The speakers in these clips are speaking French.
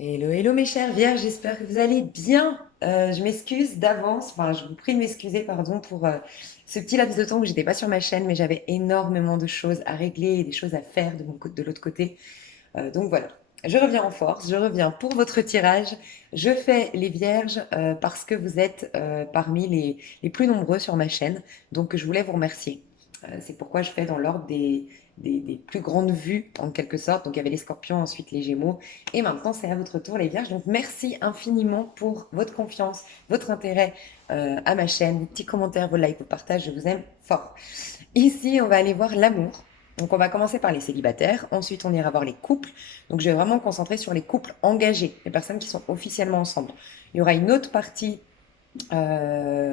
Hello, hello mes chères vierges, j'espère que vous allez bien. Je m'excuse d'avance, enfin je vous prie de m'excuser, pardon, pour ce petit laps de temps où j'étais pas sur ma chaîne, mais j'avais énormément de choses à régler et des choses à faire de mon côté, de l'autre côté. Donc voilà, je reviens en force, je reviens pour votre tirage. Je fais les vierges parce que vous êtes parmi les plus nombreux sur ma chaîne, donc je voulais vous remercier. C'est pourquoi je fais dans l'ordre des plus grandes vues en quelque sorte. Donc il y avait les scorpions, ensuite les gémeaux. Et maintenant c'est à votre tour les vierges. Donc merci infiniment pour votre confiance, votre intérêt à ma chaîne, vos petits commentaires, vos likes, vos partages. Je vous aime fort. Ici on va aller voir l'amour. Donc on va commencer par les célibataires, ensuite on ira voir les couples. Donc je vais vraiment me concentrer sur les couples engagés, les personnes qui sont officiellement ensemble. Il y aura une autre partie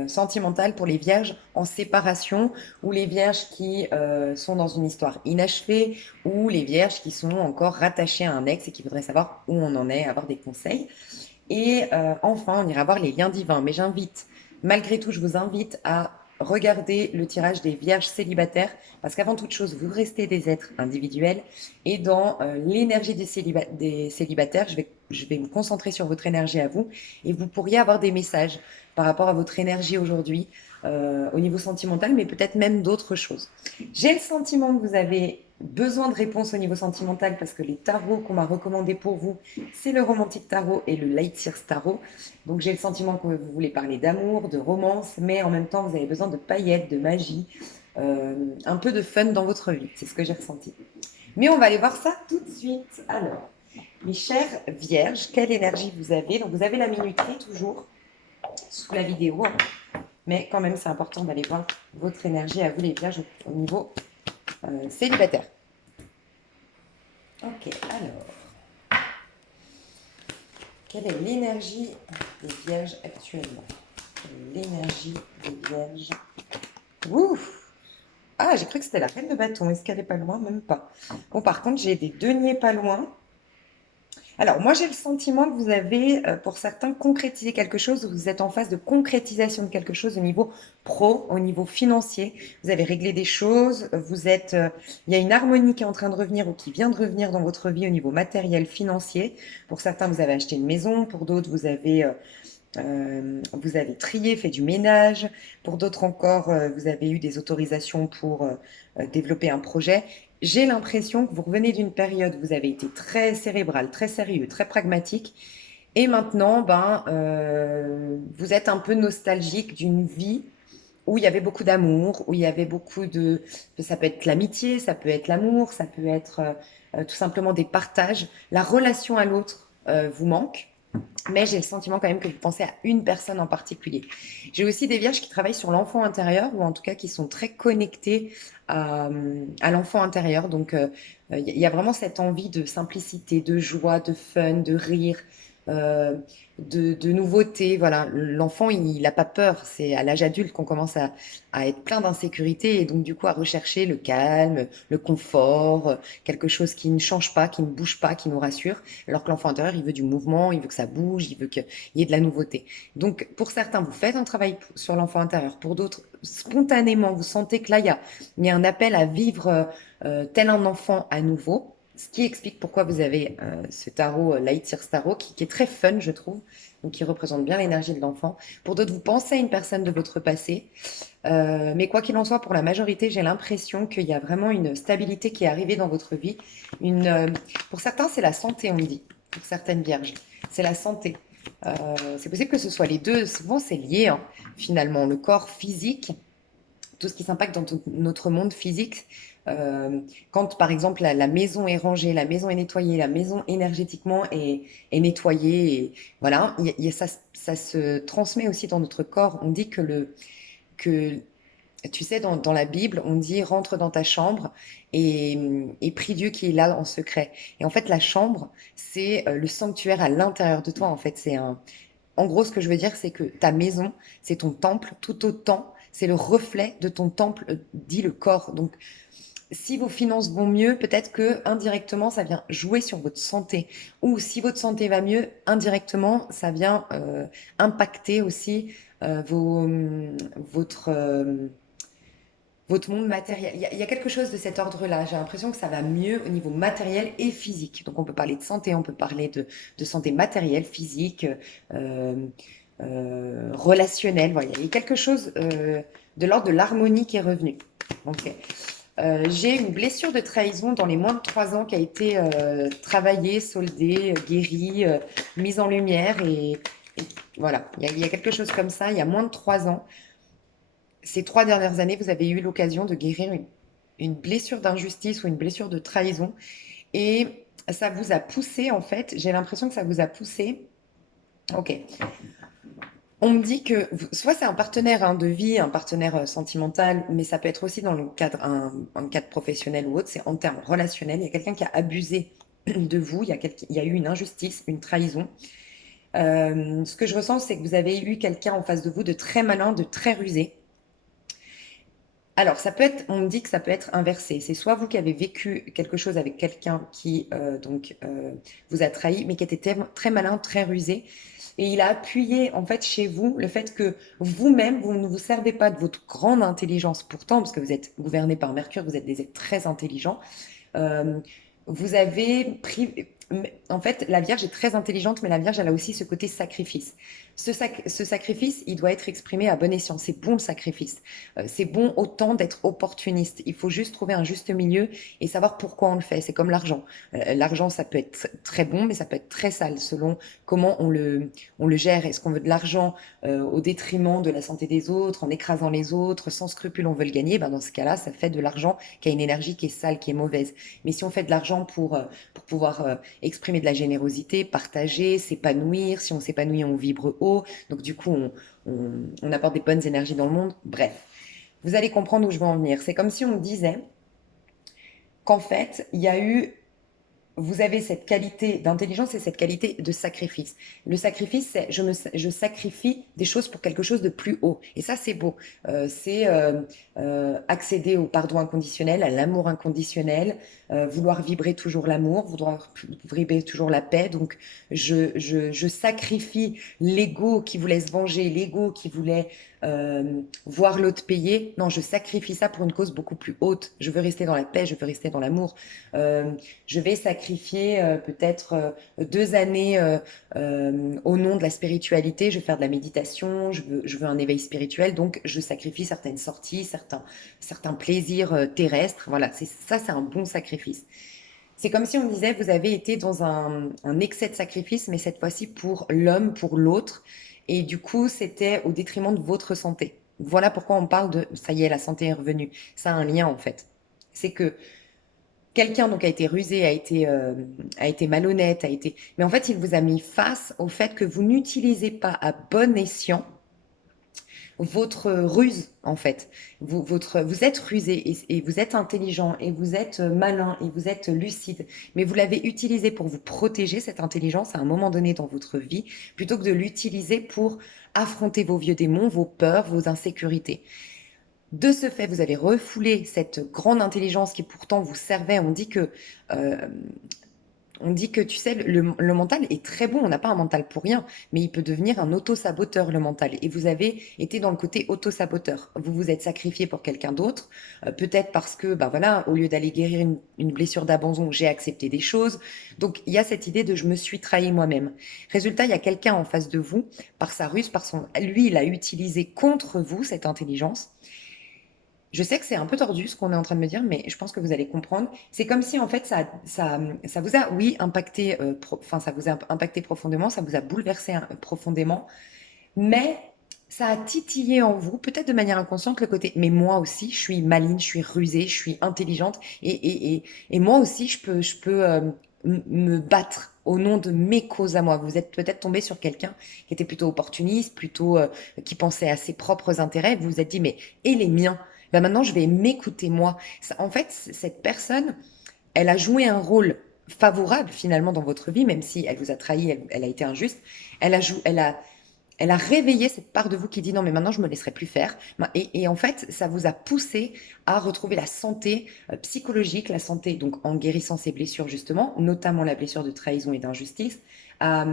sentimentale pour les vierges en séparation, ou les vierges qui sont dans une histoire inachevée, ou les vierges qui sont encore rattachées à un ex et qui voudraient savoir où on en est, avoir des conseils. Et enfin, on ira voir les liens divins. Mais j'invite, malgré tout, je vous invite à regarder le tirage des vierges célibataires, parce qu'avant toute chose, vous restez des êtres individuels. Et dans l'énergie des célibataires, je vais me concentrer sur votre énergie à vous. Et vous pourriez avoir des messages par rapport à votre énergie aujourd'hui, au niveau sentimental, mais peut-être même d'autres choses. J'ai le sentiment que vous avez besoin de réponses au niveau sentimental, parce que les tarots qu'on m'a recommandés pour vous, c'est le Romantic Tarot et le Light Years Tarot. Donc j'ai le sentiment que vous voulez parler d'amour, de romance, mais en même temps vous avez besoin de paillettes, de magie, un peu de fun dans votre vie. C'est ce que j'ai ressenti. Mais on va aller voir ça tout de suite. Alors, mes chères vierges, quelle énergie vous avez? Donc vous avez la minuterie toujours sous la vidéo, hein. Mais quand même c'est important d'aller voir votre énergie à vous les vierges au niveau célibataire. Ok, alors. Quelle est l'énergie des vierges actuellement? Quelle est l'énergie des vierges? Ouf! Ah, j'ai cru que c'était la reine de bâton. Est-ce qu'elle est pas loin? Même pas. Bon, par contre, j'ai des deniers pas loin. Alors, moi, j'ai le sentiment que vous avez, pour certains, concrétisé quelque chose. Vous êtes en phase de concrétisation de quelque chose au niveau pro, au niveau financier. Vous avez réglé des choses. Il y a une harmonie qui est en train de revenir ou qui vient de revenir dans votre vie au niveau matériel, financier. Pour certains, vous avez acheté une maison. Pour d'autres, vous avez trié, fait du ménage. Pour d'autres encore, vous avez eu des autorisations pour développer un projet. J'ai l'impression que vous revenez d'une période où vous avez été très cérébral, très sérieux, très pragmatique. Et maintenant, vous êtes un peu nostalgique d'une vie où il y avait beaucoup d'amour, où il y avait beaucoup de... Ça peut être l'amitié, ça peut être l'amour, ça peut être tout simplement des partages. La relation à l'autre vous manque. Mais j'ai le sentiment quand même que vous pensez à une personne en particulier. J'ai aussi des vierges qui travaillent sur l'enfant intérieur, ou en tout cas qui sont très connectées à l'enfant intérieur. Donc il y a vraiment cette envie de simplicité, de joie, de fun, de rire, euh, de nouveauté. Voilà, l'enfant, il n'a pas peur. C'est à l'âge adulte qu'on commence à être plein d'insécurité et donc du coup à rechercher le calme, le confort, quelque chose qui ne change pas, qui ne bouge pas, qui nous rassure. Alors que l'enfant intérieur, il veut du mouvement, il veut que ça bouge, il veut qu'il y ait de la nouveauté. Donc, pour certains, vous faites un travail sur l'enfant intérieur. Pour d'autres, spontanément, vous sentez que là, il y a un appel à vivre tel un enfant à nouveau. Ce qui explique pourquoi vous avez ce tarot, Light Years Tarot, qui est très fun, je trouve, donc qui représente bien l'énergie de l'enfant. Pour d'autres, vous pensez à une personne de votre passé. Mais quoi qu'il en soit, pour la majorité, j'ai l'impression qu'il y a vraiment une stabilité qui est arrivée dans votre vie. Pour certains, c'est la santé, on me dit. Pour certaines vierges, c'est la santé. C'est possible que ce soit les deux. Souvent, c'est lié, hein, finalement. Le corps physique, tout ce qui s'impacte dans notre monde physique. Quand, par exemple, la maison est rangée, la maison est nettoyée, la maison énergétiquement est nettoyée, et voilà, ça se transmet aussi dans notre corps. On dit que tu sais, dans la Bible, on dit rentre dans ta chambre et prie Dieu qui est là en secret. Et en fait, la chambre, c'est le sanctuaire à l'intérieur de toi. En fait, en gros, ce que je veux dire, c'est que ta maison, c'est ton temple, tout autant, c'est le reflet de ton temple, dit le corps. Donc, si vos finances vont mieux, peut-être que indirectement, ça vient jouer sur votre santé. Ou si votre santé va mieux, indirectement, ça vient impacter aussi votre Votre monde matériel. Il y a quelque chose de cet ordre-là. J'ai l'impression que ça va mieux au niveau matériel et physique. Donc on peut parler de santé, on peut parler de santé matérielle, physique, euh, relationnelle. Voilà, il y a quelque chose de l'ordre de l'harmonie qui est revenu. Ok. J'ai une blessure de trahison dans les moins de 3 ans qui a été travaillée, soldée, guérie, mise en lumière et voilà, il y a quelque chose comme ça. Il y a moins de 3 ans, ces 3 dernières années, vous avez eu l'occasion de guérir une blessure d'injustice ou une blessure de trahison et ça vous a poussé en fait. J'ai l'impression que ça vous a poussé. Ok. On me dit que soit c'est un partenaire hein, de vie, un partenaire sentimental, mais ça peut être aussi dans le cadre, un cadre professionnel ou autre, c'est en termes relationnels. Il y a quelqu'un qui a abusé de vous, il y a eu une injustice, une trahison. Ce que je ressens, c'est que vous avez eu quelqu'un en face de vous de très malin, de très rusé. Alors, ça peut être, on me dit que ça peut être inversé. C'est soit vous qui avez vécu quelque chose avec quelqu'un qui vous a trahi, mais qui était très malin, très rusé, et il a appuyé en fait chez vous le fait que vous-même vous ne vous servez pas de votre grande intelligence pourtant, parce que vous êtes gouverné par Mercure, vous êtes des êtres très intelligents. Euh, vous avez pris. En fait, la Vierge est très intelligente, mais la Vierge, elle a aussi ce côté sacrifice. Ce sacrifice, il doit être exprimé à bon escient. C'est bon le sacrifice. C'est bon autant d'être opportuniste. Il faut juste trouver un juste milieu et savoir pourquoi on le fait. C'est comme l'argent. L'argent, ça peut être très bon, mais ça peut être très sale selon comment on le gère. Est-ce qu'on veut de l'argent au détriment de la santé des autres, en écrasant les autres, sans scrupule, on veut le gagner? Ben, dans ce cas-là, ça fait de l'argent qui a une énergie qui est sale, qui est mauvaise. Mais si on fait de l'argent pour pouvoir exprimer de la générosité, partager, s'épanouir, si on s'épanouit, on vibre haut, donc du coup, on apporte des bonnes énergies dans le monde. Bref, vous allez comprendre où je veux en venir. C'est comme si on me disait qu'en fait, vous avez cette qualité d'intelligence et cette qualité de sacrifice. Le sacrifice, c'est je sacrifie des choses pour quelque chose de plus haut. Et ça, c'est beau. C'est accéder au pardon inconditionnel, à l'amour inconditionnel, vouloir vibrer toujours l'amour, vouloir vibrer toujours la paix. Donc, je sacrifie l'ego qui voulait se venger, l'ego qui voulait voir l'autre payer. Non, je sacrifie ça pour une cause beaucoup plus haute. Je veux rester dans la paix, je veux rester dans l'amour. Euh, je vais sacrifier peut-être 2 années au nom de la spiritualité. Je vais faire de la méditation, je veux un éveil spirituel, donc je sacrifie certaines sorties, certains plaisirs terrestres. Voilà, ça, c'est un bon sacrifice. C'est comme si on disait, vous avez été dans un excès de sacrifice, mais cette fois-ci pour l'homme, pour l'autre, et du coup, c'était au détriment de votre santé. Voilà pourquoi on parle de, ça y est, la santé est revenue. Ça a un lien en fait. C'est que quelqu'un donc a été rusé, a été malhonnête, mais en fait, il vous a mis face au fait que vous n'utilisez pas à bon escient votre ruse, en fait. Vous êtes rusé et vous êtes intelligent et vous êtes malin et vous êtes lucide, mais vous l'avez utilisé pour vous protéger, cette intelligence, à un moment donné dans votre vie, plutôt que de l'utiliser pour affronter vos vieux démons, vos peurs, vos insécurités. De ce fait, vous avez refoulé cette grande intelligence qui pourtant vous servait. Euh, on dit que, tu sais, le mental est très bon. On n'a pas un mental pour rien, mais il peut devenir un auto-saboteur, le mental. Et vous avez été dans le côté auto-saboteur. Vous vous êtes sacrifié pour quelqu'un d'autre, peut-être parce que, bah voilà, au lieu d'aller guérir une blessure d'abandon, j'ai accepté des choses. Donc, il y a cette idée de je me suis trahi moi-même. Résultat, il y a quelqu'un en face de vous, par sa ruse, lui, il a utilisé contre vous cette intelligence. Je sais que c'est un peu tordu ce qu'on est en train de me dire, mais je pense que vous allez comprendre. C'est comme si en fait ça vous a, oui, impacté, enfin ça vous a impacté profondément, ça vous a bouleversé profondément, mais ça a titillé en vous, peut-être de manière inconsciente, le côté. Mais moi aussi, je suis maligne, je suis rusée, je suis intelligente, et moi aussi, je peux me battre au nom de mes causes à moi. Vous êtes peut-être tombé sur quelqu'un qui était plutôt opportuniste, plutôt qui pensait à ses propres intérêts. Vous vous êtes dit, mais et les miens? Ben maintenant, je vais m'écouter moi. En fait, cette personne, elle a joué un rôle favorable finalement dans votre vie, même si elle vous a trahi, elle a été injuste. Elle a Elle a réveillé cette part de vous qui dit non, mais maintenant je me laisserai plus faire. Et en fait, ça vous a poussé à retrouver la santé psychologique, la santé donc en guérissant ces blessures justement, notamment la blessure de trahison et d'injustice, à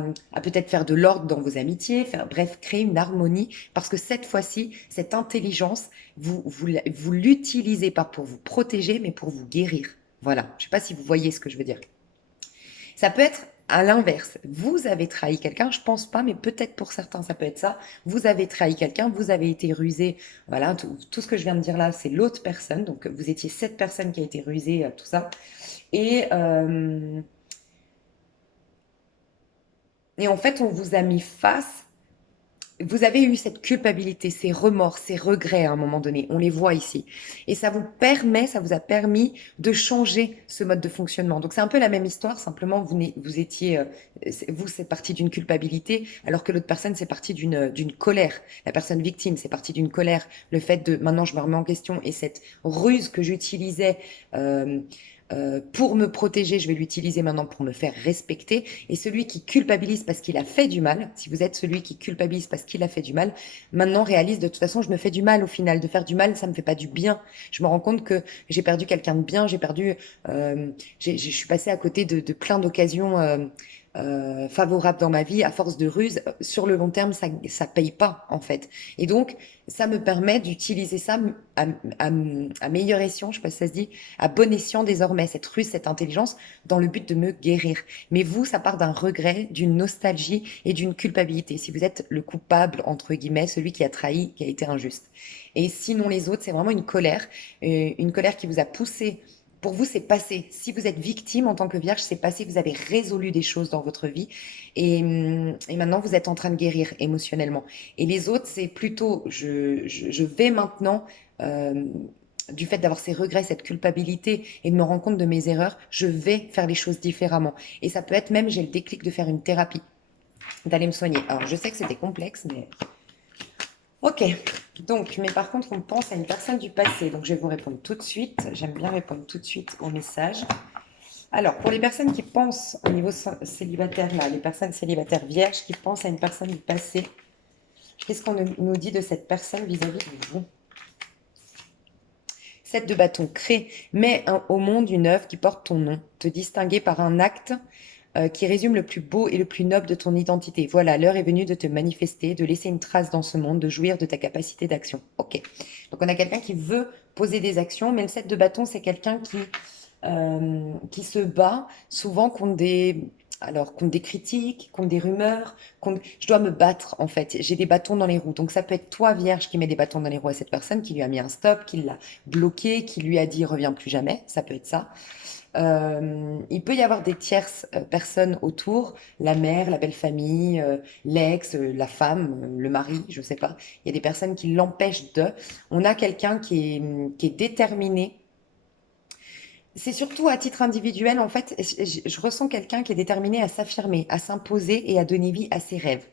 peut-être faire de l'ordre dans vos amitiés, faire, bref, créer une harmonie, parce que cette fois-ci, cette intelligence, vous l'utilisez pas pour vous protéger, mais pour vous guérir. Voilà, je ne sais pas si vous voyez ce que je veux dire. Ça peut être à l'inverse. Vous avez trahi quelqu'un, je pense pas, mais peut-être pour certains, ça peut être ça. Vous avez trahi quelqu'un, vous avez été rusé. Voilà, tout ce que je viens de dire là, c'est l'autre personne. Donc, vous étiez cette personne qui a été rusée, tout ça. Et, euh, et en fait, on vous a mis face. Vous avez eu cette culpabilité, ces remords, ces regrets à un moment donné. On les voit ici. Et ça vous a permis de changer ce mode de fonctionnement. Donc c'est un peu la même histoire, simplement vous étiez, vous c'est parti d'une culpabilité, alors que l'autre personne c'est parti d'une colère. La personne victime c'est parti d'une colère. Le fait de maintenant je me remets en question et cette ruse que j'utilisais pour me protéger, je vais l'utiliser maintenant pour me faire respecter. Et celui qui culpabilise parce qu'il a fait du mal, si vous êtes celui qui culpabilise parce qu'il a fait du mal, maintenant réalise de toute façon, je me fais du mal au final. De faire du mal, ça me fait pas du bien. Je me rends compte que j'ai perdu quelqu'un de bien, j'ai perdu, je suis passée à côté de plein d'occasions. Favorables dans ma vie à force de ruse sur le long terme ça paye pas en fait et donc ça me permet d'utiliser ça à meilleur escient, je sais pas si ça se dit, à bon escient désormais, cette ruse, cette intelligence, dans le but de me guérir. Mais vous, ça part d'un regret, d'une nostalgie et d'une culpabilité. Si vous êtes le coupable, entre guillemets, celui qui a trahi, qui a été injuste. Et sinon les autres, c'est vraiment une colère qui vous a poussé. Pour vous, c'est passé. Si vous êtes victime en tant que vierge, c'est passé. Vous avez résolu des choses dans votre vie et maintenant vous êtes en train de guérir émotionnellement. Et les autres, c'est plutôt, je vais maintenant euh, du fait d'avoir ces regrets, cette culpabilité et de me rendre compte de mes erreurs, je vais faire les choses différemment. Et ça peut être même, j'ai le déclic de faire une thérapie, d'aller me soigner. Alors, je sais que c'était complexe, mais... Ok, donc, mais par contre, on pense à une personne du passé. Donc, je vais vous répondre tout de suite. J'aime bien répondre tout de suite aux messages. Alors, pour les personnes qui pensent au niveau célibataire, là, les personnes célibataires vierges qui pensent à une personne du passé, qu'est-ce qu'on nous dit de cette personne vis-à-vis de vous? 7 de bâton, crée, mets au monde une œuvre qui porte ton nom, te distinguer par un acte qui résume le plus beau et le plus noble de ton identité. Voilà, l'heure est venue de te manifester, de laisser une trace dans ce monde, de jouir de ta capacité d'action. Ok, donc on a quelqu'un qui veut poser des actions, mais le 7 de bâton, c'est quelqu'un qui se bat souvent contre contre des critiques, contre des rumeurs, je dois me battre en fait. J'ai des bâtons dans les roues. Donc ça peut être toi, Vierge, qui met des bâtons dans les roues à cette personne, qui lui a mis un stop, qui l'a bloqué, qui lui a dit reviens plus jamais. Ça peut être ça. Il peut y avoir des tierces personnes autour, la mère, la belle famille, l'ex, la femme, le mari, je sais pas. Il y a des personnes qui l'empêchent de. On a quelqu'un qui est déterminé. C'est surtout à titre individuel, en fait, je ressens quelqu'un qui est déterminé à s'affirmer, à s'imposer et à donner vie à ses rêves.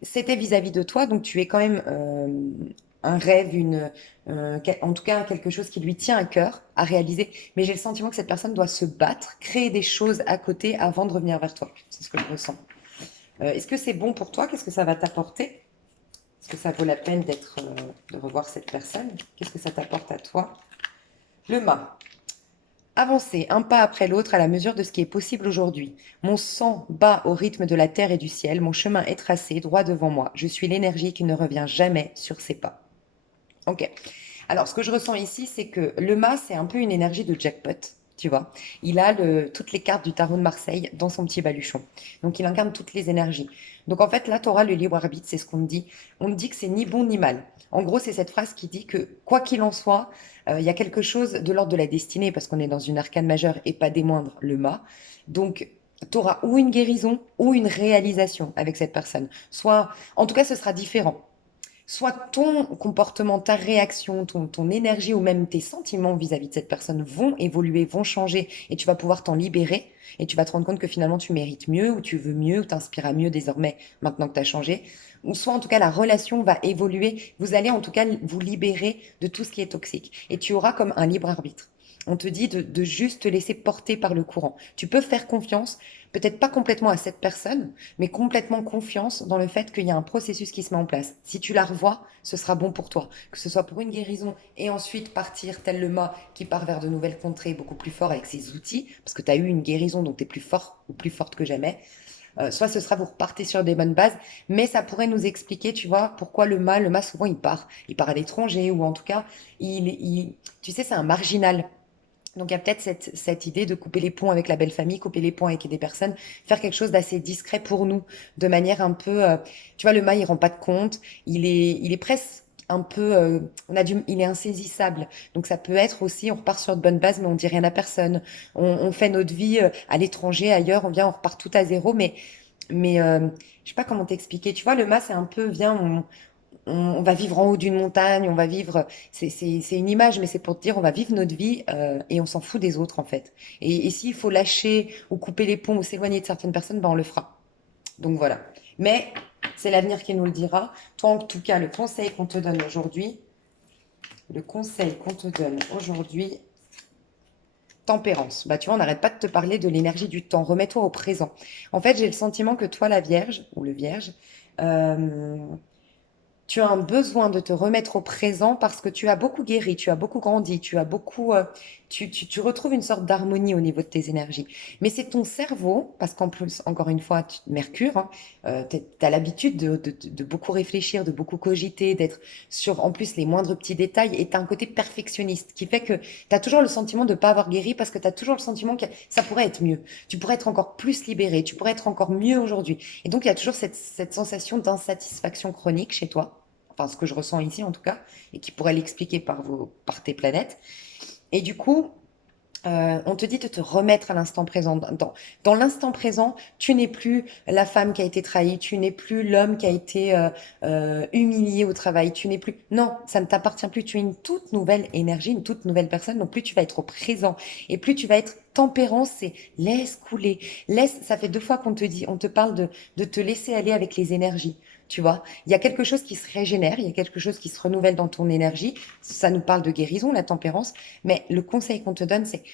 C'était vis-à-vis de toi, donc tu es quand même un rêve, en tout cas quelque chose qui lui tient à cœur à réaliser. Mais j'ai le sentiment que cette personne doit se battre, créer des choses à côté avant de revenir vers toi. C'est ce que je ressens. Est-ce que c'est bon pour toi? Qu'est-ce que ça va t'apporter? Est-ce que ça vaut la peine de revoir cette personne? Qu'est-ce que ça t'apporte à toi? Le mât. Avancer un pas après l'autre à la mesure de ce qui est possible aujourd'hui. Mon sang bat au rythme de la terre et du ciel, mon chemin est tracé droit devant moi. Je suis l'énergie qui ne revient jamais sur ses pas. Ok. Alors, ce que je ressens ici, c'est que le mât, c'est un peu une énergie de jackpot, tu vois. Il a toutes les cartes du tarot de Marseille dans son petit baluchon. Donc, il incarne toutes les énergies. Donc, en fait, là, tu auras le libre arbitre, c'est ce qu'on me dit. On me dit que c'est ni bon ni mal. En gros, c'est cette phrase qui dit que, quoi qu'il en soit, il y a quelque chose de l'ordre de la destinée, parce qu'on est dans une arcane majeure et pas des moindres, le mât. Donc, tu auras ou une guérison ou une réalisation avec cette personne. Soit, en tout cas, ce sera différent. Soit ton comportement, ta réaction, ton énergie ou même tes sentiments vis-à-vis de cette personne vont évoluer, vont changer et tu vas pouvoir t'en libérer et tu vas te rendre compte que finalement tu mérites mieux ou tu veux mieux ou t'inspires à mieux désormais maintenant que tu as changé. Ou soit en tout cas la relation va évoluer, vous allez en tout cas vous libérer de tout ce qui est toxique et tu auras comme un libre arbitre. on te dit de juste te laisser porter par le courant. Tu peux faire confiance, peut-être pas complètement à cette personne, mais complètement confiance dans le fait qu'il y a un processus qui se met en place. Si tu la revois, ce sera bon pour toi. Que ce soit pour une guérison et ensuite partir tel le mât qui part vers de nouvelles contrées beaucoup plus fort avec ses outils, parce que tu as eu une guérison donc tu es plus fort ou plus forte que jamais. Soit ce sera vous repartez sur des bonnes bases, mais ça pourrait nous expliquer, tu vois, pourquoi le mât souvent il part à l'étranger ou en tout cas, tu sais, c'est un marginal. Donc il y a peut-être cette idée de couper les ponts avec la belle famille, couper les ponts avec des personnes, faire quelque chose d'assez discret pour nous, de manière un peu, tu vois, le mât il rend pas de compte, il est presque un peu, il est insaisissable. Donc ça peut être aussi, on repart sur de bonnes bases, mais on dit rien à personne. On fait notre vie à l'étranger, ailleurs, on repart tout à zéro, mais je sais pas comment t'expliquer. Tu vois, le mât c'est un peu, on va vivre en haut d'une montagne, on va vivre, c'est une image, mais c'est pour te dire, on va vivre notre vie et on s'en fout des autres en fait. Et s'il faut lâcher ou couper les ponts ou s'éloigner de certaines personnes, ben on le fera. Donc voilà. Mais c'est l'avenir qui nous le dira. Toi, en tout cas, le conseil qu'on te donne aujourd'hui, tempérance. Bah tu vois, on n'arrête pas de te parler de l'énergie du temps. Remets-toi au présent. En fait, j'ai le sentiment que toi, la Vierge ou le Vierge, euh, tu as un besoin de te remettre au présent parce que tu as beaucoup guéri, tu as beaucoup grandi, tu retrouves une sorte d'harmonie au niveau de tes énergies. Mais c'est ton cerveau, parce qu'en plus, encore une fois, Mercure, hein, tu as l'habitude de beaucoup réfléchir, de beaucoup cogiter, d'être sur, en plus, les moindres petits détails, et tu as un côté perfectionniste qui fait que tu as toujours le sentiment de ne pas avoir guéri parce que tu as toujours le sentiment que ça pourrait être mieux. Tu pourrais être encore plus libéré, tu pourrais être encore mieux aujourd'hui. Et donc, il y a toujours cette sensation d'insatisfaction chronique chez toi, enfin ce que je ressens ici en tout cas, et qui pourrait l'expliquer par tes planètes. Et du coup, on te dit de te remettre à l'instant présent. Dans l'instant présent, tu n'es plus la femme qui a été trahie, tu n'es plus l'homme qui a été humilié au travail, tu n'es plus... Non, ça ne t'appartient plus, tu es une toute nouvelle énergie, une toute nouvelle personne, donc plus tu vas être au présent et plus tu vas être tempérance, c'est laisse couler, laisse, ça fait 2 fois qu'on te dit, on te parle de te laisser aller avec les énergies. Tu vois, il y a quelque chose qui se régénère, il y a quelque chose qui se renouvelle dans ton énergie. Ça nous parle de guérison, la tempérance. Mais le conseil qu'on te donne, c'est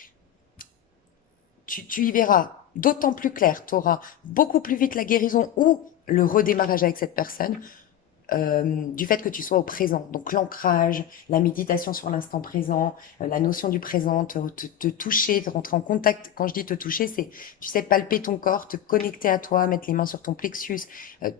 tu y verras d'autant plus clair, tu auras beaucoup plus vite la guérison ou le redémarrage avec cette personne du fait que tu sois au présent. Donc l'ancrage, la méditation sur l'instant présent, la notion du présent, te toucher, te rentrer en contact. Quand je dis te toucher, c'est, tu sais, palper ton corps, te connecter à toi, mettre les mains sur ton plexus, euh,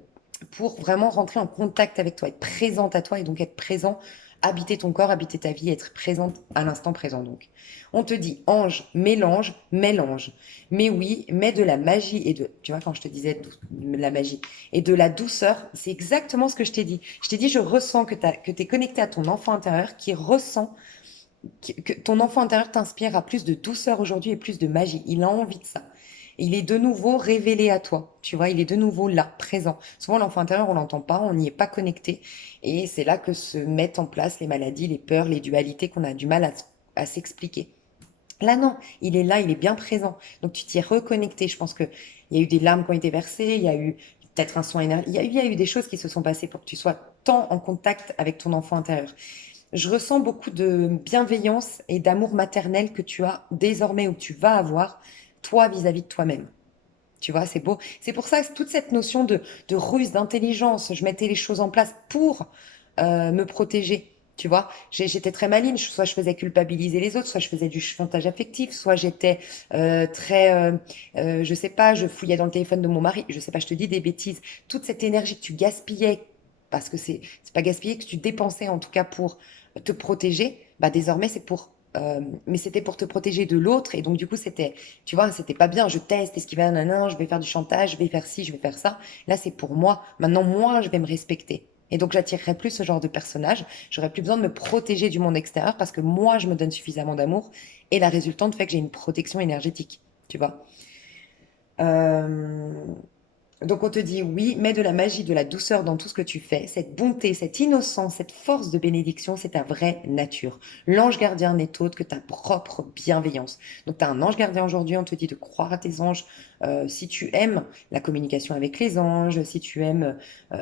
pour vraiment rentrer en contact avec toi, être présente à toi et donc être présent, habiter ton corps, habiter ta vie, être présente à l'instant présent donc. On te dit ange, mélange, mélange. Mais oui, mets de la magie et de, tu vois, quand je te disais la magie et de la douceur, c'est exactement ce que je t'ai dit. Je t'ai dit, je ressens que tu es connecté à ton enfant intérieur qui ressent que ton enfant intérieur t'inspire à plus de douceur aujourd'hui et plus de magie. Il a envie de ça. Il est de nouveau révélé à toi, tu vois, il est de nouveau là, présent. Souvent, l'enfant intérieur, on l'entend pas, on n'y est pas connecté. Et c'est là que se mettent en place les maladies, les peurs, les dualités qu'on a du mal à s'expliquer. Là, non, il est là, il est bien présent. Donc, tu t'y es reconnecté. Je pense que il y a eu des larmes qui ont été versées, il y a eu peut-être un soin énergétique, il y a eu des choses qui se sont passées pour que tu sois tant en contact avec ton enfant intérieur. Je ressens beaucoup de bienveillance et d'amour maternel que tu as désormais ou que tu vas avoir, toi vis-à-vis de toi-même. Tu vois, c'est beau. C'est pour ça que toute cette notion de ruse, d'intelligence, je mettais les choses en place pour me protéger. Tu vois, j'étais très maligne, soit je faisais culpabiliser les autres, soit je faisais du chantage affectif, soit j'étais je sais pas, je fouillais dans le téléphone de mon mari, je sais pas, je te dis des bêtises. Toute cette énergie que tu gaspillais, parce que c'est pas gaspiller, que tu dépensais en tout cas pour te protéger, bah désormais c'est pour mais c'était pour te protéger de l'autre et donc du coup c'était tu vois c'était pas bien je teste est-ce qu'il va nan je vais faire du chantage je vais faire ci je vais faire ça là c'est pour moi maintenant moi je vais me respecter et donc j'attirerai plus ce genre de personnage j'aurai plus besoin de me protéger du monde extérieur parce que moi je me donne suffisamment d'amour et la résultante fait que j'ai une protection énergétique tu vois. Euh, donc on te dit oui, mets de la magie, de la douceur dans tout ce que tu fais. Cette bonté, cette innocence, cette force de bénédiction, c'est ta vraie nature. L'ange gardien n'est autre que ta propre bienveillance. Donc tu as un ange gardien aujourd'hui, on te dit de croire à tes anges, Si tu aimes la communication avec les anges, si tu aimes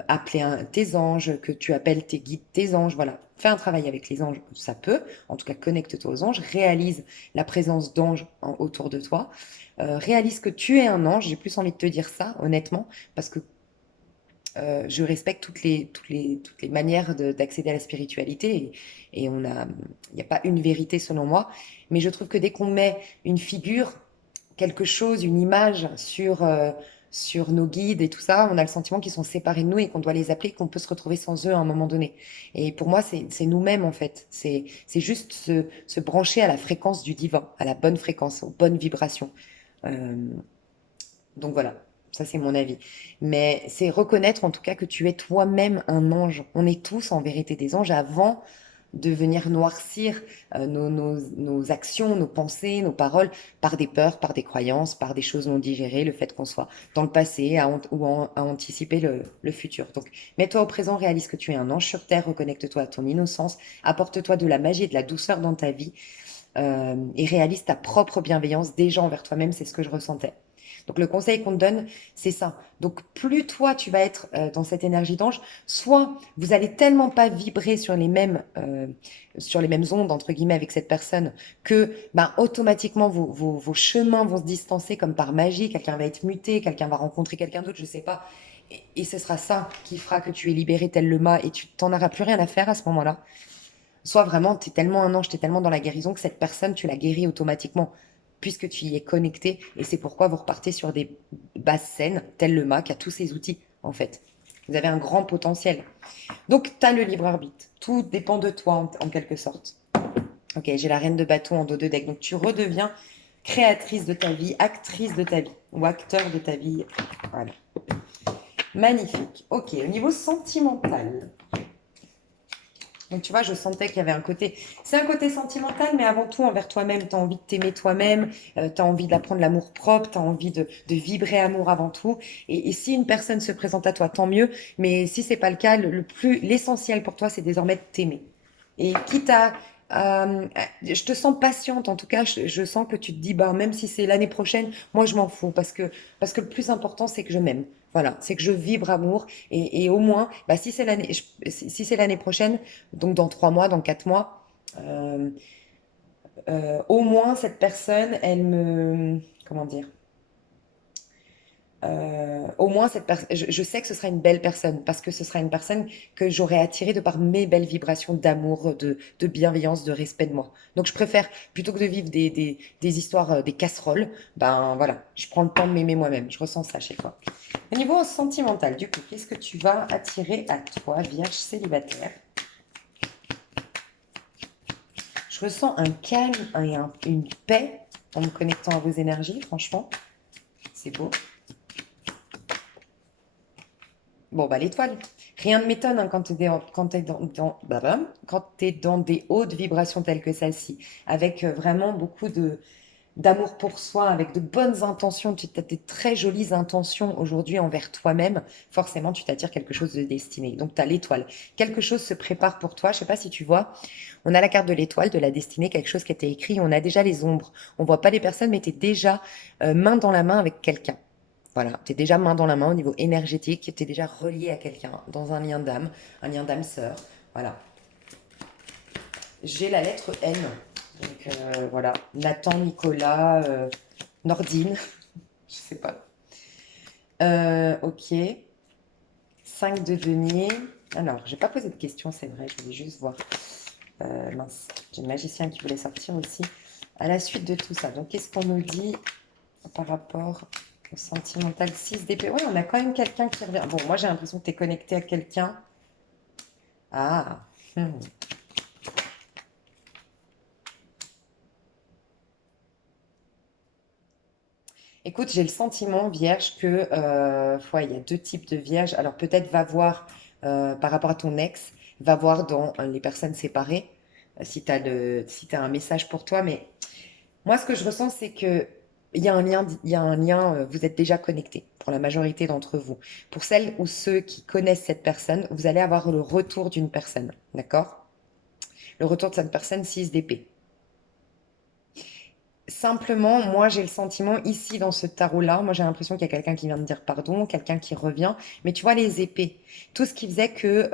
appeler tes anges, que tu appelles tes guides tes anges, voilà. Fais un travail avec les anges, ça peut. En tout cas, connecte-toi aux anges, réalise la présence d'anges autour de toi. Réalise que tu es un ange, j'ai plus envie de te dire ça, honnêtement, parce que je respecte toutes les manières d'accéder à la spiritualité et il n'y a pas une vérité selon moi, mais je trouve que dès qu'on met une figure, quelque chose, une image sur nos guides et tout ça, on a le sentiment qu'ils sont séparés de nous et qu'on doit les appeler, qu'on peut se retrouver sans eux à un moment donné. Et pour moi, c'est nous-mêmes en fait. C'est juste se brancher à la fréquence du divin, à la bonne fréquence, aux bonnes vibrations. Euh, donc voilà, ça c'est mon avis. Mais c'est reconnaître en tout cas que tu es toi-même un ange. On est tous en vérité des anges avant de venir noircir nos actions, nos pensées, nos paroles par des peurs, par des croyances, par des choses non digérées, le fait qu'on soit dans le passé à anticiper le futur. Donc mets-toi au présent, réalise que tu es un ange sur terre, reconnecte-toi à ton innocence, apporte-toi de la magie et de la douceur dans ta vie et réalise ta propre bienveillance déjà envers toi-même, c'est ce que je ressentais. Donc le conseil qu'on te donne, c'est ça. Donc plus toi, tu vas être dans cette énergie d'ange, soit vous allez tellement pas vibrer sur les mêmes ondes, entre guillemets, avec cette personne, que ben, automatiquement vos chemins vont se distancer comme par magie, quelqu'un va être muté, quelqu'un va rencontrer quelqu'un d'autre, je sais pas. Et ce sera ça qui fera que tu es libéré tel le mât et tu t'en auras plus rien à faire à ce moment-là. Soit vraiment, tu es tellement un ange, tu es tellement dans la guérison que cette personne, tu la guéris automatiquement, puisque tu y es connecté. Et c'est pourquoi vous repartez sur des bases saines, tel le mât, qui a tous ses outils, en fait. Vous avez un grand potentiel. Donc, tu as le libre arbitre. Tout dépend de toi, en quelque sorte. Ok, j'ai la reine de bâton en dos de deck. Donc, tu redeviens créatrice de ta vie, actrice de ta vie, ou acteur de ta vie. Voilà. Magnifique. Ok, au niveau sentimental. Donc, tu vois, je sentais qu'il y avait un côté. C'est un côté sentimental, mais avant tout envers toi-même. Tu as envie de t'aimer toi-même, tu as envie d'apprendre l'amour propre, tu as envie de vibrer amour avant tout. Et si une personne se présente à toi, tant mieux. Mais si c'est pas le cas, l'essentiel pour toi, c'est désormais de t'aimer. Et quitte à. Je te sens patiente, en tout cas, je sens que tu te dis, bah, même si c'est l'année prochaine, moi je m'en fous parce que le plus important c'est que je m'aime. Voilà, c'est que je vibre amour et au moins, bah, si c'est l'année prochaine, donc dans 3 mois, dans 4 mois, euh, au moins cette personne, elle me, comment dire, au moins je sais que ce sera une belle personne parce que ce sera une personne que j'aurai attirée de par mes belles vibrations d'amour, de bienveillance, de respect de moi. Donc je préfère plutôt que de vivre des histoires, des casseroles, ben voilà, je prends le temps de m'aimer moi-même. Je ressens ça chez toi. Au niveau sentimental, du coup, qu'est-ce que tu vas attirer à toi, Vierge célibataire? Je ressens un calme et une paix en me connectant à vos énergies, franchement. C'est beau. Bon, bah l'étoile. Rien ne m'étonne hein, quand t'es blablabla, quand t'es dans des hautes vibrations telles que celle-ci, avec vraiment beaucoup d'amour pour soi, avec de bonnes intentions. Tu as des très jolies intentions aujourd'hui envers toi-même. Forcément, tu t'attires quelque chose de destiné. Donc, tu as l'étoile. Quelque chose se prépare pour toi. Je sais pas si tu vois. On a la carte de l'étoile, de la destinée, quelque chose qui a été écrit. On a déjà les ombres. On voit pas les personnes, mais tu es déjà main dans la main avec quelqu'un. Voilà, tu es déjà main dans la main au niveau énergétique, tu es déjà relié à quelqu'un dans un lien d'âme sœur. Voilà. J'ai la lettre N. Donc voilà, Nathan, Nicolas, Nordine, je sais pas. Ok, 5 de denier. Alors, j'ai pas posé de questions, c'est vrai, je voulais juste voir. Mince, j'ai le magicien qui voulait sortir aussi. À la suite de tout ça, donc qu'est-ce qu'on nous dit par rapport au sentimental 6 d'épée? Oui, on a quand même quelqu'un qui revient. Bon, moi j'ai l'impression que tu es connecté à quelqu'un. Ah, écoute, j'ai le sentiment, vierge, que ouais, il y a deux types de vierges. Alors peut-être va voir par rapport à ton ex, va voir dans les personnes séparées, si t'as un message pour toi. Mais moi, ce que je ressens, c'est que il y a un lien, vous êtes déjà connectés pour la majorité d'entre vous. Pour celles ou ceux qui connaissent cette personne, vous allez avoir le retour d'une personne, d'accord? Le retour de cette personne, 6 d'épée. Simplement, moi, j'ai le sentiment ici, dans ce tarot-là, moi, j'ai l'impression qu'il y a quelqu'un qui vient me dire pardon, quelqu'un qui revient. Mais tu vois, les épées, tout ce qui faisait que,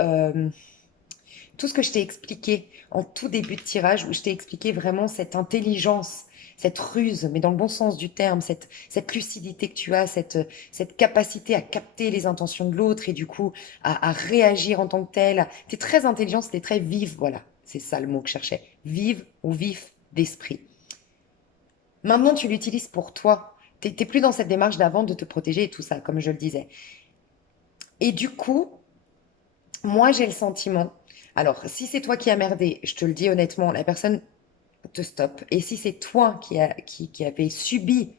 tout ce que je t'ai expliqué en tout début de tirage, où je t'ai expliqué vraiment cette intelligence, cette ruse, mais dans le bon sens du terme, cette lucidité que tu as, cette capacité à capter les intentions de l'autre et du coup à réagir en tant que tel. Tu es très intelligente, tu es très vive, voilà. C'est ça le mot que je cherchais. Vive ou vif d'esprit. Maintenant, tu l'utilises pour toi. T'es plus dans cette démarche d'avant de te protéger et tout ça, comme je le disais. Et du coup, moi, j'ai le sentiment. Alors, si c'est toi qui as merdé, je te le dis honnêtement, la personne te stoppe. Et si c'est toi qui avait subi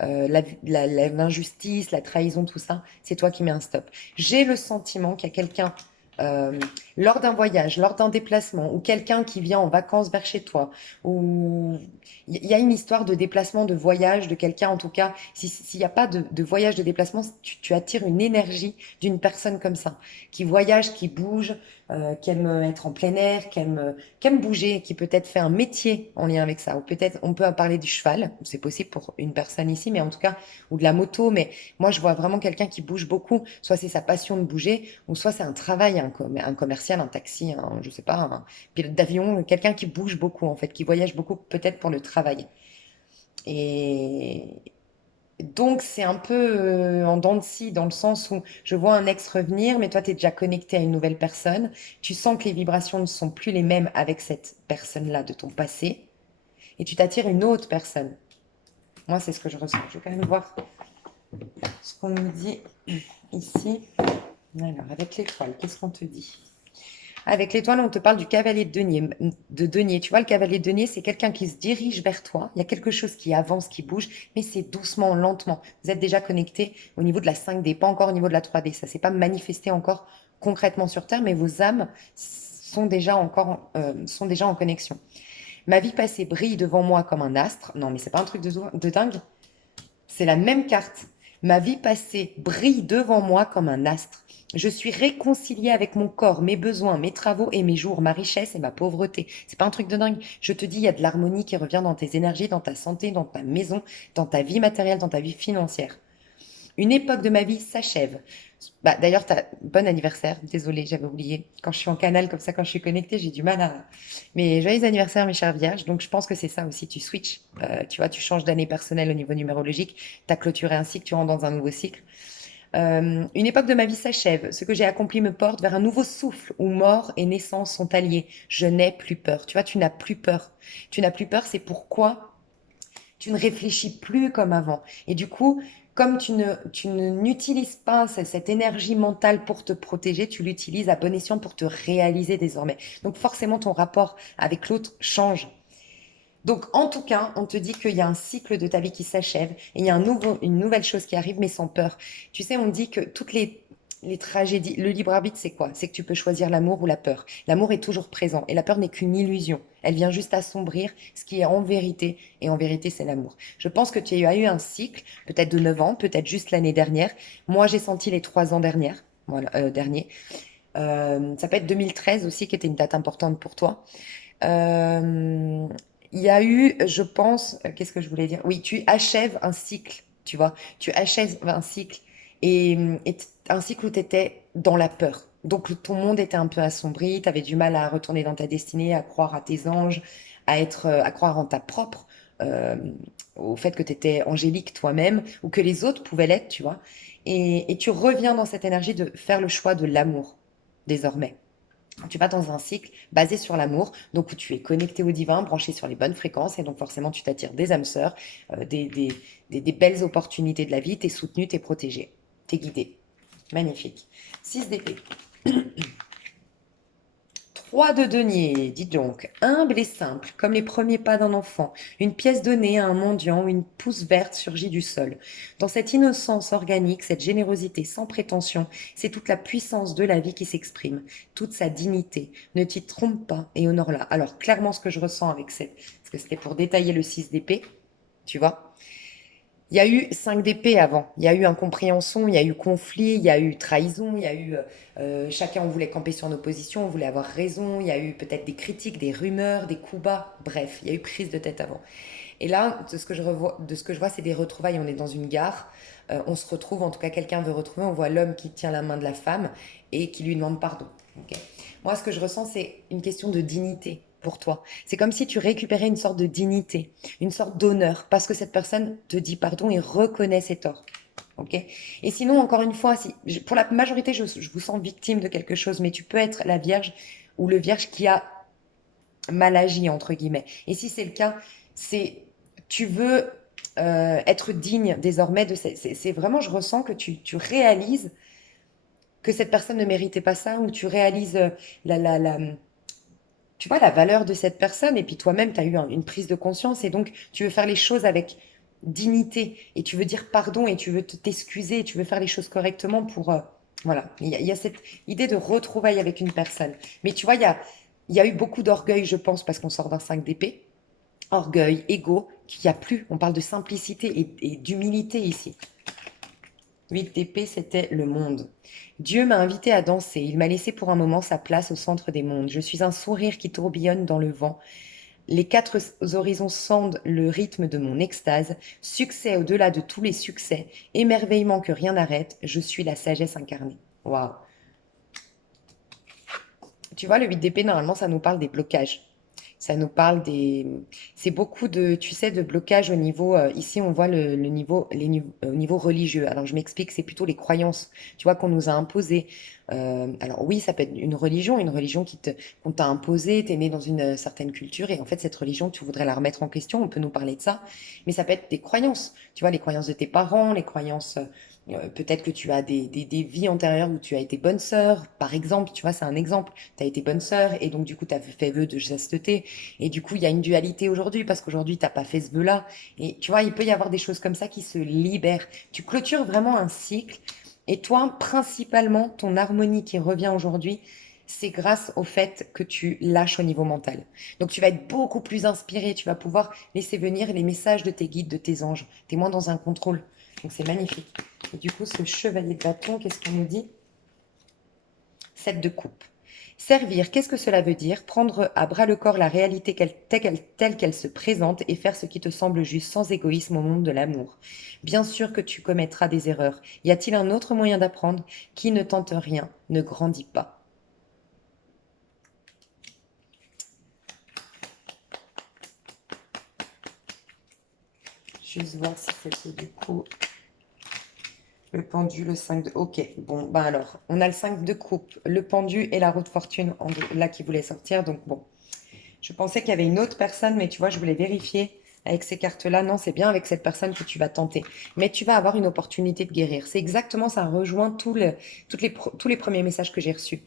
l'injustice, la trahison, tout ça, c'est toi qui mets un stop. J'ai le sentiment qu'il y a quelqu'un euh, lors d'un voyage, lors d'un déplacement, ou quelqu'un qui vient en vacances vers chez toi, ou il y a une histoire de déplacement, de voyage, de quelqu'un en tout cas. S'il n'y a pas de voyage, de déplacement, tu attires une énergie d'une personne comme ça, qui voyage, qui bouge, qui aime être en plein air, qui aime bouger, qui peut-être fait un métier en lien avec ça. Ou peut-être on peut parler du cheval, c'est possible pour une personne ici, mais en tout cas, ou de la moto. Mais moi, je vois vraiment quelqu'un qui bouge beaucoup. Soit c'est sa passion de bouger, ou soit c'est un travail, un commercial, un taxi, je sais pas, un pilote d'avion, quelqu'un qui bouge beaucoup en fait, qui voyage beaucoup peut-être pour le travail. Et donc, c'est un peu en dents de scie, dans le sens où je vois un ex revenir, mais toi, tu es déjà connecté à une nouvelle personne. Tu sens que les vibrations ne sont plus les mêmes avec cette personne-là de ton passé, et tu t'attires une autre personne. Moi, c'est ce que je ressens. Je vais quand même voir ce qu'on nous dit ici. Alors, avec l'étoile, qu'est-ce qu'on te dit? Avec l'étoile, on te parle du cavalier de denier. Tu vois, le cavalier de denier, c'est quelqu'un qui se dirige vers toi. Il y a quelque chose qui avance, qui bouge, mais c'est doucement, lentement. Vous êtes déjà connecté au niveau de la 5D, pas encore au niveau de la 3D. Ça s'est pas manifesté encore concrètement sur Terre, mais vos âmes sont déjà en connexion. Ma vie passée brille devant moi comme un astre. Non, mais c'est pas un truc de dingue. C'est la même carte. Ma vie passée brille devant moi comme un astre. Je suis réconciliée avec mon corps, mes besoins, mes travaux et mes jours, ma richesse et ma pauvreté. C'est pas un truc de dingue. Je te dis, il y a de l'harmonie qui revient dans tes énergies, dans ta santé, dans ta maison, dans ta vie matérielle, dans ta vie financière. Une époque de ma vie s'achève. Bah, d'ailleurs, bon anniversaire. Désolée, j'avais oublié. Quand je suis en canal comme ça, quand je suis connectée, j'ai du mal à. Mais joyeux anniversaire, mes chères vierges. Donc, je pense que c'est ça aussi. Tu switches. Tu vois, tu changes d'année personnelle au niveau numérologique. Tu as clôturé un cycle, tu rentres dans un nouveau cycle. Une époque de ma vie s'achève. Ce que j'ai accompli me porte vers un nouveau souffle où mort et naissance sont alliés. Je n'ai plus peur. Tu vois, tu n'as plus peur. Tu n'as plus peur, c'est pourquoi tu ne réfléchis plus comme avant. Et du coup, comme n'utilises pas cette énergie mentale pour te protéger, tu l'utilises à bon escient pour te réaliser désormais. Donc forcément, ton rapport avec l'autre change. Donc en tout cas, on te dit qu'il y a un cycle de ta vie qui s'achève et il y a une nouvelle chose qui arrive, mais sans peur. Tu sais, on dit que toutes les tragédies, le libre arbitre, c'est quoi? C'est que tu peux choisir l'amour ou la peur. L'amour est toujours présent et la peur n'est qu'une illusion. Elle vient juste assombrir ce qui est en vérité, et en vérité, c'est l'amour. Je pense que tu as eu un cycle, peut-être de 9 ans, peut-être juste l'année dernière. Moi, j'ai senti les 3 ans dernière, voilà, dernier. Ça peut être 2013 aussi, qui était une date importante pour toi. Euh, il y a eu, je pense, qu'est-ce que je voulais dire? Oui, tu achèves un cycle, tu vois. Tu achèves un cycle et un cycle où tu étais dans la peur. Donc ton monde était un peu assombri, tu avais du mal à retourner dans ta destinée, à croire à tes anges, à croire en ta propre, euh, au fait que tu étais angélique toi-même ou que les autres pouvaient l'être, tu vois. Et tu reviens dans cette énergie de faire le choix de l'amour désormais. Tu vas dans un cycle basé sur l'amour, donc où tu es connecté au divin, branché sur les bonnes fréquences, et donc forcément tu t'attires des âmes sœurs, des belles opportunités de la vie, tu es soutenu, tu es protégé, tu es guidé. Magnifique. 6 d'épée. 3 de denier, dis donc, humble et simple, comme les premiers pas d'un enfant, une pièce donnée à un mendiant ou une pousse verte surgit du sol. Dans cette innocence organique, cette générosité sans prétention, c'est toute la puissance de la vie qui s'exprime, toute sa dignité. Ne t'y trompe pas et honore-la. Alors, clairement, ce que je ressens avec parce que c'était pour détailler le 6 d'épée, tu vois. Il y a eu 5 d'épée avant. Il y a eu incompréhension, il y a eu conflit, il y a eu trahison, il y a eu chacun on voulait camper sur nos positions, on voulait avoir raison. Il y a eu peut-être des critiques, des rumeurs, des coups bas. Bref, il y a eu prise de tête avant. Et là, de ce que je vois, c'est des retrouvailles. On est dans une gare, on se retrouve, en tout cas quelqu'un veut retrouver, on voit l'homme qui tient la main de la femme et qui lui demande pardon. Ok. Moi, ce que je ressens, c'est une question de dignité pour toi. C'est comme si tu récupérais une sorte de dignité, une sorte d'honneur, parce que cette personne te dit pardon et reconnaît ses torts. Ok. Et sinon, encore une fois, pour la majorité, je vous sens victime de quelque chose, mais tu peux être la vierge ou le vierge qui a mal agi, entre guillemets. Et si c'est le cas, c'est tu veux être digne désormais de c'est vraiment, je ressens que tu réalises que cette personne ne méritait pas ça, ou tu réalises la, la, la, tu vois, la valeur de cette personne, et puis toi-même, tu as eu une prise de conscience, et donc tu veux faire les choses avec dignité, et tu veux dire pardon, et tu veux t'excuser, et tu veux faire les choses correctement pour... voilà, il y a cette idée de retrouvailles avec une personne. Mais tu vois, il y a eu beaucoup d'orgueil, je pense, parce qu'on sort d'un 5 d'épée. Orgueil, ego, qu'il n'y a plus. On parle de simplicité et d'humilité ici. 8 d'épée, c'était le monde. Dieu m'a invité à danser. Il m'a laissé pour un moment sa place au centre des mondes. Je suis un sourire qui tourbillonne dans le vent. Les quatre horizons sondent le rythme de mon extase. Succès au-delà de tous les succès. Émerveillement que rien n'arrête. Je suis la sagesse incarnée. Waouh. Tu vois, le 8 d'épée, normalement, ça nous parle des blocages. Ça nous parle des... C'est beaucoup de, tu sais, de blocages au niveau... ici, on voit le niveau, au niveau religieux. Alors, je m'explique, c'est plutôt les croyances, tu vois, qu'on nous a imposées. Alors oui, ça peut être une religion qu'on t'a imposée, t'es né dans une certaine culture, et en fait, cette religion, tu voudrais la remettre en question, on peut nous parler de ça. Mais ça peut être des croyances, tu vois, les croyances de tes parents, les croyances... peut-être que tu as des vies antérieures où tu as été bonne sœur, par exemple, tu vois, c'est un exemple. Tu as été bonne sœur et donc du coup, tu as fait vœu de chasteté. Et du coup, il y a une dualité aujourd'hui parce qu'aujourd'hui, tu n'as pas fait ce vœu-là. Et tu vois, il peut y avoir des choses comme ça qui se libèrent. Tu clôtures vraiment un cycle. Et toi, principalement, ton harmonie qui revient aujourd'hui, c'est grâce au fait que tu lâches au niveau mental. Donc tu vas être beaucoup plus inspiré, tu vas pouvoir laisser venir les messages de tes guides, de tes anges. Tu es moins dans un contrôle. Donc c'est magnifique. Et du coup, ce chevalier de bâton, qu'est-ce qu'on nous dit? 7 de coupe. Servir, qu'est-ce que cela veut dire? Prendre à bras le corps la réalité telle qu'elle se présente et faire ce qui te semble juste sans égoïsme au monde de l'amour. Bien sûr que tu commettras des erreurs. Y a-t-il un autre moyen d'apprendre? Qui ne tente rien ne grandit pas. Juste voir si c'était du coup le pendu, le 5 de... Ok, bon, ben alors, on a le 5 de coupe, le pendu et la roue de fortune là qui voulait sortir, donc bon. Je pensais qu'il y avait une autre personne, mais tu vois, je voulais vérifier avec ces cartes-là. Non, c'est bien avec cette personne que tu vas tenter. Mais tu vas avoir une opportunité de guérir. C'est exactement ça, rejoint tous les premiers messages que j'ai reçus.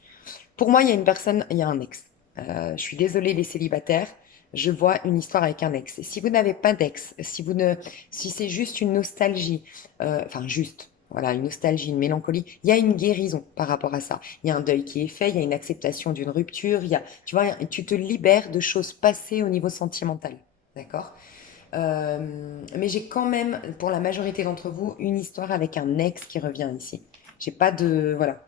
Pour moi, il y a une personne, il y a un ex. Je suis désolée les célibataires. Je vois une histoire avec un ex. Si vous n'avez pas d'ex, si c'est juste une nostalgie, enfin juste, voilà, une nostalgie, une mélancolie, il y a une guérison par rapport à ça. Il y a un deuil qui est fait, il y a une acceptation d'une rupture, tu vois, tu te libères de choses passées au niveau sentimental, d'accord? Mais j'ai quand même, pour la majorité d'entre vous, une histoire avec un ex qui revient ici. J'ai pas de, voilà.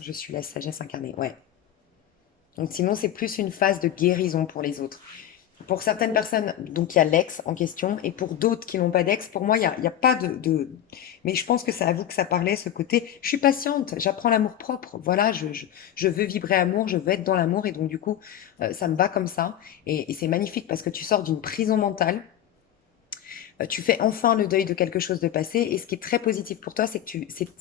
Je suis la sagesse incarnée, ouais. Donc sinon, c'est plus une phase de guérison pour les autres. Pour certaines personnes, donc il y a l'ex en question, et pour d'autres qui n'ont pas d'ex, pour moi, il y a pas Mais je pense que c'est à vous que ça parlait, ce côté, je suis patiente, j'apprends l'amour propre, voilà, je veux vibrer amour, je veux être dans l'amour, et donc du coup, ça me va comme ça. Et c'est magnifique parce que tu sors d'une prison mentale. Tu fais enfin le deuil de quelque chose de passé. Et ce qui est très positif pour toi, c'est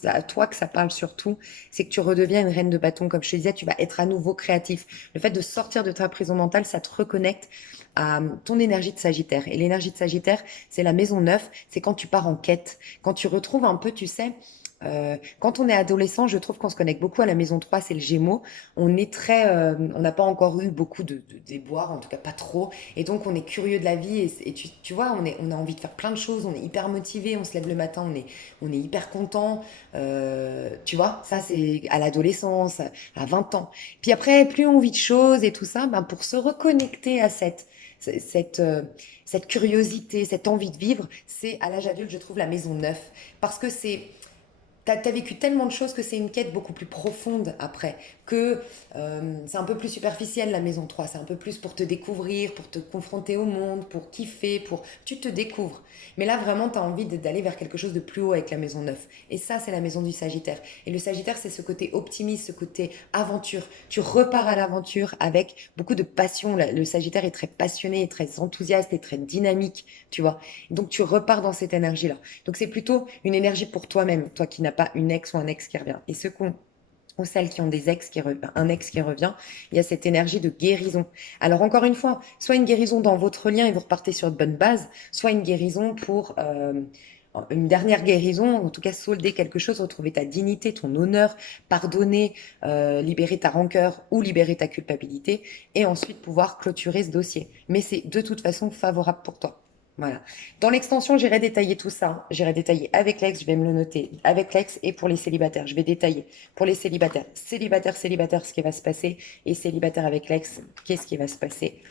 à toi que ça parle surtout, c'est que tu redeviens une reine de bâton. Comme je te disais, tu vas être à nouveau créatif. Le fait de sortir de ta prison mentale, ça te reconnecte à ton énergie de Sagittaire. Et l'énergie de Sagittaire, c'est la maison 9, c'est quand tu pars en quête, quand tu retrouves un peu, tu sais, quand on est adolescent, je trouve qu'on se connecte beaucoup à la maison 3, c'est le Gémeaux. On n'a pas encore eu beaucoup de déboires, en tout cas pas trop. Et donc, on est curieux de la vie et tu vois, on a envie de faire plein de choses, on est hyper motivé, on se lève le matin, on est hyper content. Tu vois, ça, c'est à l'adolescence, à 20 ans. Puis après, plus on vit de choses et tout ça, ben, pour se reconnecter à cette, euh, cette curiosité, cette envie de vivre, c'est à l'âge adulte, je trouve, la maison 9. Parce que t'as vécu tellement de choses que c'est une quête beaucoup plus profonde après, que c'est un peu plus superficiel la maison 3, c'est un peu plus pour te découvrir, pour te confronter au monde, pour kiffer, pour... Tu te découvres. Mais là, vraiment, tu as envie d'aller vers quelque chose de plus haut avec la maison 9. Et ça, c'est la maison du Sagittaire. Et le Sagittaire, c'est ce côté optimiste, ce côté aventure. Tu repars à l'aventure avec beaucoup de passion. Le Sagittaire est très passionné, est très enthousiaste, est très dynamique, tu vois. Donc, tu repars dans cette énergie-là. Donc c'est plutôt une énergie pour toi-même, toi qui n'as pas une ex ou un ex qui revient. Et ceux qui ont, ou celles qui ont des ex un ex qui revient, il y a cette énergie de guérison. Alors encore une fois, soit une guérison dans votre lien et vous repartez sur de bonnes bases, soit une guérison pour une dernière guérison, en tout cas solder quelque chose, retrouver ta dignité, ton honneur, pardonner, libérer ta rancœur ou libérer ta culpabilité, et ensuite pouvoir clôturer ce dossier. Mais c'est de toute façon favorable pour toi. Voilà. Dans l'extension, j'irai détailler tout ça. J'irai détailler avec l'ex, je vais me le noter, avec l'ex et pour les célibataires. Je vais détailler pour les célibataires. Célibataire, célibataire, ce qui va se passer. Et célibataire avec l'ex, qu'est-ce qui va se passer.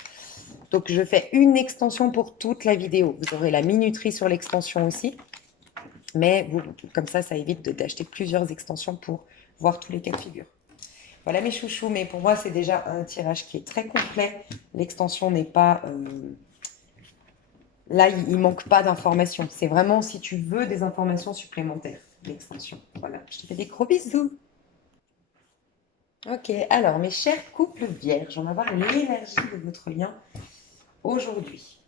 Donc, je fais une extension pour toute la vidéo. Vous aurez la minuterie sur l'extension aussi. Mais vous, comme ça évite d'acheter plusieurs extensions pour voir tous les cas de figure. Voilà mes chouchous, mais pour moi, c'est déjà un tirage qui est très complet. L'extension n'est pas... Là, il manque pas d'informations. C'est vraiment si tu veux des informations supplémentaires, l'extension. Voilà, je te fais des gros bisous. Ok, alors mes chers couples vierges, on va voir l'énergie de votre lien aujourd'hui.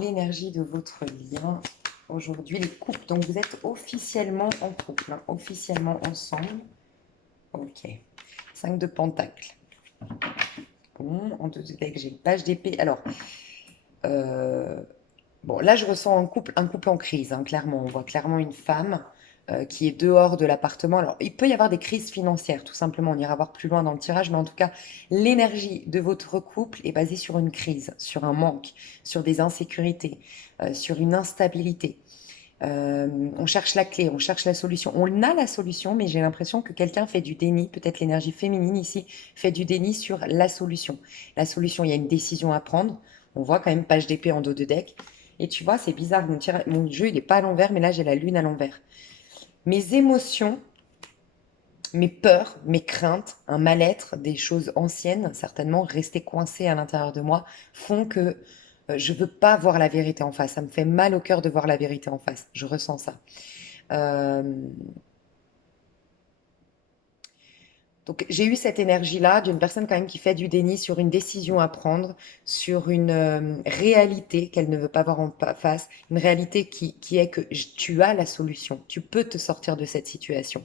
L'énergie de votre lien aujourd'hui, les couples. Donc vous êtes officiellement en couple, hein, officiellement ensemble. Ok, 5 de pentacles. Bon, en deux deck, j'ai une page d'épée. Alors, bon, là, je ressens un couple en crise, hein, clairement. On voit clairement une femme qui est dehors de l'appartement. Alors, il peut y avoir des crises financières, tout simplement. On ira voir plus loin dans le tirage, mais en tout cas, l'énergie de votre couple est basée sur une crise, sur un manque, sur des insécurités, sur une instabilité. On cherche la clé, on cherche la solution. On a la solution, mais j'ai l'impression que quelqu'un fait du déni. Peut-être l'énergie féminine ici fait du déni sur la solution. La solution, il y a une décision à prendre. On voit quand même page d'épée en dos de deck. Et tu vois, c'est bizarre. Mon jeu, il n'est pas à l'envers, mais là, j'ai la lune à l'envers. Mes émotions, mes peurs, mes craintes, un mal-être, des choses anciennes, certainement restées coincées à l'intérieur de moi, font que je veux pas voir la vérité en face. Ça me fait mal au cœur de voir la vérité en face. Je ressens ça. Euh, Donc j'ai eu cette énergie-là d'une personne quand même qui fait du déni sur une décision à prendre, sur une réalité qu'elle ne veut pas voir en face, une réalité qui est que tu as la solution, tu peux te sortir de cette situation.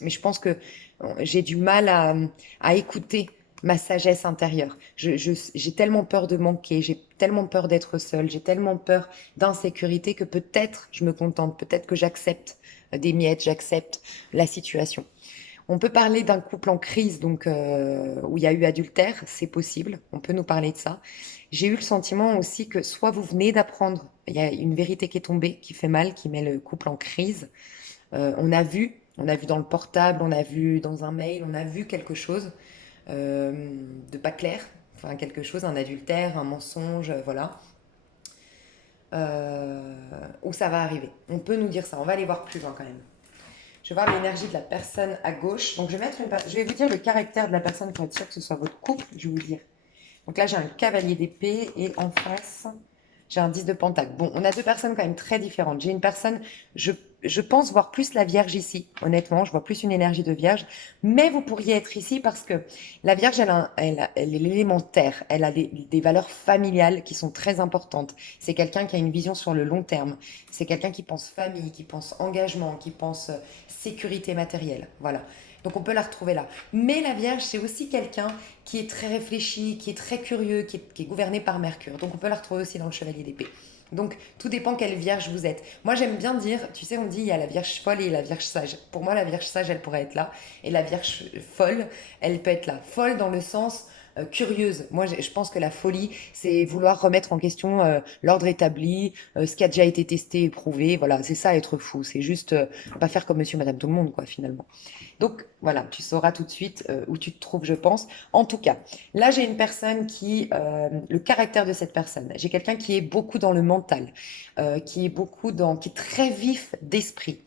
Mais je pense que j'ai du mal à écouter ma sagesse intérieure. J'ai tellement peur de manquer, j'ai tellement peur d'être seule, j'ai tellement peur d'insécurité que peut-être je me contente, peut-être que j'accepte des miettes, j'accepte la situation. On peut parler d'un couple en crise, donc où il y a eu adultère, c'est possible. On peut nous parler de ça. J'ai eu le sentiment aussi que soit vous venez d'apprendre, il y a une vérité qui est tombée, qui fait mal, qui met le couple en crise. On a vu dans le portable, on a vu dans un mail, on a vu quelque chose de pas clair, enfin quelque chose, un adultère, un mensonge, voilà. Où ça va arriver. On peut nous dire ça. On va aller voir plus loin quand même. Je vais voir l'énergie de la personne à gauche. Donc, je vais vous dire le caractère de la personne pour être sûr que ce soit votre couple. Je vais vous dire. Donc là, j'ai un cavalier d'épée et en face, j'ai un 10 de pentacle. Bon, on a deux personnes quand même très différentes. J'ai une personne, je pense voir plus la Vierge ici. Honnêtement, je vois plus une énergie de Vierge. Mais vous pourriez être ici parce que la Vierge, elle est l'élémentaire. Elle a des valeurs familiales qui sont très importantes. C'est quelqu'un qui a une vision sur le long terme. C'est quelqu'un qui pense famille, qui pense engagement, qui pense sécurité matérielle. Voilà. Donc on peut la retrouver là. Mais la Vierge, c'est aussi quelqu'un qui est très réfléchi, qui est très curieux, qui est gouverné par Mercure. Donc on peut la retrouver aussi dans le Chevalier d'épée. Donc tout dépend quelle Vierge vous êtes. Moi j'aime bien dire, tu sais, on dit il y a la Vierge folle et la Vierge sage. Pour moi la Vierge sage, elle pourrait être là. Et la Vierge folle, elle peut être là. Folle dans le sens curieuse. Moi, je pense que la folie, c'est vouloir remettre en question l'ordre établi, ce qui a déjà été testé et prouvé. Voilà, c'est ça être fou. C'est juste pas faire comme monsieur, madame, tout le monde, quoi, finalement. Donc voilà, tu sauras tout de suite où tu te trouves, je pense. En tout cas, là, j'ai une personne le caractère de cette personne, j'ai quelqu'un qui est beaucoup dans le mental, qui est très vif d'esprit.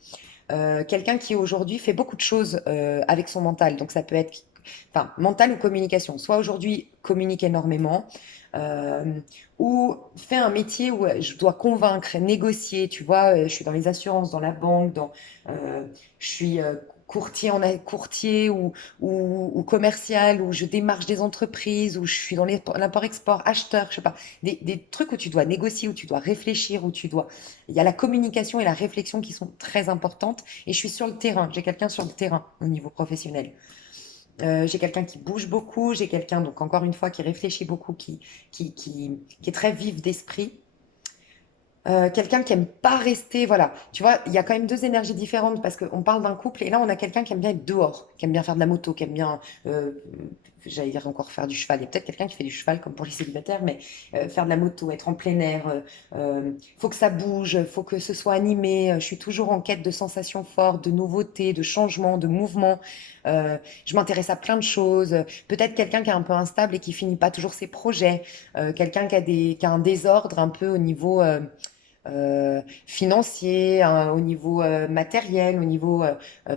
Quelqu'un qui aujourd'hui fait beaucoup de choses avec son mental. Donc ça peut être, enfin, mental ou communication. Soit aujourd'hui communique énormément, euh, ou fait un métier où je dois convaincre, négocier. Tu vois, je suis dans les assurances, dans la banque, je suis courtier ou commercial, où je démarche des entreprises, où je suis dans l'import-export, acheteur, je sais pas, des trucs où tu dois négocier, où tu dois réfléchir, il y a la communication et la réflexion qui sont très importantes. Et je suis sur le terrain, j'ai quelqu'un sur le terrain au niveau professionnel. J'ai quelqu'un qui bouge beaucoup, j'ai quelqu'un, donc encore une fois, qui réfléchit beaucoup, qui est très vif d'esprit. Quelqu'un qui aime pas rester, voilà. Tu vois, il y a quand même deux énergies différentes parce qu'on parle d'un couple et là on a quelqu'un qui aime bien être dehors, qui aime bien faire de la moto, qui aime bien, j'allais dire encore faire du cheval. Il y a peut-être quelqu'un qui fait du cheval comme pour les célibataires, mais faire de la moto, être en plein air, faut que ça bouge, faut que ce soit animé. Je suis toujours en quête de sensations fortes, de nouveautés, de changements, de mouvements. Je m'intéresse à plein de choses. Peut-être quelqu'un qui est un peu instable et qui finit pas toujours ses projets. Quelqu'un qui a un désordre un peu au niveau financier, hein, au niveau matériel, au niveau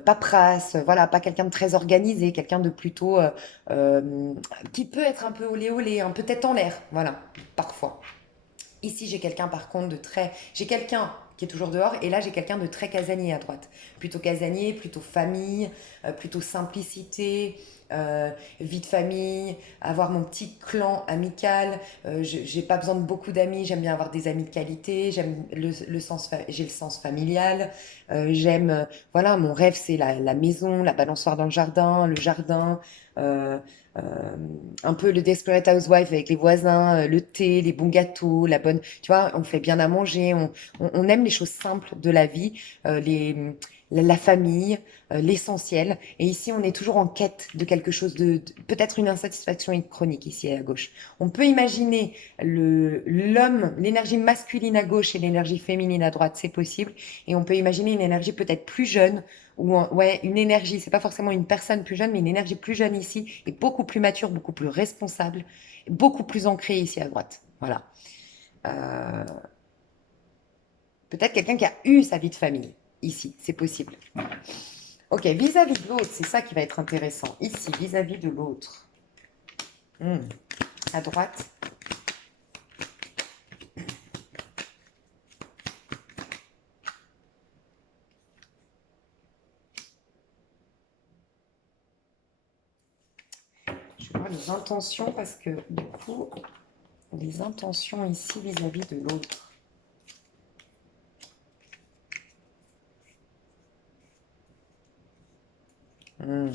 paperasse, voilà, pas quelqu'un de très organisé, quelqu'un de plutôt euh, qui peut être un peu olé olé, un peu tête en l'air, voilà, parfois. Ici, j'ai quelqu'un par contre de très. J'ai quelqu'un qui est toujours dehors, et là, j'ai quelqu'un de très casanier à droite. Plutôt casanier, plutôt famille, plutôt simplicité, euh, vie de famille, avoir mon petit clan amical. J'ai pas besoin de beaucoup d'amis, j'aime bien avoir des amis de qualité, j'ai le sens familial. Voilà, mon rêve, c'est la maison, la balançoire dans le jardin, le jardin. euh, euh, un peu le Desperate Housewife avec les voisins, le thé, les bons gâteaux, la bonne, tu vois, on fait bien à manger, on aime les choses simples de la vie, la famille, l'essentiel. Et ici, on est toujours en quête de quelque chose peut-être une insatisfaction chronique ici à gauche. On peut imaginer l'homme, l'énergie masculine à gauche et l'énergie féminine à droite, c'est possible. Et on peut imaginer une énergie peut-être plus jeune ouais, une énergie, c'est pas forcément une personne plus jeune, mais une énergie plus jeune ici, et beaucoup plus mature, beaucoup plus responsable, beaucoup plus ancrée ici à droite. Voilà. Euh, Peut-être quelqu'un qui a eu sa vie de famille ici, c'est possible. Ok, vis-à-vis de l'autre, c'est ça qui va être intéressant. Ici, vis-à-vis de l'autre. Hmm. À droite. Je vais voir les intentions parce que du coup, les intentions ici vis-à-vis de l'autre. Hmm.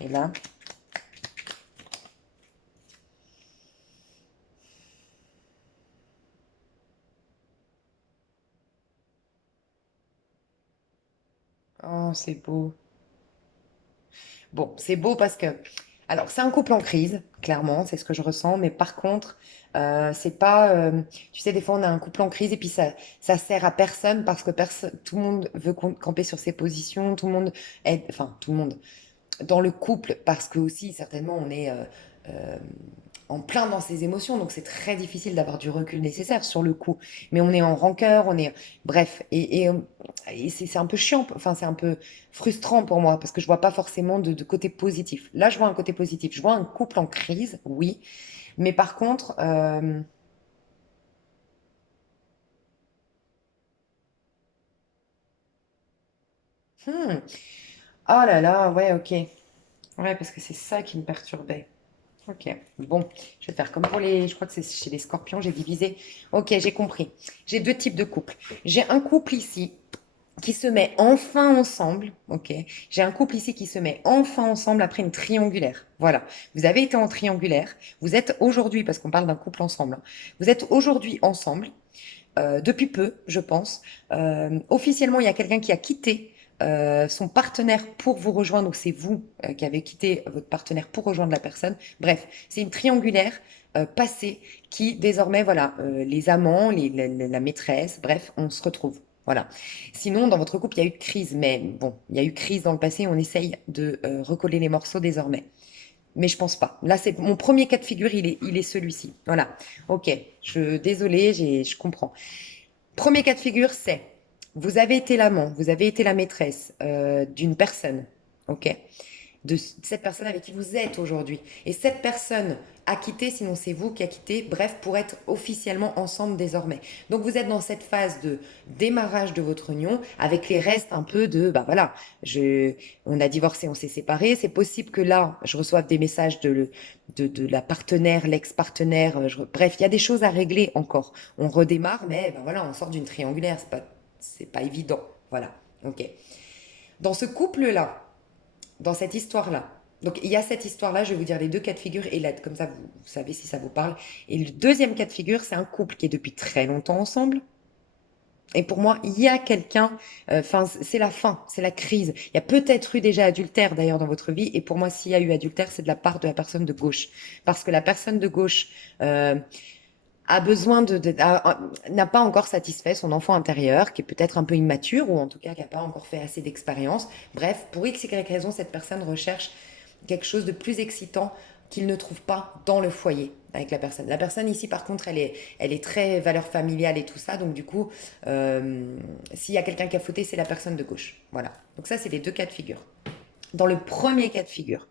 Et là, oh, c'est beau. Bon, c'est beau parce que, alors, c'est un couple en crise, clairement, c'est ce que je ressens, mais par contre, c'est pas, tu sais, des fois, on a un couple en crise et puis ça sert à personne parce que tout le monde veut camper sur ses positions, tout le monde enfin, tout le monde, dans le couple, parce que aussi, certainement, on est euh, en plein dans ses émotions, donc c'est très difficile d'avoir du recul nécessaire sur le coup. Mais on est en rancœur, bref, et c'est un peu chiant, enfin c'est un peu frustrant pour moi parce que je vois pas forcément de côté positif. Là, je vois un côté positif. Je vois un couple en crise, oui, mais par contre, hmm, oh là là, ouais, ok, ouais, parce que c'est ça qui me perturbait. Ok, bon, je vais faire comme pour je crois que c'est chez les scorpions, j'ai divisé. Ok, j'ai compris. J'ai deux types de couples. J'ai un couple ici qui se met enfin ensemble. Ok, j'ai un couple ici qui se met enfin ensemble après une triangulaire. Voilà, vous avez été en triangulaire. Vous êtes aujourd'hui, parce qu'on parle d'un couple ensemble, hein, vous êtes aujourd'hui ensemble depuis peu, je pense. Officiellement, il y a quelqu'un qui a quitté son partenaire pour vous rejoindre, donc c'est vous qui avez quitté votre partenaire pour rejoindre la personne. Bref, c'est une triangulaire passée qui désormais, voilà, les amants, la maîtresse, bref, on se retrouve. Voilà. Sinon, dans votre couple, il y a eu crise, mais bon, il y a eu crise dans le passé, on essaye de recoller les morceaux désormais. Mais je pense pas. Là, c'est mon premier cas de figure, il est celui-ci. Voilà. Ok. Désolée, je comprends. Premier cas de figure, c'est vous avez été l'amant, vous avez été la maîtresse d'une personne, ok? De cette personne avec qui vous êtes aujourd'hui. Et cette personne a quitté, sinon c'est vous qui a quitté, bref, pour être officiellement ensemble désormais. Donc vous êtes dans cette phase de démarrage de votre union avec les restes un peu de, bah voilà, on a divorcé, on s'est séparés. C'est possible que là, je reçoive des messages de la partenaire, l'ex-partenaire. Bref, il y a des choses à régler encore. On redémarre, mais bah voilà, on sort d'une triangulaire. C'est pas évident. Voilà. Ok. Dans ce couple-là, dans cette histoire-là. Donc il y a cette histoire-là, je vais vous dire les deux cas de figure, et là, comme ça vous savez si ça vous parle. Et le deuxième cas de figure, c'est un couple qui est depuis très longtemps ensemble. Et pour moi, il y a quelqu'un, enfin, c'est la fin, c'est la crise. Il y a peut-être eu déjà adultère d'ailleurs dans votre vie, et pour moi, s'il y a eu adultère, c'est de la part de la personne de gauche. Parce que la personne de gauche a besoin n'a pas encore satisfait son enfant intérieur, qui est peut-être un peu immature, ou en tout cas qui n'a pas encore fait assez d'expérience. Bref, pour X, Y raison, cette personne recherche quelque chose de plus excitant qu'il ne trouve pas dans le foyer avec la personne. La personne ici, par contre, elle est très valeur familiale et tout ça, donc du coup, s'il y a quelqu'un qui a fauté, c'est la personne de gauche. Voilà. Donc ça, c'est les deux cas de figure. Dans le premier cas de figure,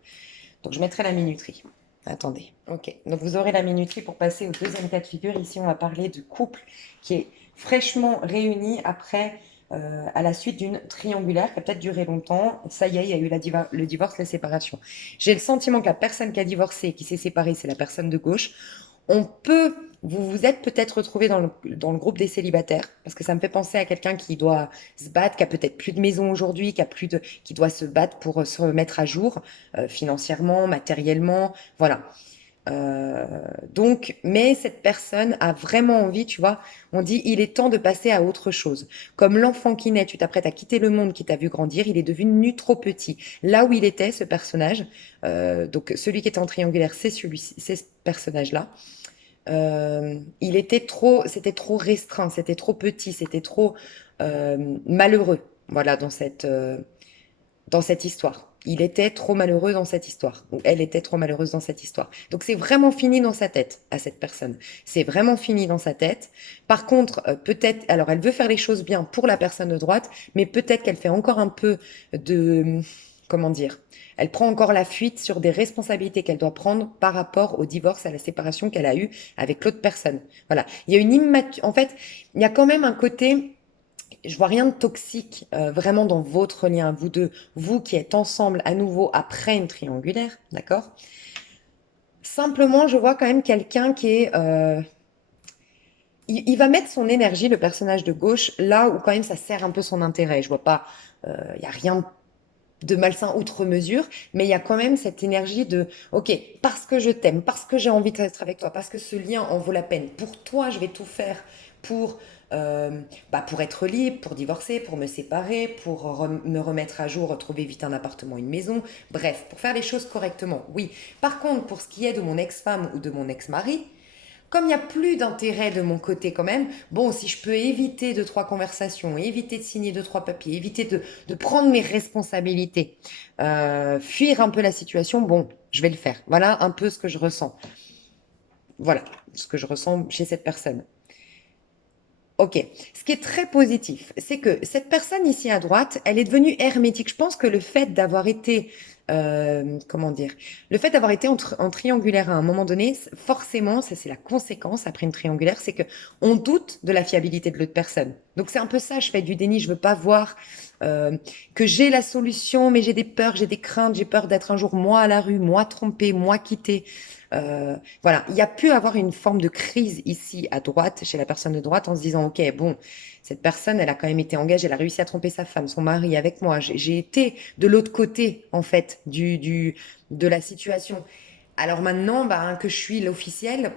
donc je mettrai la minuterie. Attendez. Ok. Donc vous aurez la minuterie pour passer au deuxième cas de figure. Ici, on va parler de couple qui est fraîchement réuni après, à la suite d'une triangulaire qui a peut-être duré longtemps. Ça y est, il y a eu le divorce, la séparation. J'ai le sentiment que la personne qui a divorcé, qui s'est séparée, c'est la personne de gauche. Vous vous êtes peut-être retrouvé dans le groupe des célibataires, parce que ça me fait penser à quelqu'un qui doit se battre, qui a peut-être plus de maison aujourd'hui, qui doit se battre pour se remettre à jour, financièrement, matériellement, voilà. Euh, donc, mais cette personne a vraiment envie, tu vois, on dit il est temps de passer à autre chose. Comme l'enfant qui naît, tu t'apprêtes à quitter le monde qui t'a vu grandir, il est devenu trop petit. Là où il était, ce personnage, donc celui qui était en triangulaire, c'est ce personnage-là. C'était trop restreint, c'était trop petit, c'était trop malheureux, voilà, dans cette histoire. Il était trop malheureux dans cette histoire, ou elle était trop malheureuse dans cette histoire. Donc c'est vraiment fini dans sa tête à cette personne. C'est vraiment fini dans sa tête. Par contre, peut-être, alors elle veut faire les choses bien pour la personne de droite, mais peut-être qu'elle fait encore un peu de, comment dire, elle prend encore la fuite sur des responsabilités qu'elle doit prendre par rapport au divorce, à la séparation qu'elle a eue avec l'autre personne. Voilà. Il y a une en fait, il y a quand même un côté, je vois rien de toxique vraiment dans votre lien, vous deux, vous qui êtes ensemble à nouveau après une triangulaire, d'accord? Simplement, je vois quand même quelqu'un qui est... il va mettre son énergie, le personnage de gauche, là où quand même ça sert un peu son intérêt. Je vois pas... Il y a rien de malsain outre mesure, mais il y a quand même cette énergie de, ok, parce que je t'aime, parce que j'ai envie d'être avec toi, parce que ce lien en vaut la peine. Pour toi, je vais tout faire pour, pour être libre, pour divorcer, pour me séparer, pour me remettre à jour, retrouver vite un appartement, une maison, bref, pour faire les choses correctement. Oui. Par contre, pour ce qui est de mon ex-femme ou de mon ex-mari, comme il n'y a plus d'intérêt de mon côté quand même, bon, si je peux éviter deux, trois conversations, éviter de signer deux, trois papiers, éviter de prendre mes responsabilités, fuir un peu la situation, bon, je vais le faire. Voilà un peu ce que je ressens. Voilà ce que je ressens chez cette personne. Ok. Ce qui est très positif, c'est que cette personne ici à droite, elle est devenue hermétique. Je pense que le fait d'avoir été, comment dire, le fait d'avoir été en triangulaire à un moment donné, forcément, ça c'est la conséquence après une triangulaire, c'est que on doute de la fiabilité de l'autre personne. Donc c'est un peu ça, je fais du déni, je veux pas voir que j'ai la solution, mais j'ai des peurs, j'ai des craintes, j'ai peur d'être un jour moi à la rue, moi trompée, moi quittée. Voilà, il y a pu avoir une forme de crise ici à droite, chez la personne de droite, en se disant, ok, bon, cette personne, elle a quand même été engagée, elle a réussi à tromper sa femme, son mari avec moi. J'ai été de l'autre côté, en fait, de la situation. Alors maintenant, bah, que je suis l'officiel,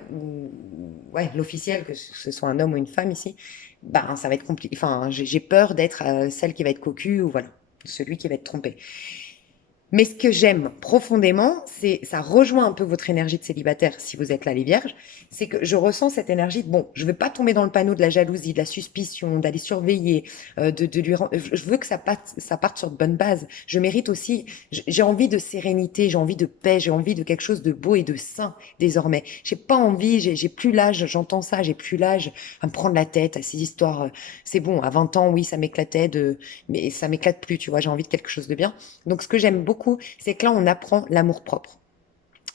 ouais, l'officiel, que ce soit un homme ou une femme ici, bah, ça va être compliqué. Enfin, j'ai peur d'être celle qui va être cocu, ou voilà. celui qui va être trompé. Mais ce que j'aime profondément, c'est, ça rejoint un peu votre énergie de célibataire si vous êtes là les vierges, c'est que je ressens cette énergie de, bon, je veux pas tomber dans le panneau de la jalousie, de la suspicion, d'aller surveiller, de lui rendre, je veux que ça parte sur de bonnes bases. Je mérite aussi, j'ai envie de sérénité, j'ai envie de paix, j'ai envie de quelque chose de beau et de sain désormais. J'ai pas envie, j'ai plus l'âge, j'entends ça, j'ai plus l'âge à me prendre la tête à ces histoires. C'est bon, à 20 ans, oui, ça m'éclatait mais ça m'éclate plus, tu vois, j'ai envie de quelque chose de bien. Donc, ce que j'aime beaucoup, c'est que là, on apprend l'amour-propre.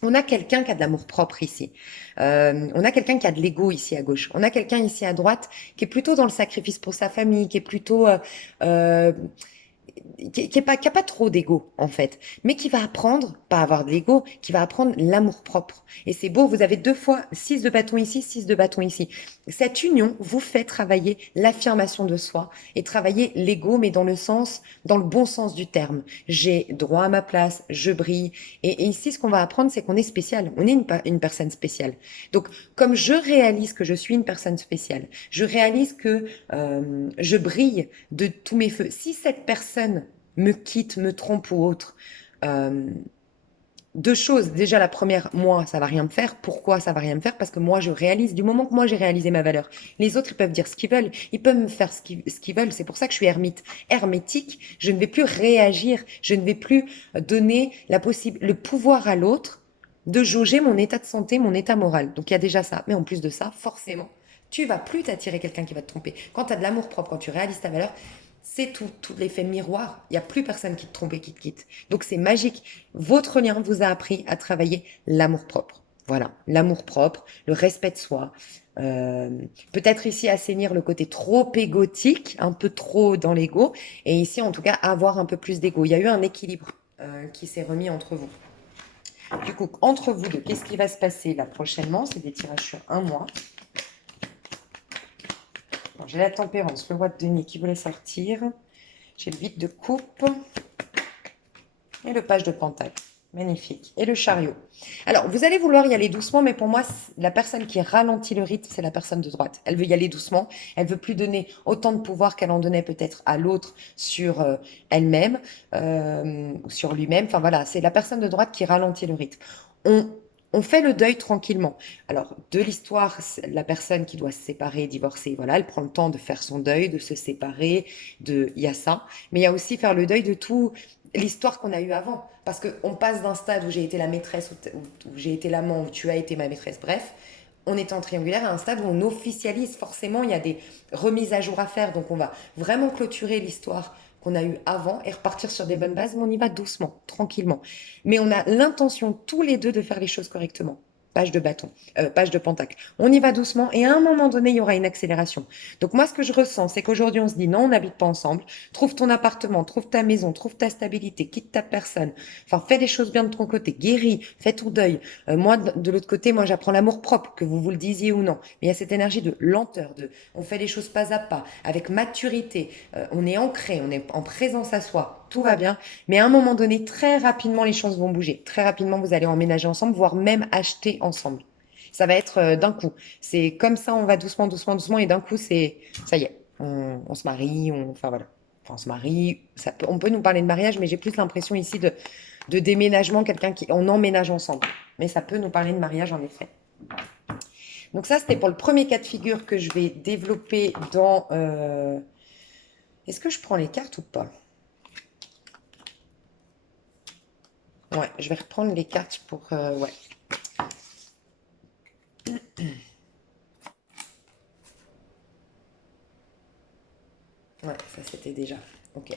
On a quelqu'un qui a de l'amour-propre ici. On a quelqu'un qui a de l'ego ici à gauche. On a quelqu'un ici à droite qui est plutôt dans le sacrifice pour sa famille, qui est plutôt euh, qui a pas trop d'ego en fait, mais qui va apprendre, pas avoir de l'ego, qui va apprendre l'amour propre. Et c'est beau, vous avez deux fois 6 de bâton ici, 6 de bâton ici. Cette union vous fait travailler l'affirmation de soi et travailler l'ego, mais dans le bon sens du terme. J'ai droit à ma place, je brille. Et ici, ce qu'on va apprendre, c'est qu'on est spécial. On est une personne spéciale. Donc, comme je réalise que je suis une personne spéciale, je réalise que je brille de tous mes feux. Si cette personne me quitte, me trompe ou autre, euh, deux choses. Déjà, la première, moi, ça va rien me faire. Pourquoi ça va rien me faire? Parce que moi, je réalise, du moment que moi, j'ai réalisé ma valeur, les autres, ils peuvent dire ce qu'ils veulent. Ils peuvent me faire ce qu'ils veulent. C'est pour ça que je suis ermite. Hermétique, je ne vais plus réagir. Je ne vais plus donner le pouvoir à l'autre de jauger mon état de santé, mon état moral. Donc, il y a déjà ça. Mais en plus de ça, forcément, tu vas plus t'attirer quelqu'un qui va te tromper. Quand tu as de l'amour propre, quand tu réalises ta valeur, c'est tout l'effet miroir. Il n'y a plus personne qui te trompe et qui te quitte. Donc c'est magique. Votre lien vous a appris à travailler l'amour propre. Voilà, l'amour propre, le respect de soi. Euh, Peut-être ici assainir le côté trop égotique, un peu trop dans l'ego, et ici en tout cas avoir un peu plus d'ego. Il y a eu un équilibre qui s'est remis entre vous. Du coup, entre vous deux, qu'est-ce qui va se passer là prochainement? C'est des tirages sur un mois. J'ai la tempérance, le roi de denier qui voulait sortir. J'ai le vide de coupe et le page de pentacle. Magnifique. Et le chariot. Alors, vous allez vouloir y aller doucement, mais pour moi, la personne qui ralentit le rythme, c'est la personne de droite. Elle veut y aller doucement. Elle veut plus donner autant de pouvoir qu'elle en donnait peut-être à l'autre sur elle-même, sur lui-même. Enfin voilà, c'est la personne de droite qui ralentit le rythme. On, on fait le deuil tranquillement. Alors, de l'histoire, la personne qui doit se séparer, divorcer, voilà, elle prend le temps de faire son deuil, de se séparer, il y a ça. Mais il y a aussi faire le deuil de tout l'histoire qu'on a eue avant. Parce qu'on passe d'un stade où j'ai été la maîtresse, où j'ai été l'amant, où tu as été ma maîtresse, bref, on est en triangulaire à un stade où on officialise. Forcément, il y a des remises à jour à faire. Donc, on va vraiment clôturer l'histoire qu'on a eue avant et repartir sur des bonnes bases, mais on y va doucement, tranquillement. Mais on a l'intention tous les deux de faire les choses correctement. Page de bâton, page de pentacle. On y va doucement et à un moment donné, il y aura une accélération. Donc moi, ce que je ressens, c'est qu'aujourd'hui, on se dit non, on n'habite pas ensemble. Trouve ton appartement, trouve ta maison, trouve ta stabilité, quitte ta personne. Enfin, fais les choses bien de ton côté, guéris, fais ton deuil. Moi, de l'autre côté, moi, j'apprends l'amour propre, que vous le disiez ou non. Mais il y a cette énergie de lenteur, on fait les choses pas à pas, avec maturité. On est ancré, on est en présence à soi. Tout va bien. Mais à un moment donné, très rapidement, les choses vont bouger. Très rapidement, vous allez emménager ensemble, voire même acheter ensemble. Ça va être d'un coup. C'est comme ça, on va doucement, doucement, doucement, et d'un coup, ça y est, on se marie, enfin voilà. Enfin, on se marie, on peut nous parler de mariage, mais j'ai plus l'impression ici de déménagement, on emménage ensemble. Mais ça peut nous parler de mariage, en effet. Donc ça, c'était pour le premier cas de figure que je vais développer dans... Est-ce que je prends les cartes ou pas? Ouais, je vais reprendre les cartes pour... ouais. Ouais, ça c'était déjà. Ok.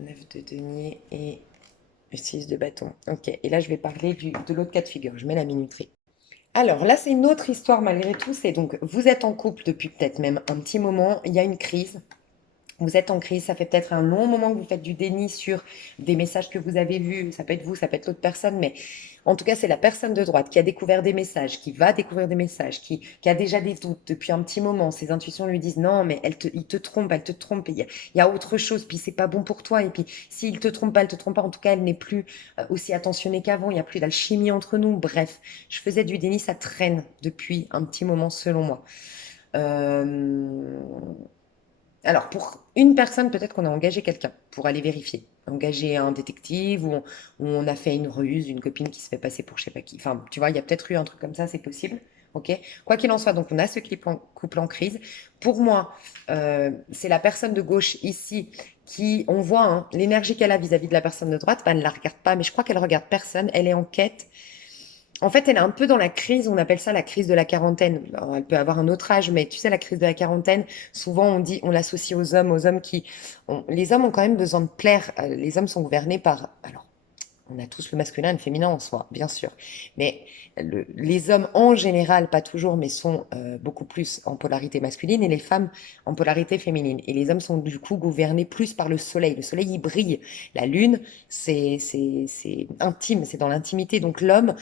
9 de denier et 6 de bâton. Ok. Et là, je vais parler de l'autre cas de figure. Je mets la minuterie. Alors là, c'est une autre histoire malgré tout. C'est donc, vous êtes en couple depuis peut-être même un petit moment. Il y a une crise. Vous êtes en crise, ça fait peut-être un long moment que vous faites du déni sur des messages que vous avez vus, ça peut être vous, ça peut être l'autre personne, mais en tout cas, c'est la personne de droite qui a découvert des messages, qui va découvrir des messages, qui a déjà des doutes depuis un petit moment. Ses intuitions lui disent non, mais il te trompe, elle te trompe, il y a autre chose, puis c'est pas bon pour toi. Et puis s'il te trompe pas, elle te trompe pas, en tout cas, elle n'est plus aussi attentionnée qu'avant, il n'y a plus d'alchimie entre nous. Bref, je faisais du déni, ça traîne depuis un petit moment selon moi. Euh, Alors, pour une personne, peut-être qu'on a engagé quelqu'un pour aller vérifier. Engager un détective ou on a fait une ruse, une copine qui se fait passer pour je sais pas qui. Enfin, tu vois, il y a peut-être eu un truc comme ça, c'est possible. Ok? Quoi qu'il en soit, donc on a ce couple en crise. Pour moi, c'est la personne de gauche ici qui, on voit hein, l'énergie qu'elle a vis-à-vis de la personne de droite, bah, elle ne la regarde pas, mais je crois qu'elle regarde personne. Elle est en quête. En fait, elle est un peu dans la crise, on appelle ça la crise de la quarantaine. Alors, elle peut avoir un autre âge, mais tu sais, la crise de la quarantaine, souvent on dit, on l'associe aux hommes qui, les hommes ont quand même besoin de plaire. Les hommes sont gouvernés par, alors, on a tous le masculin et le féminin en soi, bien sûr, mais les hommes en général, pas toujours, mais sont beaucoup plus en polarité masculine et les femmes en polarité féminine. Et les hommes sont du coup gouvernés plus par le soleil. Le soleil, il brille. La lune, c'est intime, c'est dans l'intimité. Donc l'homme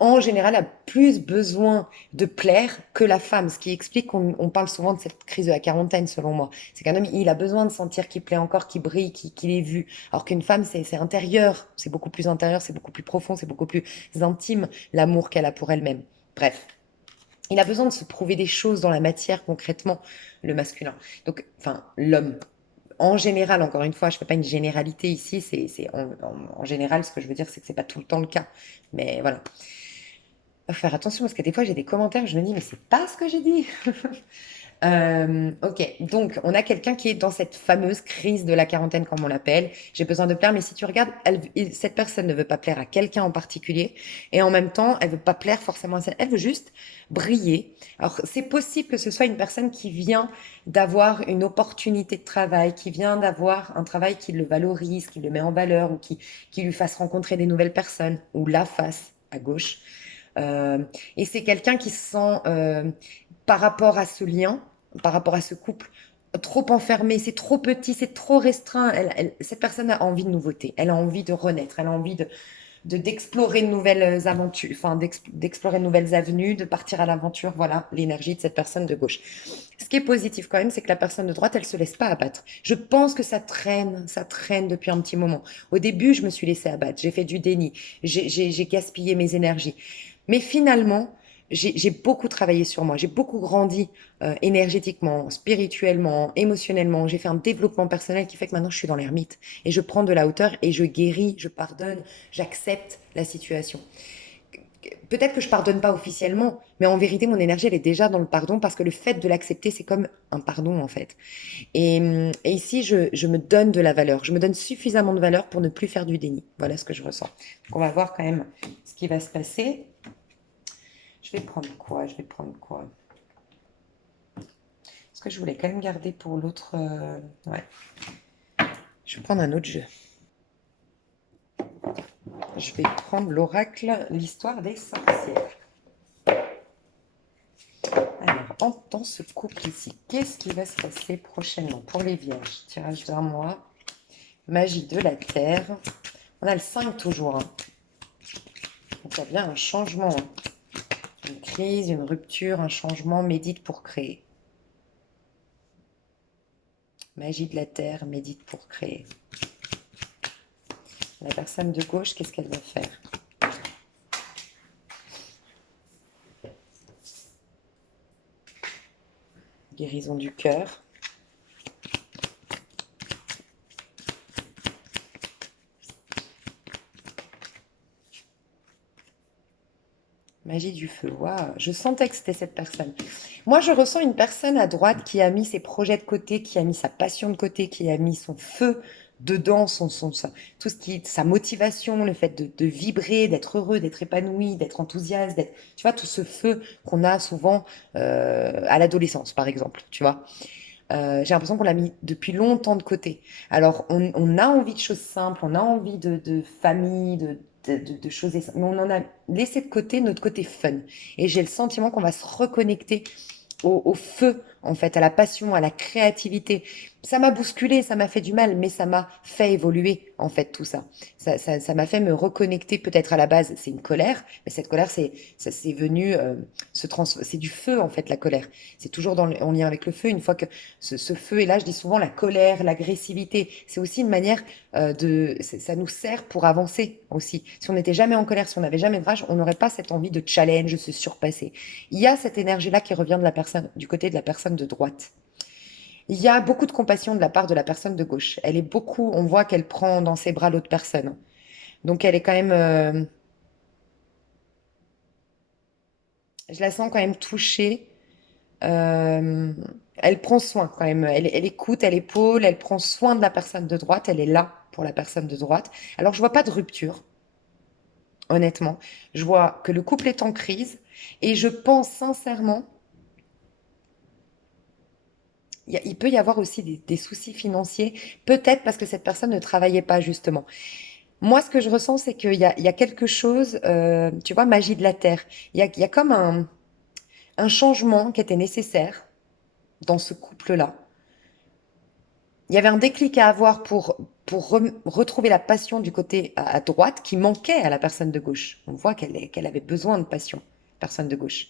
en général, a plus besoin de plaire que la femme, ce qui explique qu'on parle souvent de cette crise de la quarantaine, selon moi. C'est qu'un homme, il a besoin de sentir qu'il plaît encore, qu'il brille, qu'il est vu. Alors qu'une femme, c'est intérieur, c'est beaucoup plus intérieur, c'est beaucoup plus profond, c'est beaucoup plus intime, l'amour qu'elle a pour elle-même. Bref. Il a besoin de se prouver des choses dans la matière, concrètement, le masculin. Donc, enfin, l'homme. En général, encore une fois, je ne fais pas une généralité ici, en général, ce que je veux dire, c'est que c'est pas tout le temps le cas. Mais voilà. Faut faire attention parce que des fois j'ai des commentaires, je me dis mais c'est pas ce que j'ai dit. Ok, donc on a quelqu'un qui est dans cette fameuse crise de la quarantaine comme on l'appelle. J'ai besoin de plaire, mais si tu regardes, cette personne ne veut pas plaire à quelqu'un en particulier et en même temps, elle veut pas plaire forcément à celle, elle veut juste briller. Alors c'est possible que ce soit une personne qui vient d'avoir une opportunité de travail, qui vient d'avoir un travail qui le valorise, qui le met en valeur ou qui lui fasse rencontrer des nouvelles personnes ou la fasse à gauche. Euh, et c'est quelqu'un qui se sent, par rapport à ce lien, par rapport à ce couple, trop enfermé, c'est trop petit, c'est trop restreint. Cette personne a envie de nouveauté, elle a envie de renaître, elle a envie d'explorer de nouvelles aventures, enfin d'explorer de nouvelles avenues, de partir à l'aventure. Voilà l'énergie de cette personne de gauche. Ce qui est positif quand même, c'est que la personne de droite, elle se laisse pas abattre. Je pense que ça traîne depuis un petit moment. Au début, je me suis laissée abattre, j'ai fait du déni, j'ai gaspillé mes énergies. Mais finalement, j'ai beaucoup travaillé sur moi, j'ai beaucoup grandi énergétiquement, spirituellement, émotionnellement. J'ai fait un développement personnel qui fait que maintenant je suis dans l'ermite et je prends de la hauteur et je guéris, je pardonne, j'accepte la situation. Peut-être que je pardonne pas officiellement, mais en vérité, mon énergie, elle est déjà dans le pardon parce que le fait de l'accepter, c'est comme un pardon en fait. Et ici, je me donne de la valeur, je me donne suffisamment de valeur pour ne plus faire du déni. Voilà ce que je ressens. Donc on va voir quand même ce qui va se passer. Je vais prendre quoi? Je vais prendre quoi? Parce que je voulais quand même garder pour l'autre. Ouais. Je vais prendre un autre jeu. Je vais prendre l'oracle, l'histoire des sorcières. Alors, dans ce couple ici, qu'est-ce qui va se passer prochainement pour les vierges? Tirage d'un mois. Magie de la terre. On a le 5 toujours. Hein. Donc, il y a bien un changement. Hein. Une crise, une rupture, un changement. Médite pour créer. Magie de la terre, médite pour créer. La personne de gauche, qu'est-ce qu'elle va faire? Guérison du cœur. Magie du feu. Waouh, je sentais que c'était cette personne. Moi, je ressens une personne à droite qui a mis ses projets de côté, qui a mis sa passion de côté, qui a mis son feu dedans, tout ce qui, sa motivation, le fait de vibrer, d'être heureux, d'être épanoui, d'être enthousiaste, tu vois, tout ce feu qu'on a souvent à l'adolescence, par exemple, tu vois. J'ai l'impression qu'on l'a mis depuis longtemps de côté. Alors, on a envie de choses simples, on a envie de famille, de choses, mais on en a laissé de côté notre côté fun. Et j'ai le sentiment qu'on va se reconnecter au feu, en fait, à la passion, à la créativité. Ça m'a bousculé, ça m'a fait du mal, mais ça m'a fait évoluer, en fait, tout ça. Ça m'a fait me reconnecter, peut-être à la base, c'est une colère, mais cette colère, c'est venu c'est du feu, en fait, la colère. C'est toujours en lien avec le feu. Une fois que ce feu est là, je dis souvent la colère, l'agressivité, c'est aussi une manière ça nous sert pour avancer aussi. Si on n'était jamais en colère, si on n'avait jamais de rage, on n'aurait pas cette envie de challenge, de se surpasser. Il y a cette énergie-là qui revient de la personne, du côté de la personne de droite. Il y a beaucoup de compassion de la part de la personne de gauche. Elle est beaucoup, on voit qu'elle prend dans ses bras l'autre personne. Donc elle est quand même, je la sens quand même touchée. Euh, Elle prend soin quand même. Elle écoute, elle épaule, elle prend soin de la personne de droite. Elle est là pour la personne de droite. Alors je vois pas de rupture, honnêtement. Je vois que le couple est en crise et je pense sincèrement, il peut y avoir aussi des soucis financiers, peut-être parce que cette personne ne travaillait pas justement. Moi, ce que je ressens, c'est qu'il y a quelque chose, tu vois, magie de la terre. Il y a comme un changement qui était nécessaire dans ce couple-là. Il y avait un déclic à avoir pour retrouver la passion du côté à droite qui manquait à la personne de gauche. On voit qu'elle avait besoin de passion, personne de gauche.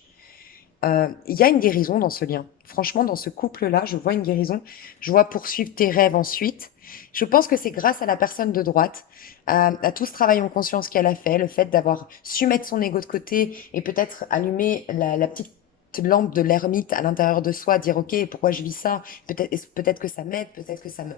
Il y a une guérison dans ce lien. Franchement, dans ce couple-là, je vois une guérison. Je vois poursuivre tes rêves ensuite. Je pense que c'est grâce à la personne de droite, à tout ce travail en conscience qu'elle a fait, le fait d'avoir su mettre son ego de côté et peut-être allumer la petite lampe de l'ermite à l'intérieur de soi, dire ok, pourquoi je vis ça? Peut-être que ça m'aide, peut-être que ça me.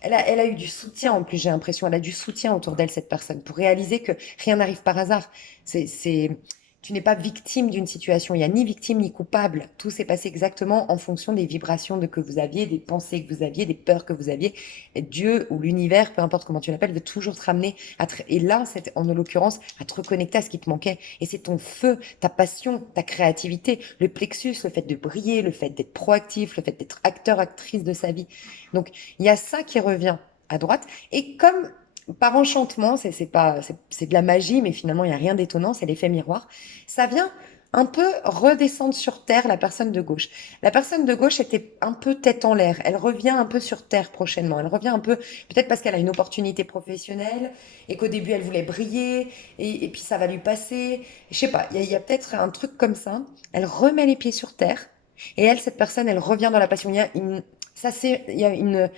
Elle a eu du soutien en plus, j'ai l'impression. Elle a du soutien autour d'elle, cette personne, pour réaliser que rien n'arrive par hasard. C'est tu n'es pas victime d'une situation. Il n'y a ni victime ni coupable. Tout s'est passé exactement en fonction des vibrations que vous aviez, des pensées que vous aviez, des peurs que vous aviez. Et Dieu ou l'univers, peu importe comment tu l'appelles, veut toujours te ramener et là, c'est en l'occurrence à te reconnecter à ce qui te manquait. Et c'est ton feu, ta passion, ta créativité, le plexus, le fait de briller, le fait d'être proactif, le fait d'être acteur, actrice de sa vie. Donc, il y a ça qui revient à droite. Et comme par enchantement, c'est pas, c'est de la magie, mais finalement, il n'y a rien d'étonnant, c'est l'effet miroir. Ça vient un peu redescendre sur terre la personne de gauche. La personne de gauche était un peu tête en l'air. Elle revient un peu sur terre prochainement. Elle revient un peu, peut-être parce qu'elle a une opportunité professionnelle et qu'au début elle voulait briller et puis ça va lui passer. Je sais pas, il y a peut-être un truc comme ça. Elle remet les pieds sur terre et elle, cette personne, elle revient dans la passion. Il y a une,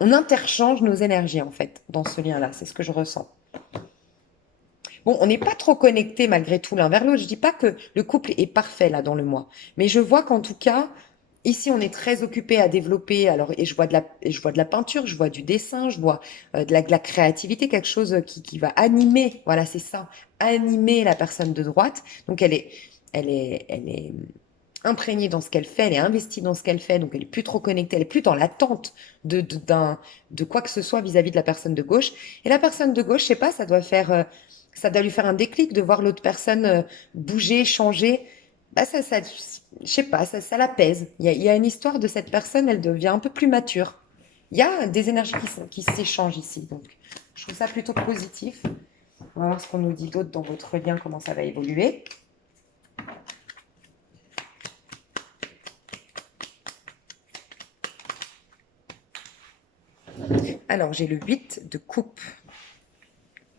on interchange nos énergies en fait dans ce lien-là. C'est ce que je ressens. Bon, on n'est pas trop connectés malgré tout l'un vers l'autre. Je dis pas que le couple est parfait là dans le mois, mais je vois qu'en tout cas, ici, on est très occupé à développer. Alors, et je vois de la peinture, je vois du dessin, je vois de la créativité, quelque chose qui va animer. Voilà, c'est ça, animer la personne de droite. Donc, elle est imprégnée dans ce qu'elle fait, elle est investie dans ce qu'elle fait, donc elle est plus trop connectée, elle est plus dans l'attente de quoi que ce soit vis-à-vis de la personne de gauche. Et la personne de gauche, je sais pas, ça doit lui faire un déclic de voir l'autre personne bouger, changer. Bah je sais pas, ça l'apaise. Il y a une histoire de cette personne, elle devient un peu plus mature. Il y a des énergies qui s'échangent ici, donc je trouve ça plutôt positif. On va voir ce qu'on nous dit d'autre dans votre lien, comment ça va évoluer. Alors, j'ai le 8 de coupe.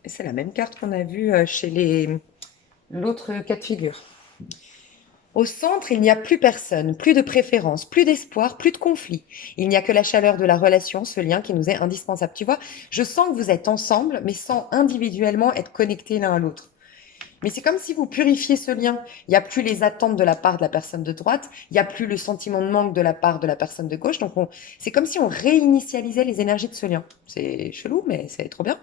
Et c'est la même carte qu'on a vue chez l'autre cas de figure. Au centre, il n'y a plus personne, plus de préférence, plus d'espoir, plus de conflit. Il n'y a que la chaleur de la relation, ce lien qui nous est indispensable. Tu vois, je sens que vous êtes ensemble, mais sans individuellement être connectés l'un à l'autre. Mais c'est comme si vous purifiez ce lien. Il n'y a plus les attentes de la part de la personne de droite, il n'y a plus le sentiment de manque de la part de la personne de gauche. Donc c'est comme si on réinitialisait les énergies de ce lien. C'est chelou, mais c'est trop bien.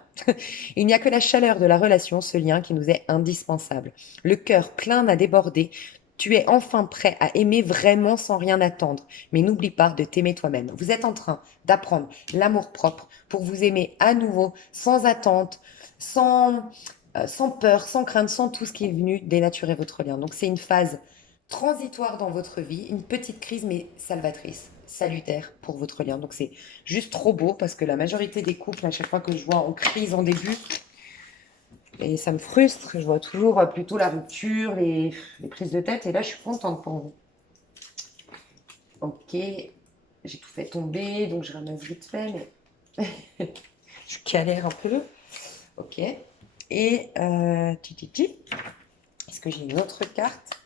Il n'y a que la chaleur de la relation, ce lien qui nous est indispensable. Le cœur plein à déborder. Tu es enfin prêt à aimer vraiment sans rien attendre. Mais n'oublie pas de t'aimer toi-même. Vous êtes en train d'apprendre l'amour-propre pour vous aimer à nouveau, sans attente, sans peur, sans crainte, sans tout ce qui est venu dénaturer votre lien. Donc c'est une phase transitoire dans votre vie, une petite crise mais salvatrice, salutaire pour votre lien. Donc c'est juste trop beau parce que la majorité des couples, à chaque fois que je vois en crise en début, et ça me frustre, je vois toujours plutôt la rupture, les prises de tête, et là je suis contente pour vous. Ok, j'ai tout fait tomber, donc je ramasse vite fait, mais je galère un peu. Ok. Et est-ce que j'ai une autre carte?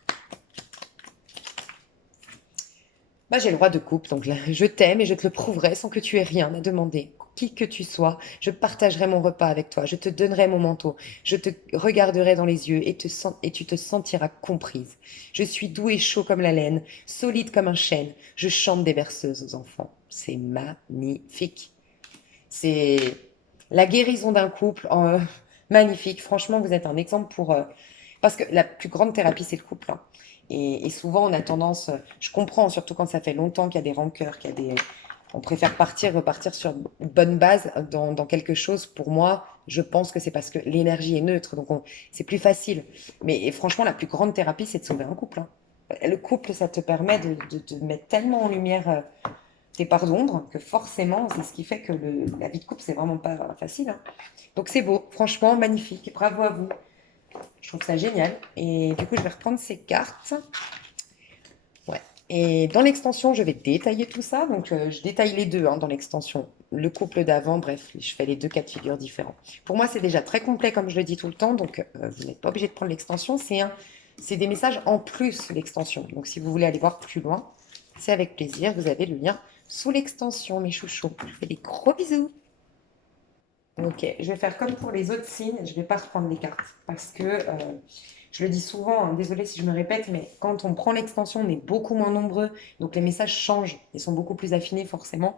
Bah, j'ai le droit de coupe, donc là, je t'aime et je te le prouverai sans que tu aies rien à demander. Qui que tu sois, je partagerai mon repas avec toi, je te donnerai mon manteau, je te regarderai dans les yeux et tu te sentiras comprise. Je suis doux et chaud comme la laine, solide comme un chêne, je chante des berceuses aux enfants. C'est magnifique. C'est la guérison d'un couple, magnifique. Franchement, vous êtes un exemple pour... parce que la plus grande thérapie, c'est le couple, hein. Et souvent, on a tendance, je comprends, surtout quand ça fait longtemps qu'il y a des rancœurs, qu'il y a des... On préfère repartir sur une bonne base dans quelque chose. Pour moi, je pense que c'est parce que l'énergie est neutre, donc c'est plus facile. Mais et franchement, la plus grande thérapie, c'est de sauver un couple, hein. Le couple, ça te permet de mettre tellement en lumière tes parts d'ombre que forcément, c'est ce qui fait que la vie de couple, c'est vraiment pas facile, hein. Donc c'est beau, franchement, magnifique. Bravo à vous. Je trouve ça génial. Et du coup, je vais reprendre ces cartes. Ouais. Et dans l'extension, je vais détailler tout ça. Donc, je détaille les deux, hein, dans l'extension. Le couple d'avant, bref, je fais les deux cas de figure différents. Pour moi, c'est déjà très complet, comme je le dis tout le temps. Donc, vous n'êtes pas obligé de prendre l'extension. C'est des messages en plus, l'extension. Donc, si vous voulez aller voir plus loin, c'est avec plaisir. Vous avez le lien sous l'extension, mes chouchous. Je vous fais des gros bisous. Ok, je vais faire comme pour les autres signes, je ne vais pas reprendre les cartes parce que je le dis souvent, hein, désolée si je me répète, mais quand on prend l'extension, on est beaucoup moins nombreux, donc les messages changent, ils sont beaucoup plus affinés forcément.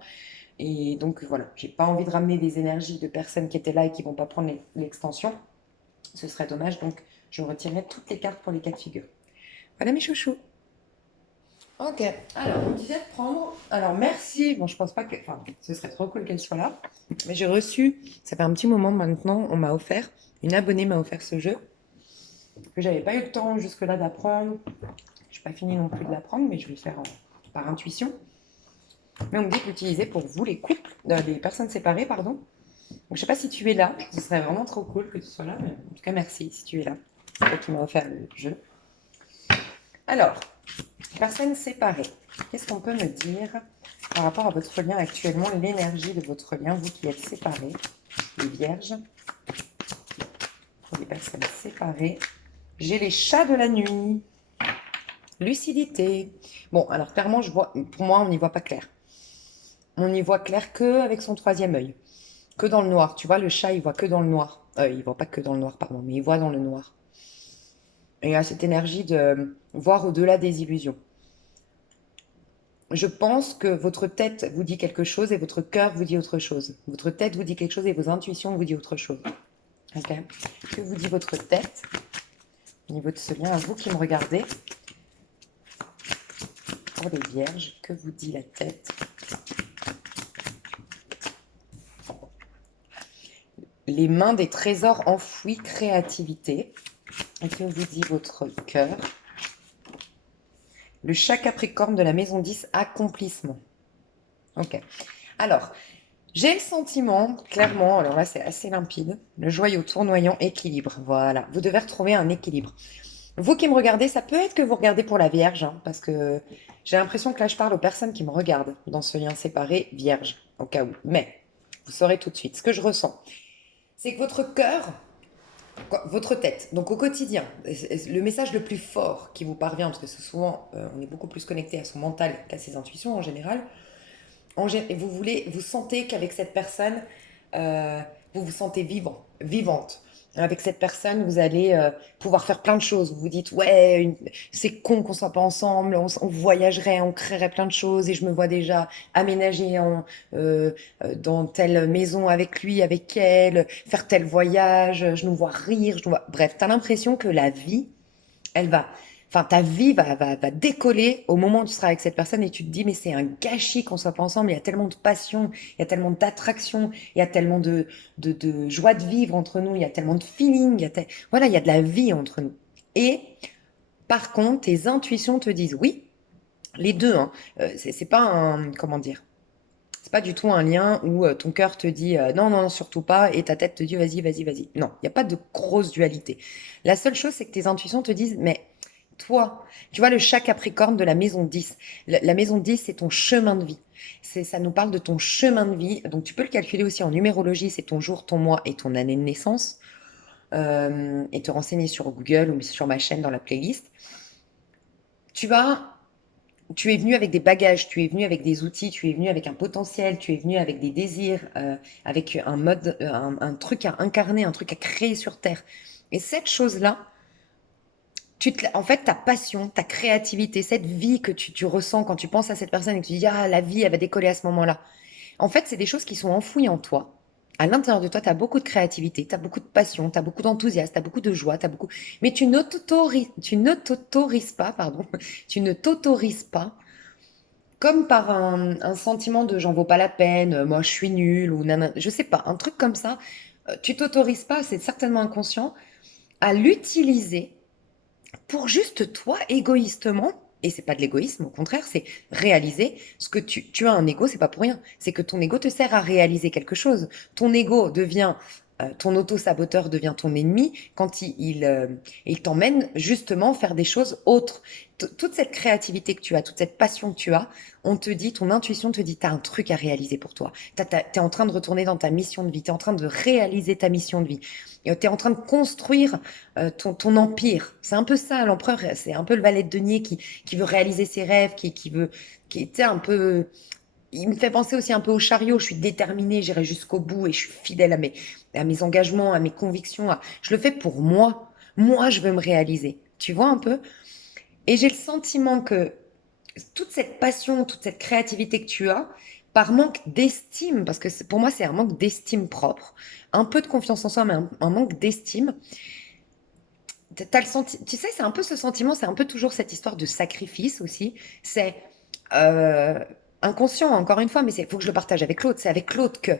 Et donc voilà, j'ai pas envie de ramener des énergies de personnes qui étaient là et qui vont pas prendre l'extension, ce serait dommage, donc je retirerai toutes les cartes pour les cas de figure. Voilà mes chouchous. Ok, alors on disait de prendre. Alors merci, bon je pense pas que. Enfin, ce serait trop cool qu'elle soit là. Mais j'ai reçu, ça fait un petit moment maintenant, on m'a offert, une abonnée m'a offert ce jeu, que j'avais pas eu le temps jusque-là d'apprendre. Je n'ai pas fini non plus de l'apprendre, mais je vais le faire par intuition. Mais on me dit de l'utiliser pour vous, les couples, les personnes séparées, pardon. Donc je sais pas si tu es là, ce serait vraiment trop cool que tu sois là, mais en tout cas merci si tu es là. C'est toi qui m'as offert le jeu. Alors, personnes séparées, qu'est-ce qu'on peut me dire par rapport à votre lien actuellement, l'énergie de votre lien, vous qui êtes séparés, les vierges, pour les personnes séparées. J'ai les chats de la nuit. Lucidité. Bon, alors clairement, pour moi, on n'y voit pas clair. On n'y voit clair que avec son troisième œil, que dans le noir. Tu vois, le chat, il voit que dans le noir. Il voit pas que dans le noir, pardon, mais il voit dans le noir. Et il a cette énergie de voir au-delà des illusions. Je pense que votre tête vous dit quelque chose et votre cœur vous dit autre chose. Votre tête vous dit quelque chose et vos intuitions vous disent autre chose. Ok. Que vous dit votre tête au niveau de ce lien à vous qui me regardez? Pour les vierges, que vous dit la tête? Les mains des trésors enfouis, créativité. Et que vous dit votre cœur? Le chat capricorne de la maison 10, accomplissement. Ok. Alors, j'ai le sentiment, clairement, alors là c'est assez limpide, le joyau tournoyant, équilibre. Voilà, vous devez retrouver un équilibre. Vous qui me regardez, ça peut être que vous regardez pour la Vierge, hein, parce que j'ai l'impression que là je parle aux personnes qui me regardent dans ce lien séparé Vierge, au cas où. Mais vous saurez tout de suite. Ce que je ressens, c'est que votre cœur, votre tête, donc au quotidien, le message le plus fort qui vous parvient, parce que souvent on est beaucoup plus connecté à son mental qu'à ses intuitions en général, vous sentez qu'avec cette personne, euh, vous vous sentez vivante. Avec cette personne, vous allez pouvoir faire plein de choses. Vous vous dites, ouais, c'est con qu'on soit pas ensemble, on voyagerait, on créerait plein de choses et je me vois déjà aménager dans telle maison avec lui, avec elle, faire tel voyage, je nous vois rire, Bref, tu as l'impression que la vie, elle va, enfin, ta vie va décoller au moment où tu seras avec cette personne et tu te dis, mais c'est un gâchis qu'on soit pas ensemble. Il y a tellement de passion, il y a tellement d'attraction, il y a tellement de joie de vivre entre nous, il y a tellement de feeling, voilà, il y a de la vie entre nous. Et par contre, tes intuitions te disent, oui, les deux, hein, c'est pas un, comment dire, c'est pas du tout un lien où ton cœur te dit non, non, non, surtout pas, et ta tête te dit vas-y, vas-y, vas-y. Non, il n'y a pas de grosse dualité. La seule chose, c'est que tes intuitions te disent, mais toi, tu vois le chat Capricorne de la maison 10. La maison 10, c'est ton chemin de vie. Ça nous parle de ton chemin de vie. Donc tu peux le calculer aussi en numérologie, c'est ton jour, ton mois et ton année de naissance. Et te renseigner sur Google ou sur ma chaîne dans la playlist. Tu vas tu es venu avec des bagages, tu es venu avec des outils, tu es venu avec un potentiel, tu es venu avec des désirs, avec un mode, un truc à incarner, un truc à créer sur Terre. Et cette chose-là, en fait, ta passion, ta créativité, cette vie que tu ressens quand tu penses à cette personne et que tu dis, ah, la vie, elle va décoller à ce moment-là. En fait, c'est des choses qui sont enfouies en toi. À l'intérieur de toi, tu as beaucoup de créativité, tu as beaucoup de passion, tu as beaucoup d'enthousiasme, tu as beaucoup de joie, tu as beaucoup... Mais tu ne t'autorises pas, pardon, tu ne t'autorises pas, comme par un sentiment de j'en vaux pas la peine, moi je suis nulle, ou nanana, je sais pas, un truc comme ça, tu t'autorises pas, c'est certainement inconscient, à l'utiliser pour juste toi, égoïstement, et c'est pas de l'égoïsme, au contraire, c'est réaliser ce que tu as un ego, c'est pas pour rien. C'est que ton ego te sert à réaliser quelque chose. Ton ego devient, ton auto-saboteur devient ton ennemi quand il t'emmène justement faire des choses autres. Toute cette créativité que tu as, toute cette passion que tu as, on te dit, ton intuition te dit, tu as un truc à réaliser pour toi. Tu es en train de retourner dans ta mission de vie, tu es en train de réaliser ta mission de vie. Tu es en train de construire ton empire. C'est un peu ça, l'empereur, c'est un peu le valet de denier qui veut réaliser ses rêves, qui veut, qui était un peu. Il me fait penser aussi un peu au chariot. Je suis déterminée, j'irai jusqu'au bout et je suis fidèle à mes engagements, à mes convictions. Je le fais pour moi. Moi, je veux me réaliser. Tu vois un peu? Et j'ai le sentiment que toute cette passion, toute cette créativité que tu as, par manque d'estime, parce que pour moi, c'est un manque d'estime propre, un peu de confiance en soi, mais un manque d'estime. Tu sais, c'est un peu ce sentiment, c'est un peu toujours cette histoire de sacrifice aussi. C'est euh, inconscient, encore une fois, mais c'est faut que je le partage avec l'autre. C'est avec l'autre que.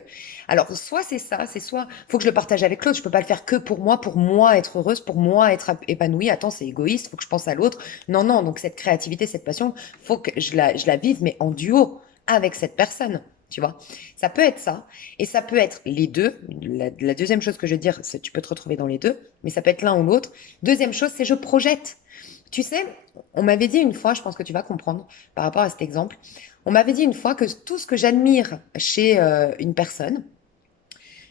Alors, soit c'est ça, c'est soit faut que je le partage avec l'autre. Je peux pas le faire que pour moi être heureuse, pour moi être épanouie. Attends, c'est égoïste, faut que je pense à l'autre. Non, non, donc cette créativité, cette passion, faut que je la vive, mais en duo avec cette personne. Tu vois, ça peut être ça, et ça peut être les deux. La deuxième chose que je veux dire, c'est tu peux te retrouver dans les deux, mais ça peut être l'un ou l'autre. Deuxième chose, c'est je projette. Tu sais, on m'avait dit une fois, je pense que tu vas comprendre par rapport à cet exemple, on m'avait dit une fois que tout ce que j'admire chez une personne,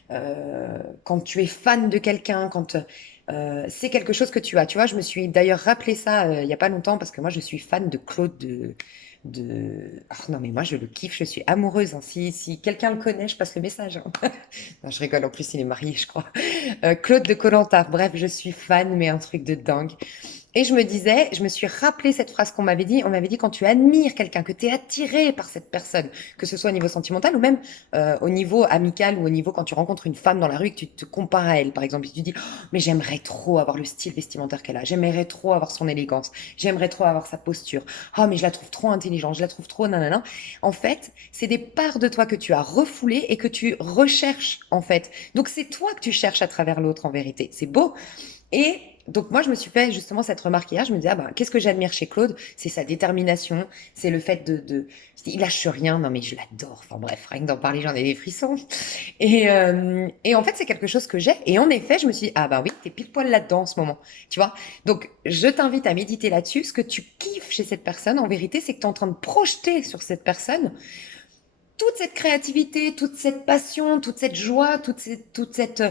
quand tu es fan de quelqu'un, quand c'est quelque chose que tu as. Tu vois, je me suis d'ailleurs rappelé ça il y a pas longtemps parce que moi je suis fan de Claude Ah non mais moi je le kiffe, je suis amoureuse, hein. Si quelqu'un le connaît, je passe le message, hein. Non, je rigole, en plus il est marié, je crois. Claude de koh. Bref, je suis fan, mais un truc de dingue. Et je me disais, je me suis rappelé cette phrase qu'on m'avait dit. On m'avait dit quand tu admires quelqu'un, que tu es attiré par cette personne, que ce soit au niveau sentimental ou même au niveau amical ou au niveau quand tu rencontres une femme dans la rue et que tu te compares à elle, par exemple, et tu dis, oh, mais j'aimerais trop avoir le style vestimentaire qu'elle a, j'aimerais trop avoir son élégance, j'aimerais trop avoir sa posture. Oh, mais je la trouve trop intelligente, je la trouve trop nanana. En fait, c'est des parts de toi que tu as refoulées et que tu recherches, en fait. Donc c'est toi que tu cherches à travers l'autre, en vérité. C'est beau. Et donc moi, je me suis fait justement cette remarque hier. Je me disais, ah ben, qu'est-ce que j'admire chez Claude? C'est sa détermination, c'est le fait il lâche rien. Non mais je l'adore. Enfin bref, rien que d'en parler, j'en ai des frissons. Et en fait, c'est quelque chose que j'ai. Et en effet, je me suis dit, ah ben oui, t'es pile poil là-dedans en ce moment. Tu vois? Donc, je t'invite à méditer là-dessus. Ce que tu kiffes chez cette personne, en vérité, c'est que tu es en train de projeter sur cette personne toute cette créativité, toute cette passion, toute cette joie, toute cette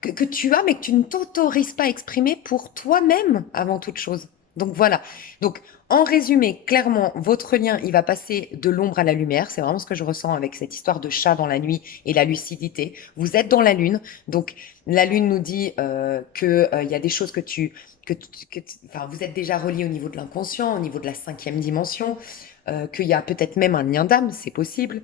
que tu as, mais que tu ne t'autorises pas à exprimer pour toi-même avant toute chose. Donc voilà. Donc en résumé, clairement, votre lien, il va passer de l'ombre à la lumière. C'est vraiment ce que je ressens avec cette histoire de chat dans la nuit et la lucidité. Vous êtes dans la lune, donc la lune nous dit que il y a des choses enfin, vous êtes déjà reliés au niveau de l'inconscient, au niveau de la cinquième dimension, qu'il y a peut-être même un lien d'âme, c'est possible.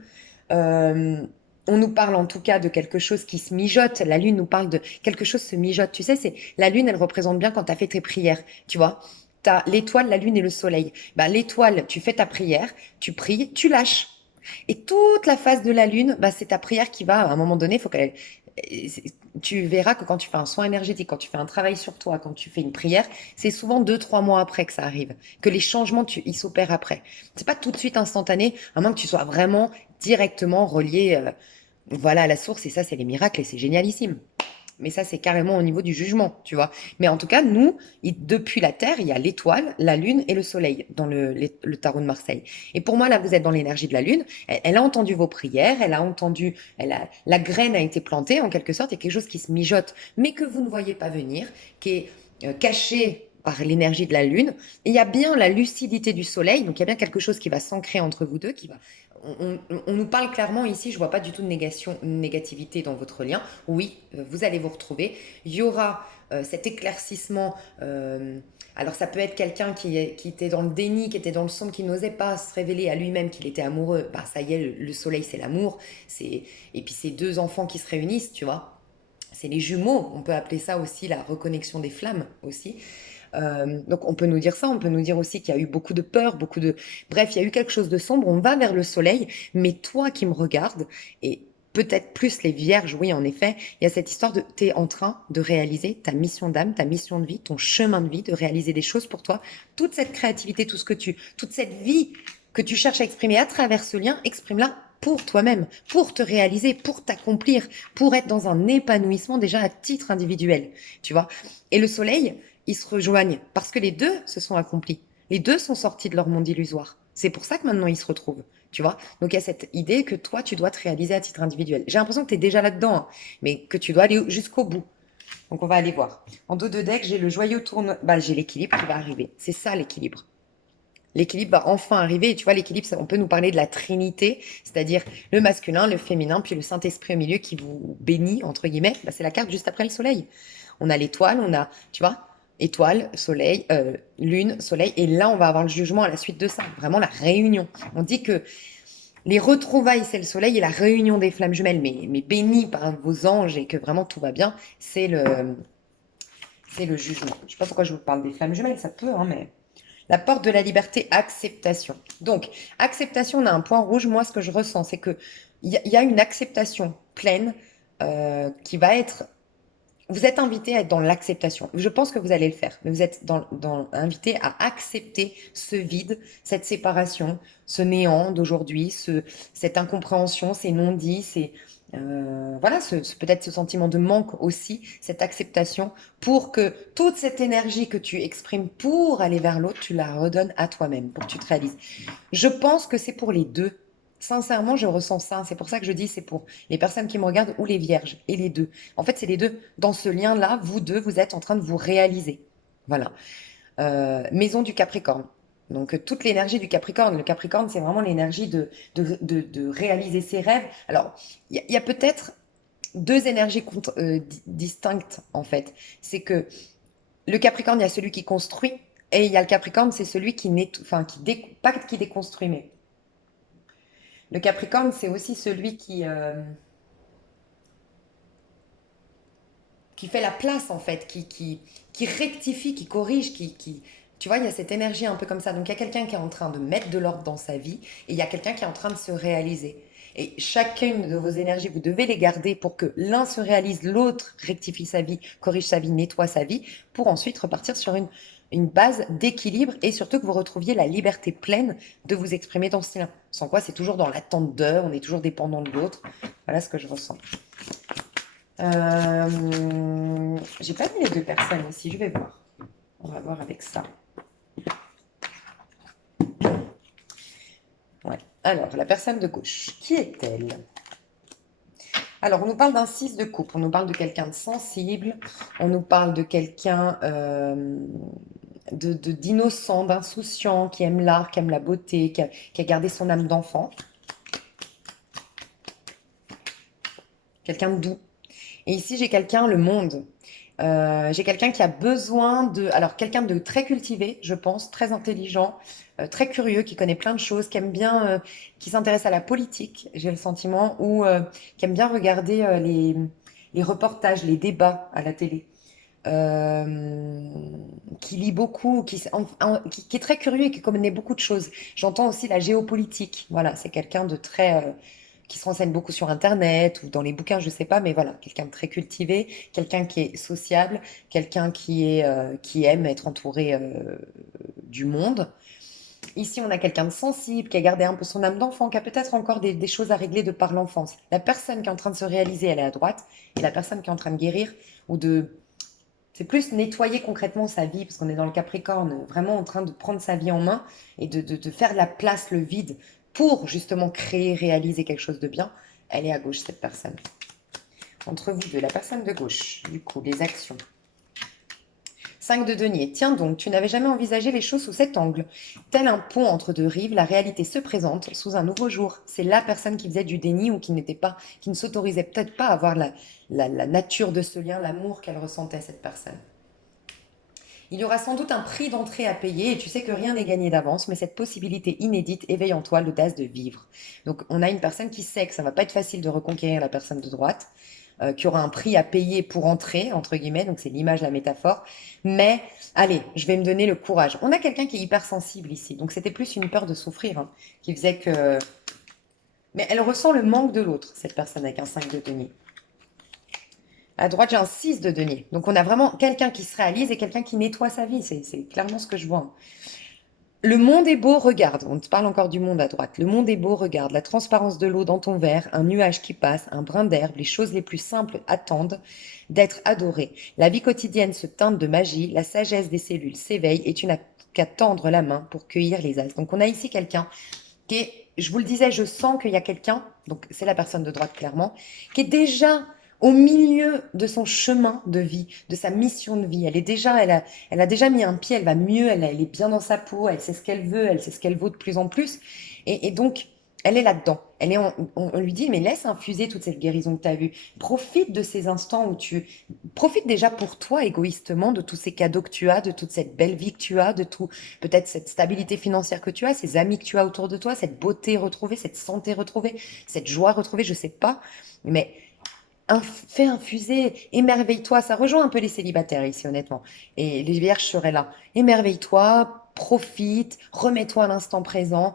Euh, on nous parle en tout cas de quelque chose qui se mijote. La lune nous parle de quelque chose se mijote. Tu sais, c'est la lune, elle représente bien quand tu as fait tes prières. Tu vois, tu as l'étoile, la lune et le soleil. Bah, l'étoile, tu fais ta prière, tu pries, tu lâches. Et toute la phase de la lune, bah, c'est ta prière qui va, à un moment donné, faut qu'elle. Tu verras que quand tu fais un soin énergétique, quand tu fais un travail sur toi, quand tu fais une prière, c'est souvent 2, 3 mois après que ça arrive, que les changements, ils s'opèrent après. C'est pas tout de suite instantané, à moins que tu sois vraiment directement relié, voilà, à la source. Et ça, c'est les miracles et c'est génialissime. Mais ça, c'est carrément au niveau du jugement, tu vois. Mais en tout cas, nous, depuis la Terre, il y a l'étoile, la Lune et le Soleil dans le tarot de Marseille. Et pour moi, là, vous êtes dans l'énergie de la Lune. Elle a entendu vos prières, elle a entendu, la graine a été plantée en quelque sorte, il y a quelque chose qui se mijote, mais que vous ne voyez pas venir, qui est caché par l'énergie de la lune. Et il y a bien la lucidité du soleil, donc il y a bien quelque chose qui va s'ancrer entre vous deux, qui va... On nous parle clairement ici, je vois pas du tout de négativité dans votre lien. Oui, vous allez vous retrouver. Il y aura cet éclaircissement. Alors ça peut être quelqu'un qui était dans le déni, qui était dans le sombre, qui n'osait pas se révéler à lui-même qu'il était amoureux. Bah ça y est, le soleil c'est l'amour. Et puis ces deux enfants qui se réunissent, tu vois. C'est les jumeaux, on peut appeler ça aussi la reconnexion des flammes aussi. Donc on peut nous dire ça, on peut nous dire aussi qu'il y a eu beaucoup de peur, beaucoup de... Bref, il y a eu quelque chose de sombre, on va vers le soleil, mais toi qui me regardes, et peut-être plus les vierges, oui en effet, il y a cette histoire de... Tu es en train de réaliser ta mission d'âme, ta mission de vie, ton chemin de vie, de réaliser des choses pour toi. Toute cette créativité, tout ce que tu... Toute cette vie que tu cherches à exprimer à travers ce lien, exprime-la pour toi-même, pour te réaliser, pour t'accomplir, pour être dans un épanouissement déjà à titre individuel, tu vois. Et le soleil, ils se rejoignent parce que les deux se sont accomplis. Les deux sont sortis de leur monde illusoire. C'est pour ça que maintenant ils se retrouvent, tu vois. Donc il y a cette idée que toi, tu dois te réaliser à titre individuel. J'ai l'impression que tu es déjà là-dedans, hein, mais que tu dois aller jusqu'au bout. Donc on va aller voir. En dos de deck, j'ai le joyau tourne... Bah, j'ai l'équilibre qui va arriver. C'est ça l'équilibre. L'équilibre va enfin arriver. Et tu vois, l'équilibre, on peut nous parler de la Trinité, c'est-à-dire le masculin, le féminin, puis le Saint-Esprit au milieu qui vous bénit, entre guillemets. Bah, c'est la carte juste après le soleil. On a l'étoile, on a, tu vois, étoile, soleil, lune, soleil. Et là, on va avoir le jugement à la suite de ça. Vraiment la réunion. On dit que les retrouvailles, c'est le soleil et la réunion des flammes jumelles, mais bénies par vos anges et que vraiment tout va bien, c'est le jugement. Je ne sais pas pourquoi je vous parle des flammes jumelles, ça peut, hein, mais... La porte de la liberté, acceptation. Donc, acceptation, on a un point rouge. Moi, ce que je ressens, c'est que y a une acceptation pleine qui va être... Vous êtes invité à être dans l'acceptation. Je pense que vous allez le faire, mais vous êtes invité à accepter ce vide, cette séparation, ce néant d'aujourd'hui, cette incompréhension, ces non-dits, voilà, peut-être ce sentiment de manque aussi, cette acceptation, pour que toute cette énergie que tu exprimes pour aller vers l'autre, tu la redonnes à toi-même, pour que tu te réalises. Je pense que c'est pour les deux. Sincèrement, je ressens ça. C'est pour ça que je dis c'est pour les personnes qui me regardent ou les vierges, et les deux. En fait, c'est les deux. Dans ce lien-là, vous deux, vous êtes en train de vous réaliser. Voilà. Maison du Capricorne. Donc, toute l'énergie du Capricorne. Le Capricorne, c'est vraiment l'énergie de réaliser ses rêves. Alors, il y a peut-être deux énergies distinctes, en fait. C'est que le Capricorne, il y a celui qui construit, et il y a le Capricorne, c'est celui qui pas qui déconstruit, mais le Capricorne, c'est aussi celui qui fait la place, en fait, qui rectifie, qui corrige, tu vois, il y a cette énergie un peu comme ça. Donc, il y a quelqu'un qui est en train de mettre de l'ordre dans sa vie et il y a quelqu'un qui est en train de se réaliser. Et chacune de vos énergies, vous devez les garder pour que l'un se réalise, l'autre rectifie sa vie, corrige sa vie, nettoie sa vie, pour ensuite repartir sur une base d'équilibre et surtout que vous retrouviez la liberté pleine de vous exprimer dans ce style. Sans quoi, c'est toujours dans l'attente d'heure, on est toujours dépendant de l'autre. Voilà ce que je ressens. J'ai pas mis les deux personnes ici, je vais voir. On va voir avec ça. Ouais. Alors, la personne de gauche, qui est-elle? Alors, on nous parle d'un 6 de coupe, on nous parle de quelqu'un de sensible, on nous parle de quelqu'un d'innocent, d'insouciant, qui aime l'art, qui aime la beauté, qui a gardé son âme d'enfant. Quelqu'un de doux. Et ici, j'ai quelqu'un, le monde. J'ai quelqu'un qui a besoin de... Alors, quelqu'un de très cultivé, je pense, très intelligent, très curieux, qui connaît plein de choses, qui aime bien, qui s'intéresse à la politique, j'ai le sentiment, ou qui aime bien regarder les reportages, les débats à la télé. Qui lit beaucoup, qui est très curieux et qui connaît beaucoup de choses. J'entends aussi la géopolitique. Voilà, c'est quelqu'un de très... qui se renseigne beaucoup sur Internet ou dans les bouquins, je sais pas, mais voilà, quelqu'un de très cultivé, quelqu'un qui est sociable, quelqu'un qui aime être entouré du monde. Ici, on a quelqu'un de sensible, qui a gardé un peu son âme d'enfant, qui a peut-être encore des choses à régler de par l'enfance. La personne qui est en train de se réaliser, elle est à droite, et la personne qui est en train de guérir ou de... C'est plus nettoyer concrètement sa vie, parce qu'on est dans le Capricorne, vraiment en train de prendre sa vie en main et de faire la place, le vide, pour justement créer, réaliser quelque chose de bien. Elle est à gauche, cette personne. Entre vous deux, la personne de gauche, du coup, les actions. 5 de denier. Tiens donc, tu n'avais jamais envisagé les choses sous cet angle. Tel un pont entre deux rives, la réalité se présente sous un nouveau jour. C'est la personne qui faisait du déni ou qui n'était pas, qui ne s'autorisait peut-être pas à voir la nature de ce lien, l'amour qu'elle ressentait, cette personne. Il y aura sans doute un prix d'entrée à payer et tu sais que rien n'est gagné d'avance, mais cette possibilité inédite éveille en toi l'audace de vivre. Donc on a une personne qui sait que ça va pas être facile de reconquérir la personne de droite, qui aura un prix à payer pour entrer, entre guillemets, donc c'est l'image, la métaphore, mais allez, je vais me donner le courage. On a quelqu'un qui est hypersensible ici, donc c'était plus une peur de souffrir hein, qui faisait que... Mais elle ressent le manque de l'autre, cette personne avec un 5 de denier. À droite, j'ai un 6 de denier. Donc, on a vraiment quelqu'un qui se réalise et quelqu'un qui nettoie sa vie. C'est clairement ce que je vois. Hein. Le monde est beau, regarde. On te parle encore du monde à droite. Le monde est beau, regarde. La transparence de l'eau dans ton verre, un nuage qui passe, un brin d'herbe, les choses les plus simples attendent d'être adorées. La vie quotidienne se teinte de magie, la sagesse des cellules s'éveille et tu n'as qu'à tendre la main pour cueillir les as. Donc, on a ici quelqu'un qui est, je vous le disais, je sens qu'il y a quelqu'un, donc c'est la personne de droite clairement, qui est déjà au milieu de son chemin de vie, de sa mission de vie. Elle a déjà mis un pied, elle va mieux, elle est bien dans sa peau, elle sait ce qu'elle veut, elle sait ce qu'elle vaut de plus en plus. Et donc, elle est là-dedans. On lui dit, mais laisse infuser toute cette guérison que tu as vue. Profite de ces instants où profites déjà pour toi égoïstement de tous ces cadeaux que tu as, de toute cette belle vie que tu as, de tout, peut-être cette stabilité financière que tu as, ces amis que tu as autour de toi, cette beauté retrouvée, cette santé retrouvée, cette joie retrouvée, je sais pas. Mais fais infuser, émerveille-toi. Ça rejoint un peu les célibataires ici, honnêtement. Et les vierges seraient là. Émerveille-toi, profite, remets-toi à l'instant présent,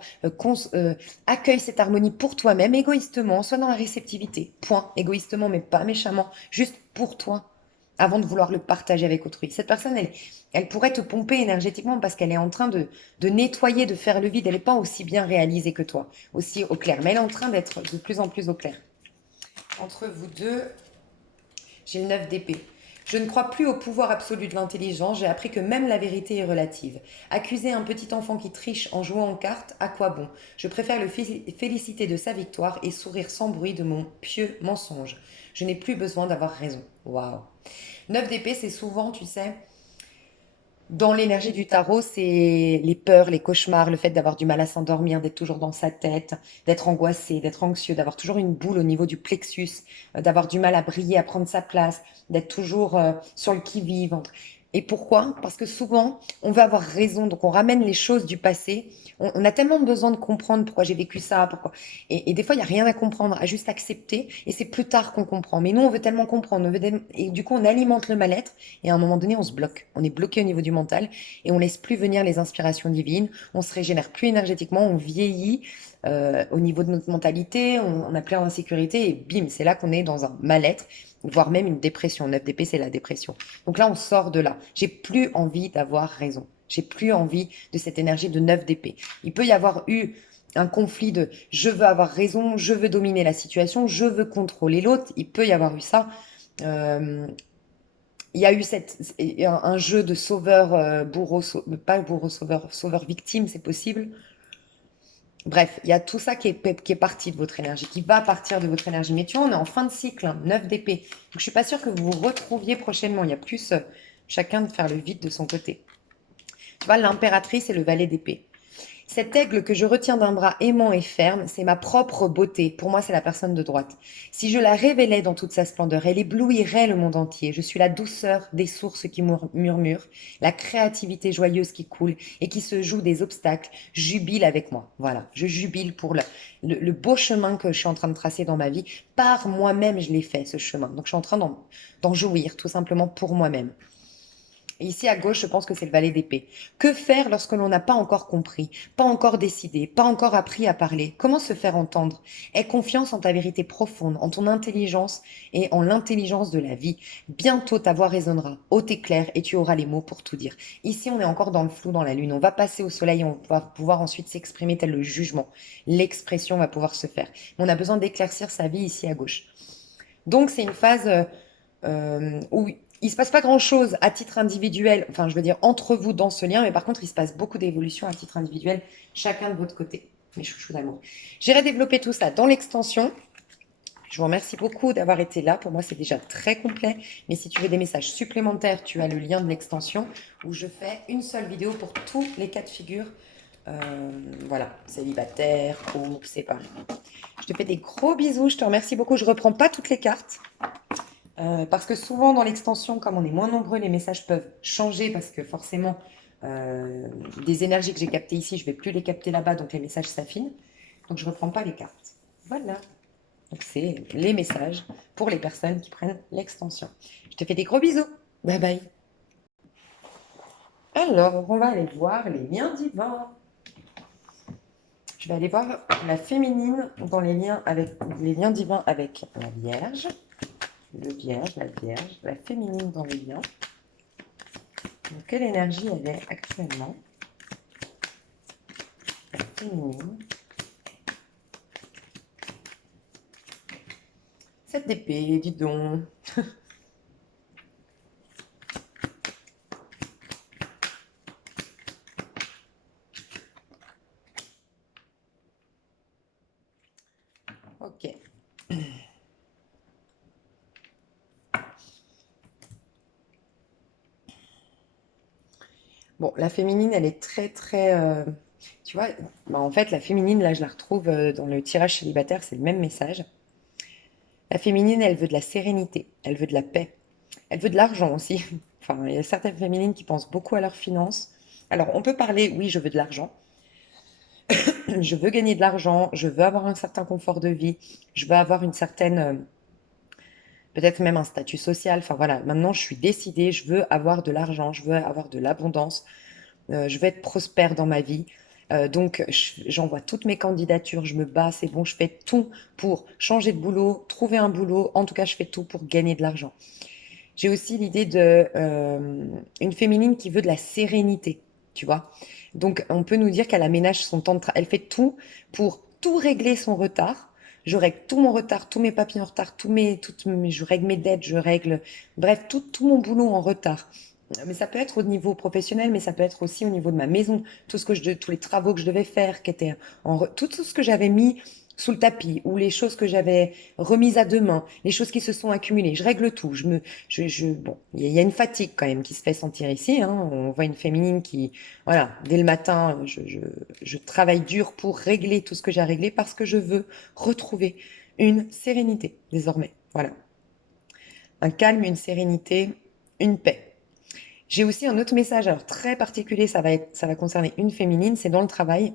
accueille cette harmonie pour toi-même, égoïstement, sois dans la réceptivité. Point. Égoïstement, mais pas méchamment. Juste pour toi, avant de vouloir le partager avec autrui. Cette personne, elle pourrait te pomper énergétiquement parce qu'elle est en train de nettoyer, de faire le vide. Elle n'est pas aussi bien réalisée que toi, aussi au clair. Mais elle est en train d'être de plus en plus au clair. Entre vous deux, j'ai le 9 d'épée. Je ne crois plus au pouvoir absolu de l'intelligence, j'ai appris que même la vérité est relative. Accuser un petit enfant qui triche en jouant aux cartes, à quoi bon? Je préfère le féliciter de sa victoire et sourire sans bruit de mon pieux mensonge. Je n'ai plus besoin d'avoir raison. Waouh. 9 d'épée, c'est souvent, tu sais, dans l'énergie du tarot, c'est les peurs, les cauchemars, le fait d'avoir du mal à s'endormir, d'être toujours dans sa tête, d'être angoissé, d'être anxieux, d'avoir toujours une boule au niveau du plexus, d'avoir du mal à briller, à prendre sa place, d'être toujours sur le qui-vive. Et pourquoi? Parce que souvent, on veut avoir raison, donc on ramène les choses du passé. On a tellement besoin de comprendre pourquoi j'ai vécu ça, pourquoi. Et des fois, il n'y a rien à comprendre, à juste accepter. Et c'est plus tard qu'on comprend. Mais nous, on veut tellement comprendre. Et du coup, on alimente le mal-être. Et à un moment donné, on se bloque. On est bloqué au niveau du mental. Et on laisse plus venir les inspirations divines. On se régénère plus énergétiquement. On vieillit au niveau de notre mentalité. On a plus d'insécurité. Et bim, c'est là qu'on est dans un mal-être, voire même une dépression. 9 d'épée, c'est la dépression. Donc là, on sort de là. J'ai plus envie d'avoir raison. J'ai plus envie de cette énergie de 9 d'épée. Il peut y avoir eu un conflit de je veux avoir raison, je veux dominer la situation, je veux contrôler l'autre. Il peut y avoir eu ça. Euh, il y a eu un jeu de sauveur, bourreau, pas bourreau, sauveur, sauveur victime, c'est possible. Bref, il y a tout ça qui est parti de votre énergie, qui va partir de votre énergie. Mais tu vois, on est en fin de cycle, hein, 9 d'épée. Donc, je suis pas sûre que vous vous retrouviez prochainement. Il y a plus chacun de faire le vide de son côté. Tu vois, l'impératrice et le valet d'épée. Cet aigle que je retiens d'un bras aimant et ferme, c'est ma propre beauté. Pour moi, c'est la personne de droite. Si je la révélais dans toute sa splendeur, elle éblouirait le monde entier. Je suis la douceur des sources qui murmurent, la créativité joyeuse qui coule et qui se joue des obstacles. Jubile avec moi. Voilà, je jubile pour le beau chemin que je suis en train de tracer dans ma vie. Par moi-même, je l'ai fait, ce chemin. Donc, je suis en train d'en jouir, tout simplement pour moi-même. Et ici à gauche, je pense que c'est le valet d'épée. Que faire lorsque l'on n'a pas encore compris, pas encore décidé, pas encore appris à parler? Comment se faire entendre? Aie confiance en ta vérité profonde, en ton intelligence et en l'intelligence de la vie. Bientôt ta voix résonnera, haute et claire, et tu auras les mots pour tout dire. Ici, on est encore dans le flou, dans la lune. On va passer au soleil, on va pouvoir ensuite s'exprimer tel le jugement. L'expression va pouvoir se faire. Mais on a besoin d'éclaircir sa vie ici à gauche. Donc c'est une phase où il se passe pas grand-chose à titre individuel, enfin je veux dire entre vous dans ce lien, mais par contre il se passe beaucoup d'évolutions à titre individuel, chacun de votre côté, mes chouchous d'amour. J'irai développer tout ça dans l'extension. Je vous remercie beaucoup d'avoir été là. Pour moi, c'est déjà très complet. Mais si tu veux des messages supplémentaires, tu as le lien de l'extension où je fais une seule vidéo pour tous les cas de figure. Voilà, célibataire, couple, séparé. Je te fais des gros bisous. Je te remercie beaucoup. Je reprends pas toutes les cartes. Parce que souvent dans l'extension, comme on est moins nombreux, les messages peuvent changer parce que forcément, des énergies que j'ai captées ici, je ne vais plus les capter là-bas, donc les messages s'affinent. Donc je ne reprends pas les cartes. Voilà. Donc c'est les messages pour les personnes qui prennent l'extension. Je te fais des gros bisous. Bye bye. Alors, on va aller voir les liens divins. Je vais aller voir la féminine dans les liens divins avec la Vierge, le Vierge, la féminine dans les liens. Donc, quelle énergie elle est actuellement? La féminine. 7 d'épée, dis donc. Ok. Bon, la féminine, elle est très, très... tu vois, bah, en fait, la féminine, là, je la retrouve dans le tirage célibataire, c'est le même message. La féminine, elle veut de la sérénité, elle veut de la paix, elle veut de l'argent aussi. Enfin, il y a certaines féminines qui pensent beaucoup à leurs finances. Alors, on peut parler, oui, je veux de l'argent, je veux gagner de l'argent, je veux avoir un certain confort de vie, je veux avoir une certaine, peut-être même un statut social. Enfin voilà, maintenant je suis décidée, je veux avoir de l'argent, je veux avoir de l'abondance, je veux être prospère dans ma vie. Donc j'envoie toutes mes candidatures, je me bats, c'est bon, je fais tout pour changer de boulot, trouver un boulot. En tout cas, je fais tout pour gagner de l'argent. J'ai aussi l'idée de une féminine qui veut de la sérénité, tu vois. Donc on peut nous dire qu'elle aménage son temps de travail, elle fait tout pour tout régler son retard. Je règle tout mon retard, tous mes papiers en retard, je règle mes dettes, bref, tout mon boulot en retard. Mais ça peut être au niveau professionnel, mais ça peut être aussi au niveau de ma maison, tous les travaux que je devais faire, qui étaient tout ce que j'avais mis sous le tapis, ou les choses que j'avais remises à demain, les choses qui se sont accumulées. Je règle tout. Bon, il y a une fatigue quand même qui se fait sentir ici, hein. On voit une féminine qui, voilà, dès le matin, je travaille dur pour régler tout ce que j'ai à régler parce que je veux retrouver une sérénité désormais. Voilà. Un calme, une sérénité, une paix. J'ai aussi un autre message, alors très particulier, ça va concerner une féminine, c'est dans le travail.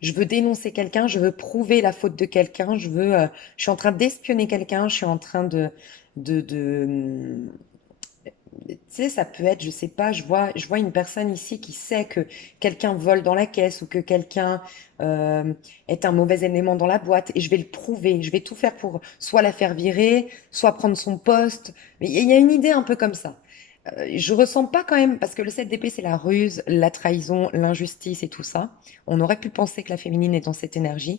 Je veux dénoncer quelqu'un, je veux prouver la faute de quelqu'un, je suis en train d'espionner quelqu'un, je suis en train de, tu sais, ça peut être, je sais pas, je vois une personne ici qui sait que quelqu'un vole dans la caisse ou que quelqu'un est un mauvais élément dans la boîte et je vais le prouver, je vais tout faire pour soit la faire virer, soit prendre son poste. Mais il y a une idée un peu comme ça. Je ressens pas quand même, parce que le 7 d'épée, c'est la ruse, la trahison, l'injustice et tout ça. On aurait pu penser que la féminine est dans cette énergie.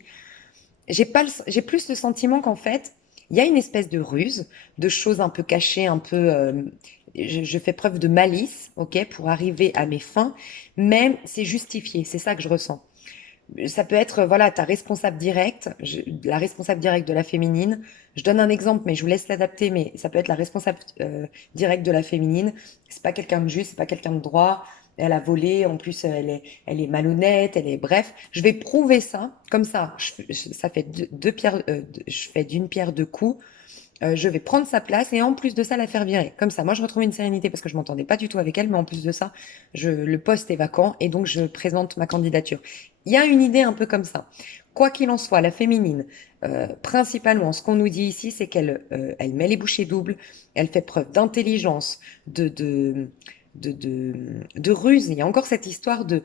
J'ai plus le sentiment qu'en fait, il y a une espèce de ruse, de choses un peu cachées, un peu. Je fais preuve de malice, ok, pour arriver à mes fins, mais c'est justifié, c'est ça que je ressens. Ça peut être, voilà, ta responsable directe, la responsable directe de la féminine. Je donne un exemple, mais je vous laisse l'adapter, mais ça peut être la responsable directe de la féminine. C'est pas quelqu'un de juste, c'est pas quelqu'un de droit. Elle a volé, en plus elle est malhonnête, elle est bref. Je vais prouver ça, comme ça. Ça fait deux pierres, je fais d'une pierre deux coups. Je vais prendre sa place et en plus de ça la faire virer. Comme ça, moi je retrouve une sérénité parce que je m'entendais pas du tout avec elle, mais en plus de ça, le poste est vacant et donc je présente ma candidature. Il y a une idée un peu comme ça. Quoi qu'il en soit, la féminine, principalement, ce qu'on nous dit ici, c'est elle met les bouchées doubles, elle fait preuve d'intelligence, de, de, de ruse. Il y a encore cette histoire de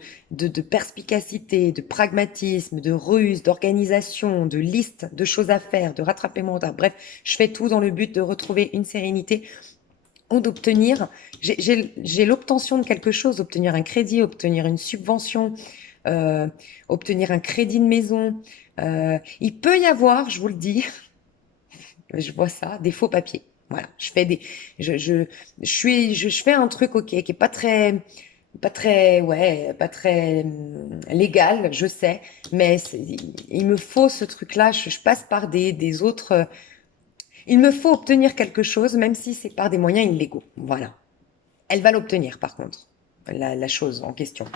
perspicacité, de pragmatisme, de ruse, d'organisation, de liste de choses à faire, de rattraper mon retard. Bref, je fais tout dans le but de retrouver une sérénité ou d'obtenir, j'ai l'obtention de quelque chose, obtenir un crédit, obtenir une subvention, euh, obtenir un crédit de maison. Il peut y avoir, je vous le dis, je vois ça, des faux papiers. Voilà, je fais un truc ok qui est pas très pas très, ouais, pas très légal, je sais, mais il me faut ce truc-là. Je passe par des autres. Il me faut obtenir quelque chose, même si c'est par des moyens illégaux. Voilà. Elle va l'obtenir, par contre, la chose en question.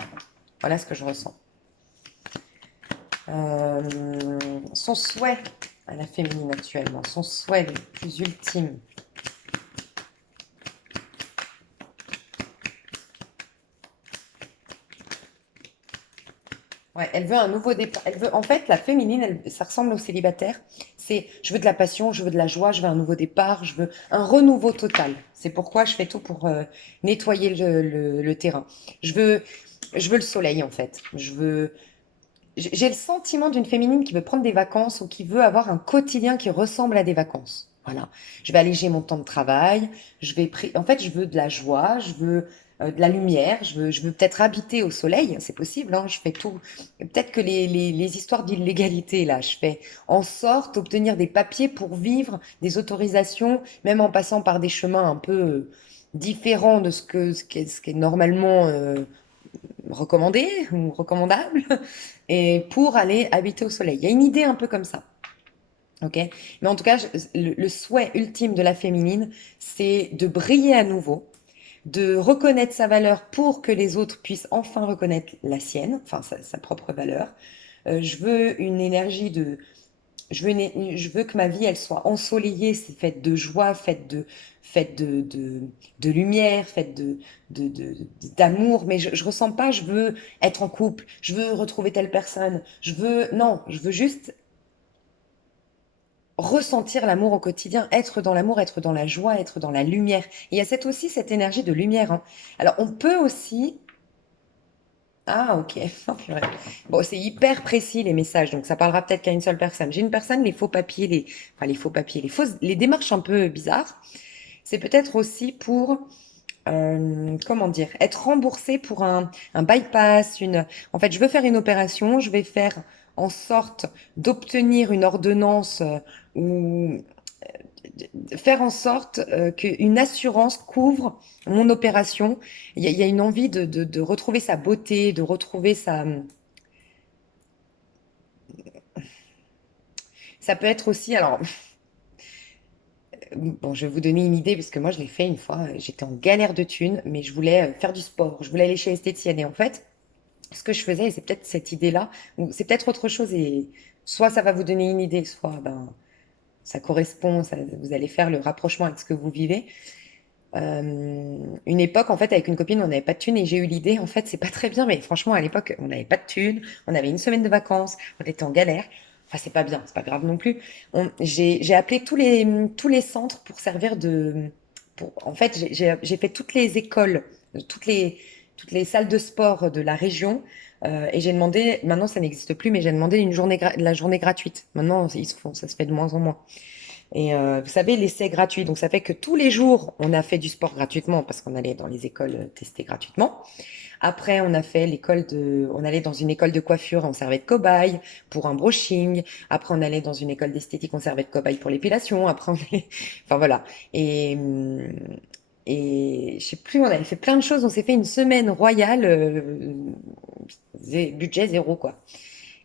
Voilà ce que je ressens. Son souhait à la féminine actuellement, son souhait le plus ultime. Ouais, elle veut un nouveau départ. Elle veut, en fait, la féminine, ça ressemble au célibataire. C'est, je veux de la passion, je veux de la joie, je veux un nouveau départ, je veux un renouveau total. C'est pourquoi je fais tout pour nettoyer le terrain. Je veux, je veux le soleil, en fait. J'ai le sentiment d'une féminine qui veut prendre des vacances ou qui veut avoir un quotidien qui ressemble à des vacances. Voilà. Je vais alléger mon temps de travail. En fait, je veux de la joie. Je veux de la lumière. Je veux peut-être habiter au soleil. C'est possible, hein. Je fais tout. Peut-être que les histoires d'illégalité, là, je fais en sorte d'obtenir des papiers pour vivre, des autorisations, même en passant par des chemins un peu différents de ce qui est normalement recommandé ou recommandable et pour aller habiter au soleil. Il y a une idée un peu comme ça. Ok, mais en tout cas, le souhait ultime de la féminine, c'est de briller à nouveau, de reconnaître sa valeur pour que les autres puissent enfin reconnaître la sienne, enfin sa propre valeur. Je veux une énergie de je veux que ma vie, elle soit ensoleillée, c'est faite de joie, faite de lumière, faite d'amour, mais je ressens pas, je veux être en couple, je veux retrouver telle personne, non, je veux juste ressentir l'amour au quotidien, être dans l'amour, être dans la joie, être dans la lumière. Et il y a aussi cette énergie de lumière, hein. Alors, on peut aussi ah, ok. Oh, purée. Bon, c'est hyper précis les messages, donc ça parlera peut-être qu'à une seule personne. J'ai une personne, les faux papiers, enfin les faux papiers, les démarches un peu bizarres. C'est peut-être aussi pour, comment dire, être remboursé pour un bypass, en fait, je veux faire une opération, je vais faire en sorte d'obtenir une ordonnance ou faire en sorte qu'une assurance couvre mon opération. Il y a une envie de retrouver sa beauté, de retrouver sa... Ça peut être aussi, alors, bon, je vais vous donner une idée, parce que moi, je l'ai fait une fois, j'étais en galère de thunes, mais je voulais faire du sport, je voulais aller chez l'esthéticienne. Et en fait, ce que je faisais, et c'est peut-être cette idée-là, ou c'est peut-être autre chose, et soit ça va vous donner une idée, soit ben, ça correspond, vous allez faire le rapprochement avec ce que vous vivez. Une époque, en fait, avec une copine, on n'avait pas de thunes et j'ai eu l'idée, en fait, c'est pas très bien, mais franchement, à l'époque, on n'avait pas de thunes, on avait une semaine de vacances, on était en galère. Enfin, c'est pas bien, c'est pas grave non plus. J'ai appelé tous les centres pour servir en fait, j'ai fait toutes les écoles, toutes les, toutes les salles de sport de la région. Et j'ai demandé, maintenant ça n'existe plus, mais j'ai demandé la journée gratuite. Maintenant, ça se fait de moins en moins. Et vous savez, l'essai est gratuit. Donc ça fait que tous les jours, on a fait du sport gratuitement parce qu'on allait dans les écoles tester gratuitement. Après, on allait dans une école de coiffure, on servait de cobaye pour un brushing. Après, on allait dans une école d'esthétique, on servait de cobaye pour l'épilation. Après, enfin voilà. Et, hum, et je sais plus, on avait fait plein de choses. On s'est fait une semaine royale, budget zéro, quoi.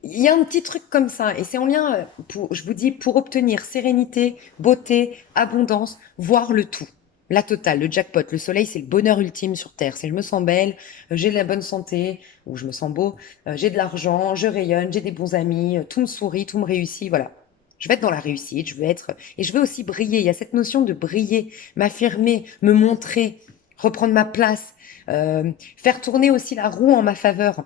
Il y a un petit truc comme ça, et c'est en lien, je vous dis, pour obtenir sérénité, beauté, abondance, voir le tout, la totale, le jackpot. Le soleil, c'est le bonheur ultime sur Terre. C'est je me sens belle, j'ai de la bonne santé, ou je me sens beau, j'ai de l'argent, je rayonne, j'ai des bons amis, tout me sourit, tout me réussit, voilà. Je veux être dans la réussite, et je veux aussi briller. Il y a cette notion de briller, m'affirmer, me montrer, reprendre ma place, faire tourner aussi la roue en ma faveur.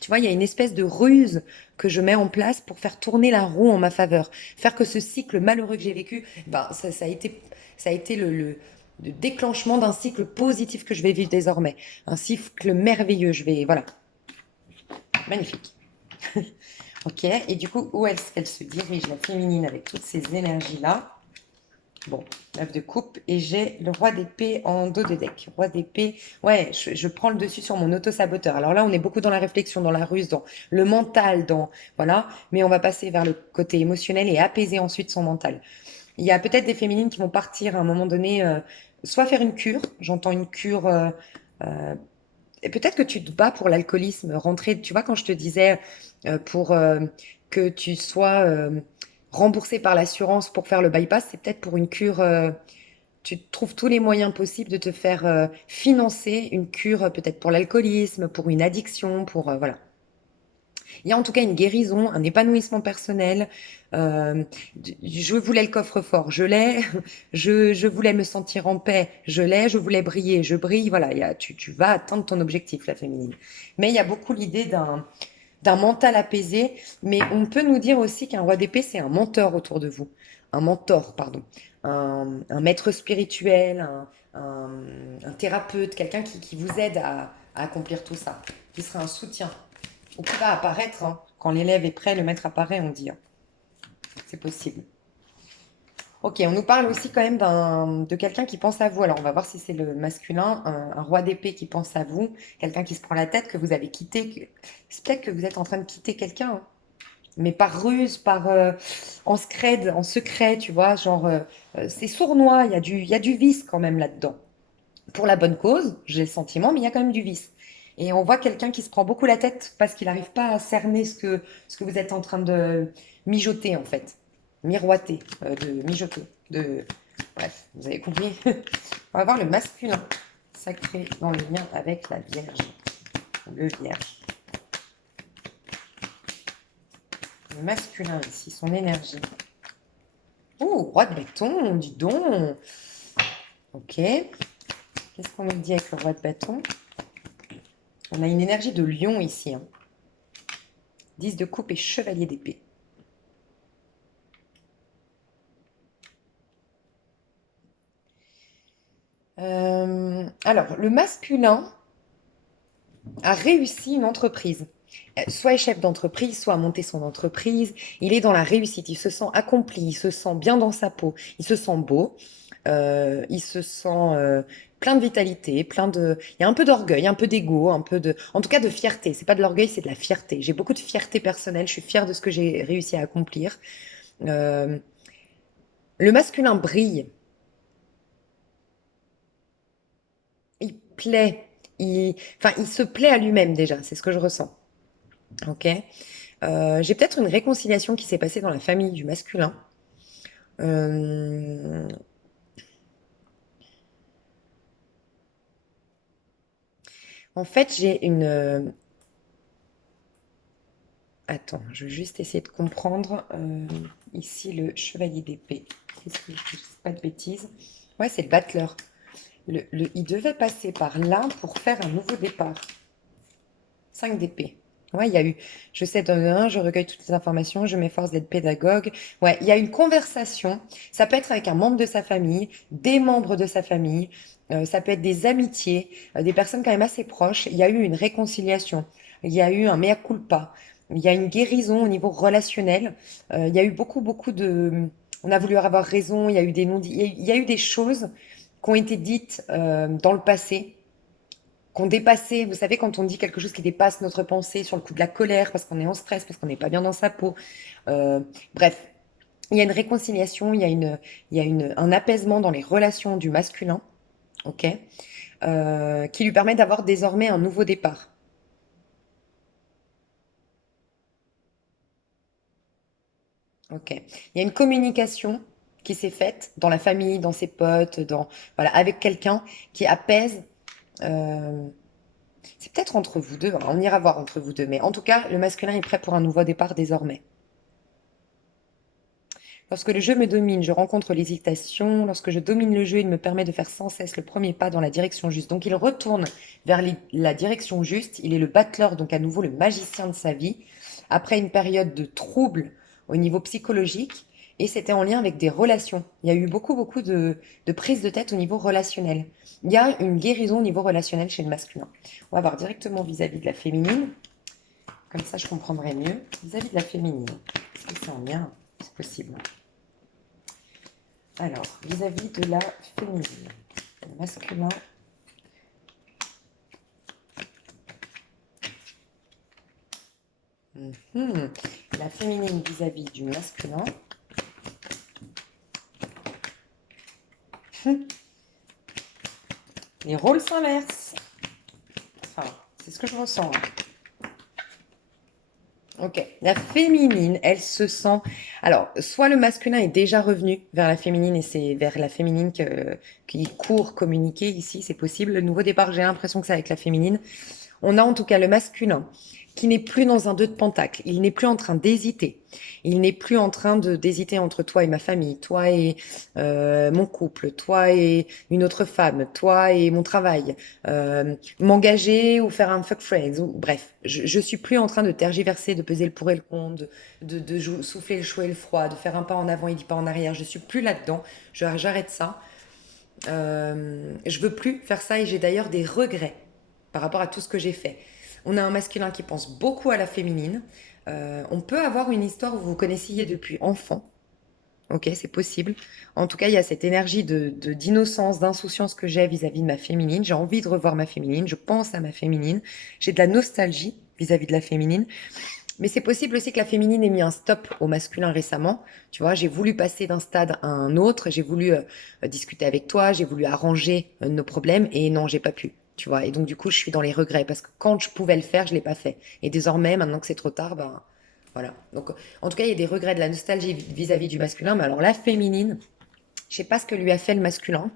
Tu vois, il y a une espèce de ruse que je mets en place pour faire tourner la roue en ma faveur. Faire que ce cycle malheureux que j'ai vécu, ben, ça a été le déclenchement d'un cycle positif que je vais vivre désormais. Un cycle merveilleux. Voilà. Magnifique. Ok. Et du coup, où est-ce qu'elle se dirige, la féminine, avec toutes ces énergies-là? Bon, 9 de coupe et j'ai le roi d'épée en dos de deck. Roi d'épée, ouais, je prends le dessus sur mon auto-saboteur. Alors là, on est beaucoup dans la réflexion, dans la ruse, dans le mental, voilà, mais on va passer vers le côté émotionnel et apaiser ensuite son mental. Il y a peut-être des féminines qui vont partir à un moment donné, soit faire une cure, j'entends une cure Et peut-être que tu te bats pour l'alcoolisme, rentrer, tu vois, quand je te disais pour que tu sois remboursé par l'assurance pour faire le bypass, c'est peut-être pour une cure, tu trouves tous les moyens possibles de te faire financer une cure, peut-être pour l'alcoolisme, pour une addiction, pour voilà. Il y a en tout cas une guérison, un épanouissement personnel. Euh, je voulais le coffre-fort, je l'ai. Je voulais me sentir en paix, je l'ai. Je voulais briller, je brille. Voilà, tu vas atteindre ton objectif, la féminine. Mais il y a beaucoup l'idée d'un mental apaisé. Mais on peut nous dire aussi qu'un roi d'épée, c'est un mentor autour de vous. Un mentor, pardon. Un maître spirituel, un thérapeute, quelqu'un qui vous aide à accomplir tout ça, qui sera un soutien. Ou qui va apparaître, hein. Quand l'élève est prêt, le maître apparaît, on dit, hein. C'est possible. Ok, on nous parle aussi quand même de quelqu'un qui pense à vous. Alors, on va voir si c'est le masculin, un roi d'épée qui pense à vous, quelqu'un qui se prend la tête, que vous avez quitté. C'est peut-être que vous êtes en train de quitter quelqu'un, hein. Mais par ruse, en secret, tu vois, genre, c'est sournois, il y a du vice quand même là-dedans. Pour la bonne cause, j'ai le sentiment, mais il y a quand même du vice. Et on voit quelqu'un qui se prend beaucoup la tête parce qu'il n'arrive pas à cerner ce que vous êtes en train de mijoter, en fait. Miroiter, de mijoter. De... Bref, vous avez compris. On va voir le masculin sacré dans le lien avec la Vierge. Le Vierge. Le masculin ici, son énergie. Oh, roi de bâton, dis donc. Ok. Qu'est-ce qu'on nous dit avec le roi de bâton? On a une énergie de lion ici, hein. 10 de coupe et chevalier d'épée. Alors, le masculin a réussi une entreprise. Soit est chef d'entreprise, soit a monté son entreprise. Il est dans la réussite, il se sent accompli, il se sent bien dans sa peau, il se sent beau, il se sent plein de vitalité, Il y a un peu d'orgueil, un peu d'ego, en tout cas de fierté. C'est pas de l'orgueil, c'est de la fierté. J'ai beaucoup de fierté personnelle, je suis fière de ce que j'ai réussi à accomplir. Euh, le masculin brille, il plaît, il se plaît à lui-même déjà, c'est ce que je ressens. Ok. J'ai peut-être une réconciliation qui s'est passée dans la famille du masculin. Euh, En fait, j'ai une. Attends, je vais juste essayer de comprendre. Ici, le chevalier d'épée. Qu'est-ce que je ne dis pas de bêtises? Ouais, c'est le battleur. Il devait passer par là pour faire un nouveau départ. 5 d'épée. Ouais, il y a eu. Je sais, dans le 1, je recueille toutes les informations, je m'efforce d'être pédagogue. Ouais, il y a une conversation. Ça peut être avec un membre de sa famille, des membres de sa famille. Ça peut être des amitiés, des personnes quand même assez proches. Il y a eu une réconciliation. Il y a eu un mea culpa. Il y a une guérison au niveau relationnel. Il y a eu beaucoup de. On a voulu avoir raison. Il y a eu des non-dits. Il y a eu des choses qui ont été dites dans le passé qu'on dépassait. Vous savez, quand on dit quelque chose qui dépasse notre pensée sur le coup de la colère, parce qu'on est en stress, parce qu'on n'est pas bien dans sa peau. Euh, Bref, il y a une réconciliation, un apaisement dans les relations du masculin, ok, qui lui permet d'avoir désormais un nouveau départ. Ok. Il y a une communication qui s'est faite dans la famille, dans ses potes, voilà, avec quelqu'un qui apaise. euh, c'est peut-être entre vous deux, hein, on ira voir entre vous deux, mais en tout cas, le masculin est prêt pour un nouveau départ désormais. Lorsque le jeu me domine, je rencontre l'hésitation. Lorsque je domine le jeu, il me permet de faire sans cesse le premier pas dans la direction juste. Donc il retourne vers la direction juste. Il est le battleur, donc à nouveau le magicien de sa vie, après une période de trouble au niveau psychologique. Et c'était en lien avec des relations. Il y a eu beaucoup de prise de tête au niveau relationnel. Il y a une guérison au niveau relationnel chez le masculin. On va voir directement vis-à-vis de la féminine. Comme ça, je comprendrai mieux. Vis-à-vis de la féminine. Est-ce que c'est en lien? C'est possible. Alors, vis-à-vis de la féminine, le masculin. Mhm. La féminine vis-à-vis du masculin. Les rôles s'inversent. Enfin, C'est ce que je ressens, hein. Ok. La féminine, elle se sent. Alors, soit le masculin est déjà revenu vers la féminine et c'est vers la féminine qu'il court communiquer ici, c'est possible. Le nouveau départ, j'ai l'impression que c'est avec la féminine. On a en tout cas le masculin qui n'est plus dans un 2 de pentacle. Il n'est plus en train d'hésiter. Il n'est plus en train de d'hésiter entre toi et ma famille, toi et mon couple, toi et une autre femme, toi et mon travail, m'engager ou faire un fuck friends. Ou, bref, je suis plus en train de tergiverser, de peser le pour et le contre, souffler le chaud et le froid, de faire un pas en avant et 10 pas en arrière. Je suis plus là-dedans. J'arrête ça. Je veux plus faire ça et j'ai d'ailleurs des regrets par rapport à tout ce que j'ai fait. On a un masculin qui pense beaucoup à la féminine. On peut avoir une histoire où vous vous connaissiez depuis enfant. Ok, c'est possible. En tout cas, il y a cette énergie d'innocence, d'insouciance que j'ai vis-à-vis de ma féminine. J'ai envie de revoir ma féminine. Je pense à ma féminine. J'ai de la nostalgie vis-à-vis de la féminine. Mais c'est possible aussi que la féminine ait mis un stop au masculin récemment. Tu vois, j'ai voulu passer d'un stade à un autre, j'ai voulu discuter avec toi, j'ai voulu arranger nos problèmes et non, j'ai pas pu. Tu vois, et donc du coup, je suis dans les regrets parce que quand je pouvais le faire, je l'ai pas fait. Et désormais, maintenant que c'est trop tard, ben voilà. Donc, en tout cas, il y a des regrets, de la nostalgie vis-à-vis du masculin. Mais alors, la féminine, je sais pas ce que lui a fait le masculin,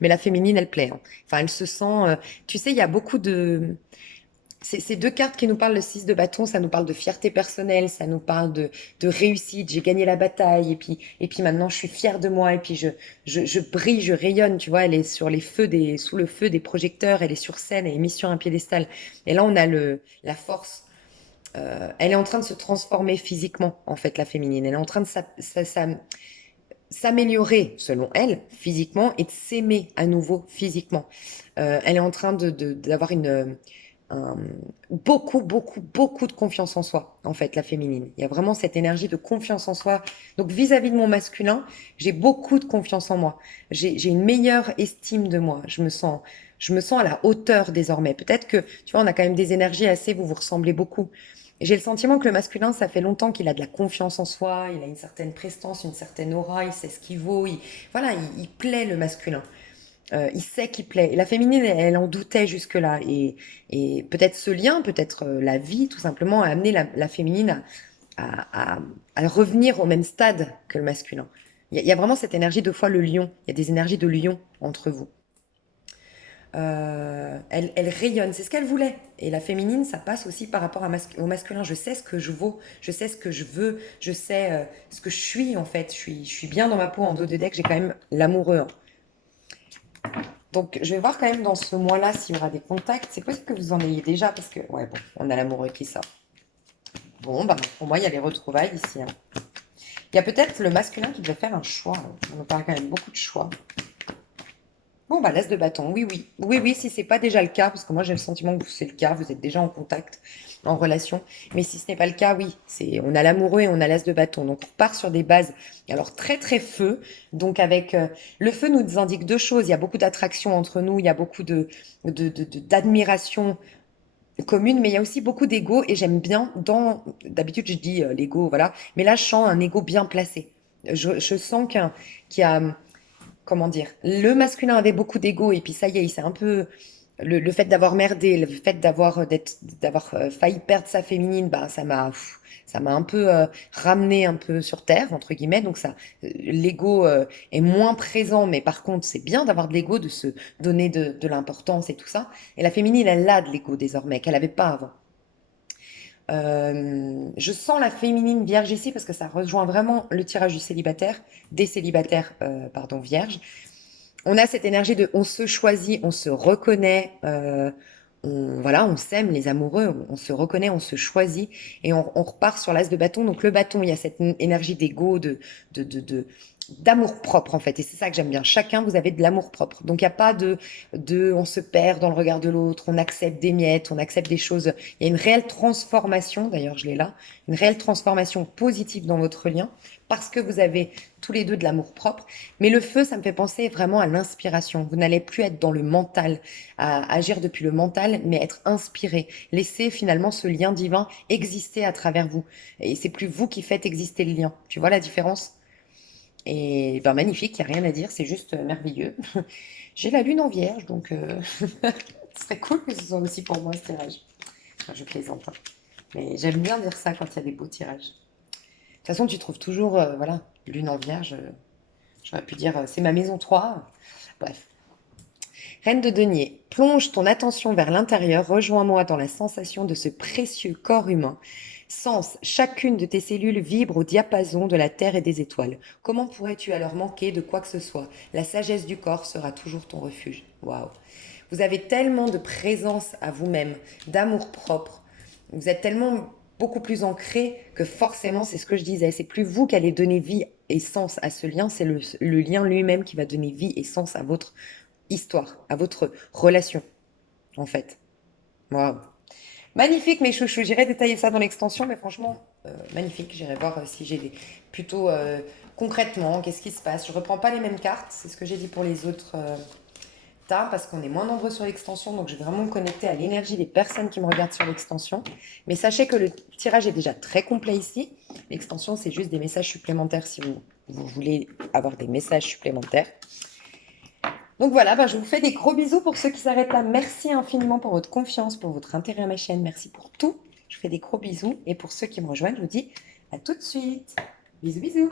mais la féminine, elle plaît, hein. Enfin, elle se sent. Tu sais, il y a beaucoup de ces deux cartes qui nous parlent, le 6 de bâton, ça nous parle de fierté personnelle, ça nous parle de réussite, j'ai gagné la bataille, et puis maintenant je suis fière de moi, et puis je brille, je rayonne, tu vois, elle est sur les feux sous le feu des projecteurs, elle est sur scène, elle est mise sur un piédestal. Et là, on a la force. Elle est en train de se transformer physiquement, en fait, la féminine. Elle est en train de s'améliorer, selon elle, physiquement, et de s'aimer à nouveau physiquement. Elle est en train d'avoir un- beaucoup de confiance en soi, en fait, la féminine. Il y a vraiment cette énergie de confiance en soi. Donc, vis-à-vis de mon masculin, j'ai beaucoup de confiance en moi. J'ai une meilleure estime de moi. Je me sens à la hauteur désormais. Peut-être que, tu vois, on a quand même des énergies assez, vous vous ressemblez beaucoup. J'ai le sentiment que le masculin, ça fait longtemps qu'il a de la confiance en soi, il a une certaine prestance, une certaine aura, il sait ce qu'il vaut, voilà, il plaît le masculin. Il sait qu'il plaît. Et la féminine, elle en doutait jusque-là. Et peut-être ce lien, peut-être la vie, tout simplement, a amené la féminine à, à- à revenir au même stade que le masculin. Il y a vraiment cette énergie, deux fois le lion. Il y a des énergies de lion entre vous. Elle rayonne, c'est ce qu'elle voulait. Et la féminine, ça passe aussi par rapport au masculin. Je sais ce que je vaux, je sais ce que je veux, je sais ce que je suis en fait. Je suis bien dans ma peau en dos de deck, j'ai quand même l'amoureux, hein. Donc, je vais voir quand même dans ce mois-là s'il y aura des contacts. C'est possible que vous en ayez déjà parce que, ouais, bon, on a l'amoureux qui sort. Bon, bah, pour moi, il y a les retrouvailles ici, hein. Il y a peut-être le masculin qui devait faire un choix, hein. On nous parle quand même beaucoup de choix. Bon, bah, l'as de bâton, oui, oui. Oui, oui, si c'est pas déjà le cas, parce que moi, j'ai le sentiment que c'est le cas, vous êtes déjà en contact, en relation. Mais si ce n'est pas le cas, oui, on a l'amoureux et on a l'as de bâton. Donc, on part sur des bases, alors très, très feu. Donc, avec le feu nous indique deux choses. Il y a beaucoup d'attraction entre nous, il y a beaucoup d'admiration commune, mais il y a aussi beaucoup d'ego. Et j'aime bien, d'habitude, je dis l'ego, voilà. Mais là, je sens un ego bien placé. Je sens qu'il y a comment dire, le masculin avait beaucoup d'ego et puis ça y est, il s'est un peu le fait d'avoir merdé, le fait d'avoir failli perdre sa féminine, bah ça m'a un peu ramené un peu sur terre entre guillemets. Donc ça, l'ego est moins présent, mais par contre c'est bien d'avoir de l'ego, de se donner de l'importance et tout ça. Et la féminine, elle a de l'ego désormais qu'elle avait pas avant. Je sens la féminine vierge ici parce que ça rejoint vraiment le tirage du célibataire, des célibataires, pardon, vierges. On a cette énergie de on se choisit, on se reconnaît, voilà, on s'aime les amoureux, on se reconnaît, on se choisit et on repart sur l'as de bâton. Donc le bâton, il y a cette énergie d'ego, de, de, de- d'amour propre en fait. Et c'est ça que j'aime bien. Chacun, vous avez de l'amour propre. Donc il n'y a pas on se perd dans le regard de l'autre, on accepte des miettes, on accepte des choses. Il y a une réelle transformation, d'ailleurs je l'ai là, une réelle transformation positive dans votre lien parce que vous avez tous les deux de l'amour propre. Mais le feu, ça me fait penser vraiment à l'inspiration. Vous n'allez plus être dans le mental, à agir depuis le mental, mais être inspiré. Laisser finalement ce lien divin exister à travers vous. Et c'est plus vous qui faites exister le lien. Tu vois la différence? Et ben magnifique, il n'y a rien à dire, c'est juste merveilleux. J'ai la lune en vierge, donc Ce serait cool que ce soit aussi pour moi ce tirage. Enfin, je plaisante, hein. Mais j'aime bien dire ça quand il y a des beaux tirages. De toute façon, tu trouves toujours, voilà, lune en vierge. J'aurais pu dire, c'est ma maison 3. Bref. Reine de denier, plonge ton attention vers l'intérieur, rejoins-moi dans la sensation de ce précieux corps humain. Sens, chacune de tes cellules vibre au diapason de la terre et des étoiles. Comment pourrais-tu alors manquer de quoi que ce soit? La sagesse du corps sera toujours ton refuge. Waouh! Vous avez tellement de présence à vous-même, d'amour propre. Vous êtes tellement beaucoup plus ancré que forcément, c'est ce que je disais, c'est plus vous qui allez donner vie et sens à ce lien, c'est le lien lui-même qui va donner vie et sens à votre histoire, à votre relation, en fait. Waouh. Magnifique, mes chouchous. J'irai détailler ça dans l'extension, mais franchement, magnifique. J'irai voir si j'ai plutôt concrètement, qu'est-ce qui se passe. Je reprends pas les mêmes cartes, c'est ce que j'ai dit pour les autres tas, parce qu'on est moins nombreux sur l'extension, donc je vais vraiment me connecter à l'énergie des personnes qui me regardent sur l'extension. Mais sachez que le tirage est déjà très complet ici. L'extension, c'est juste des messages supplémentaires si vous voulez avoir des messages supplémentaires. Donc voilà, je vous fais des gros bisous pour ceux qui s'arrêtent là. Merci infiniment pour votre confiance, pour votre intérêt à ma chaîne. Merci pour tout. Je vous fais des gros bisous. Et pour ceux qui me rejoignent, je vous dis à tout de suite. Bisous, bisous.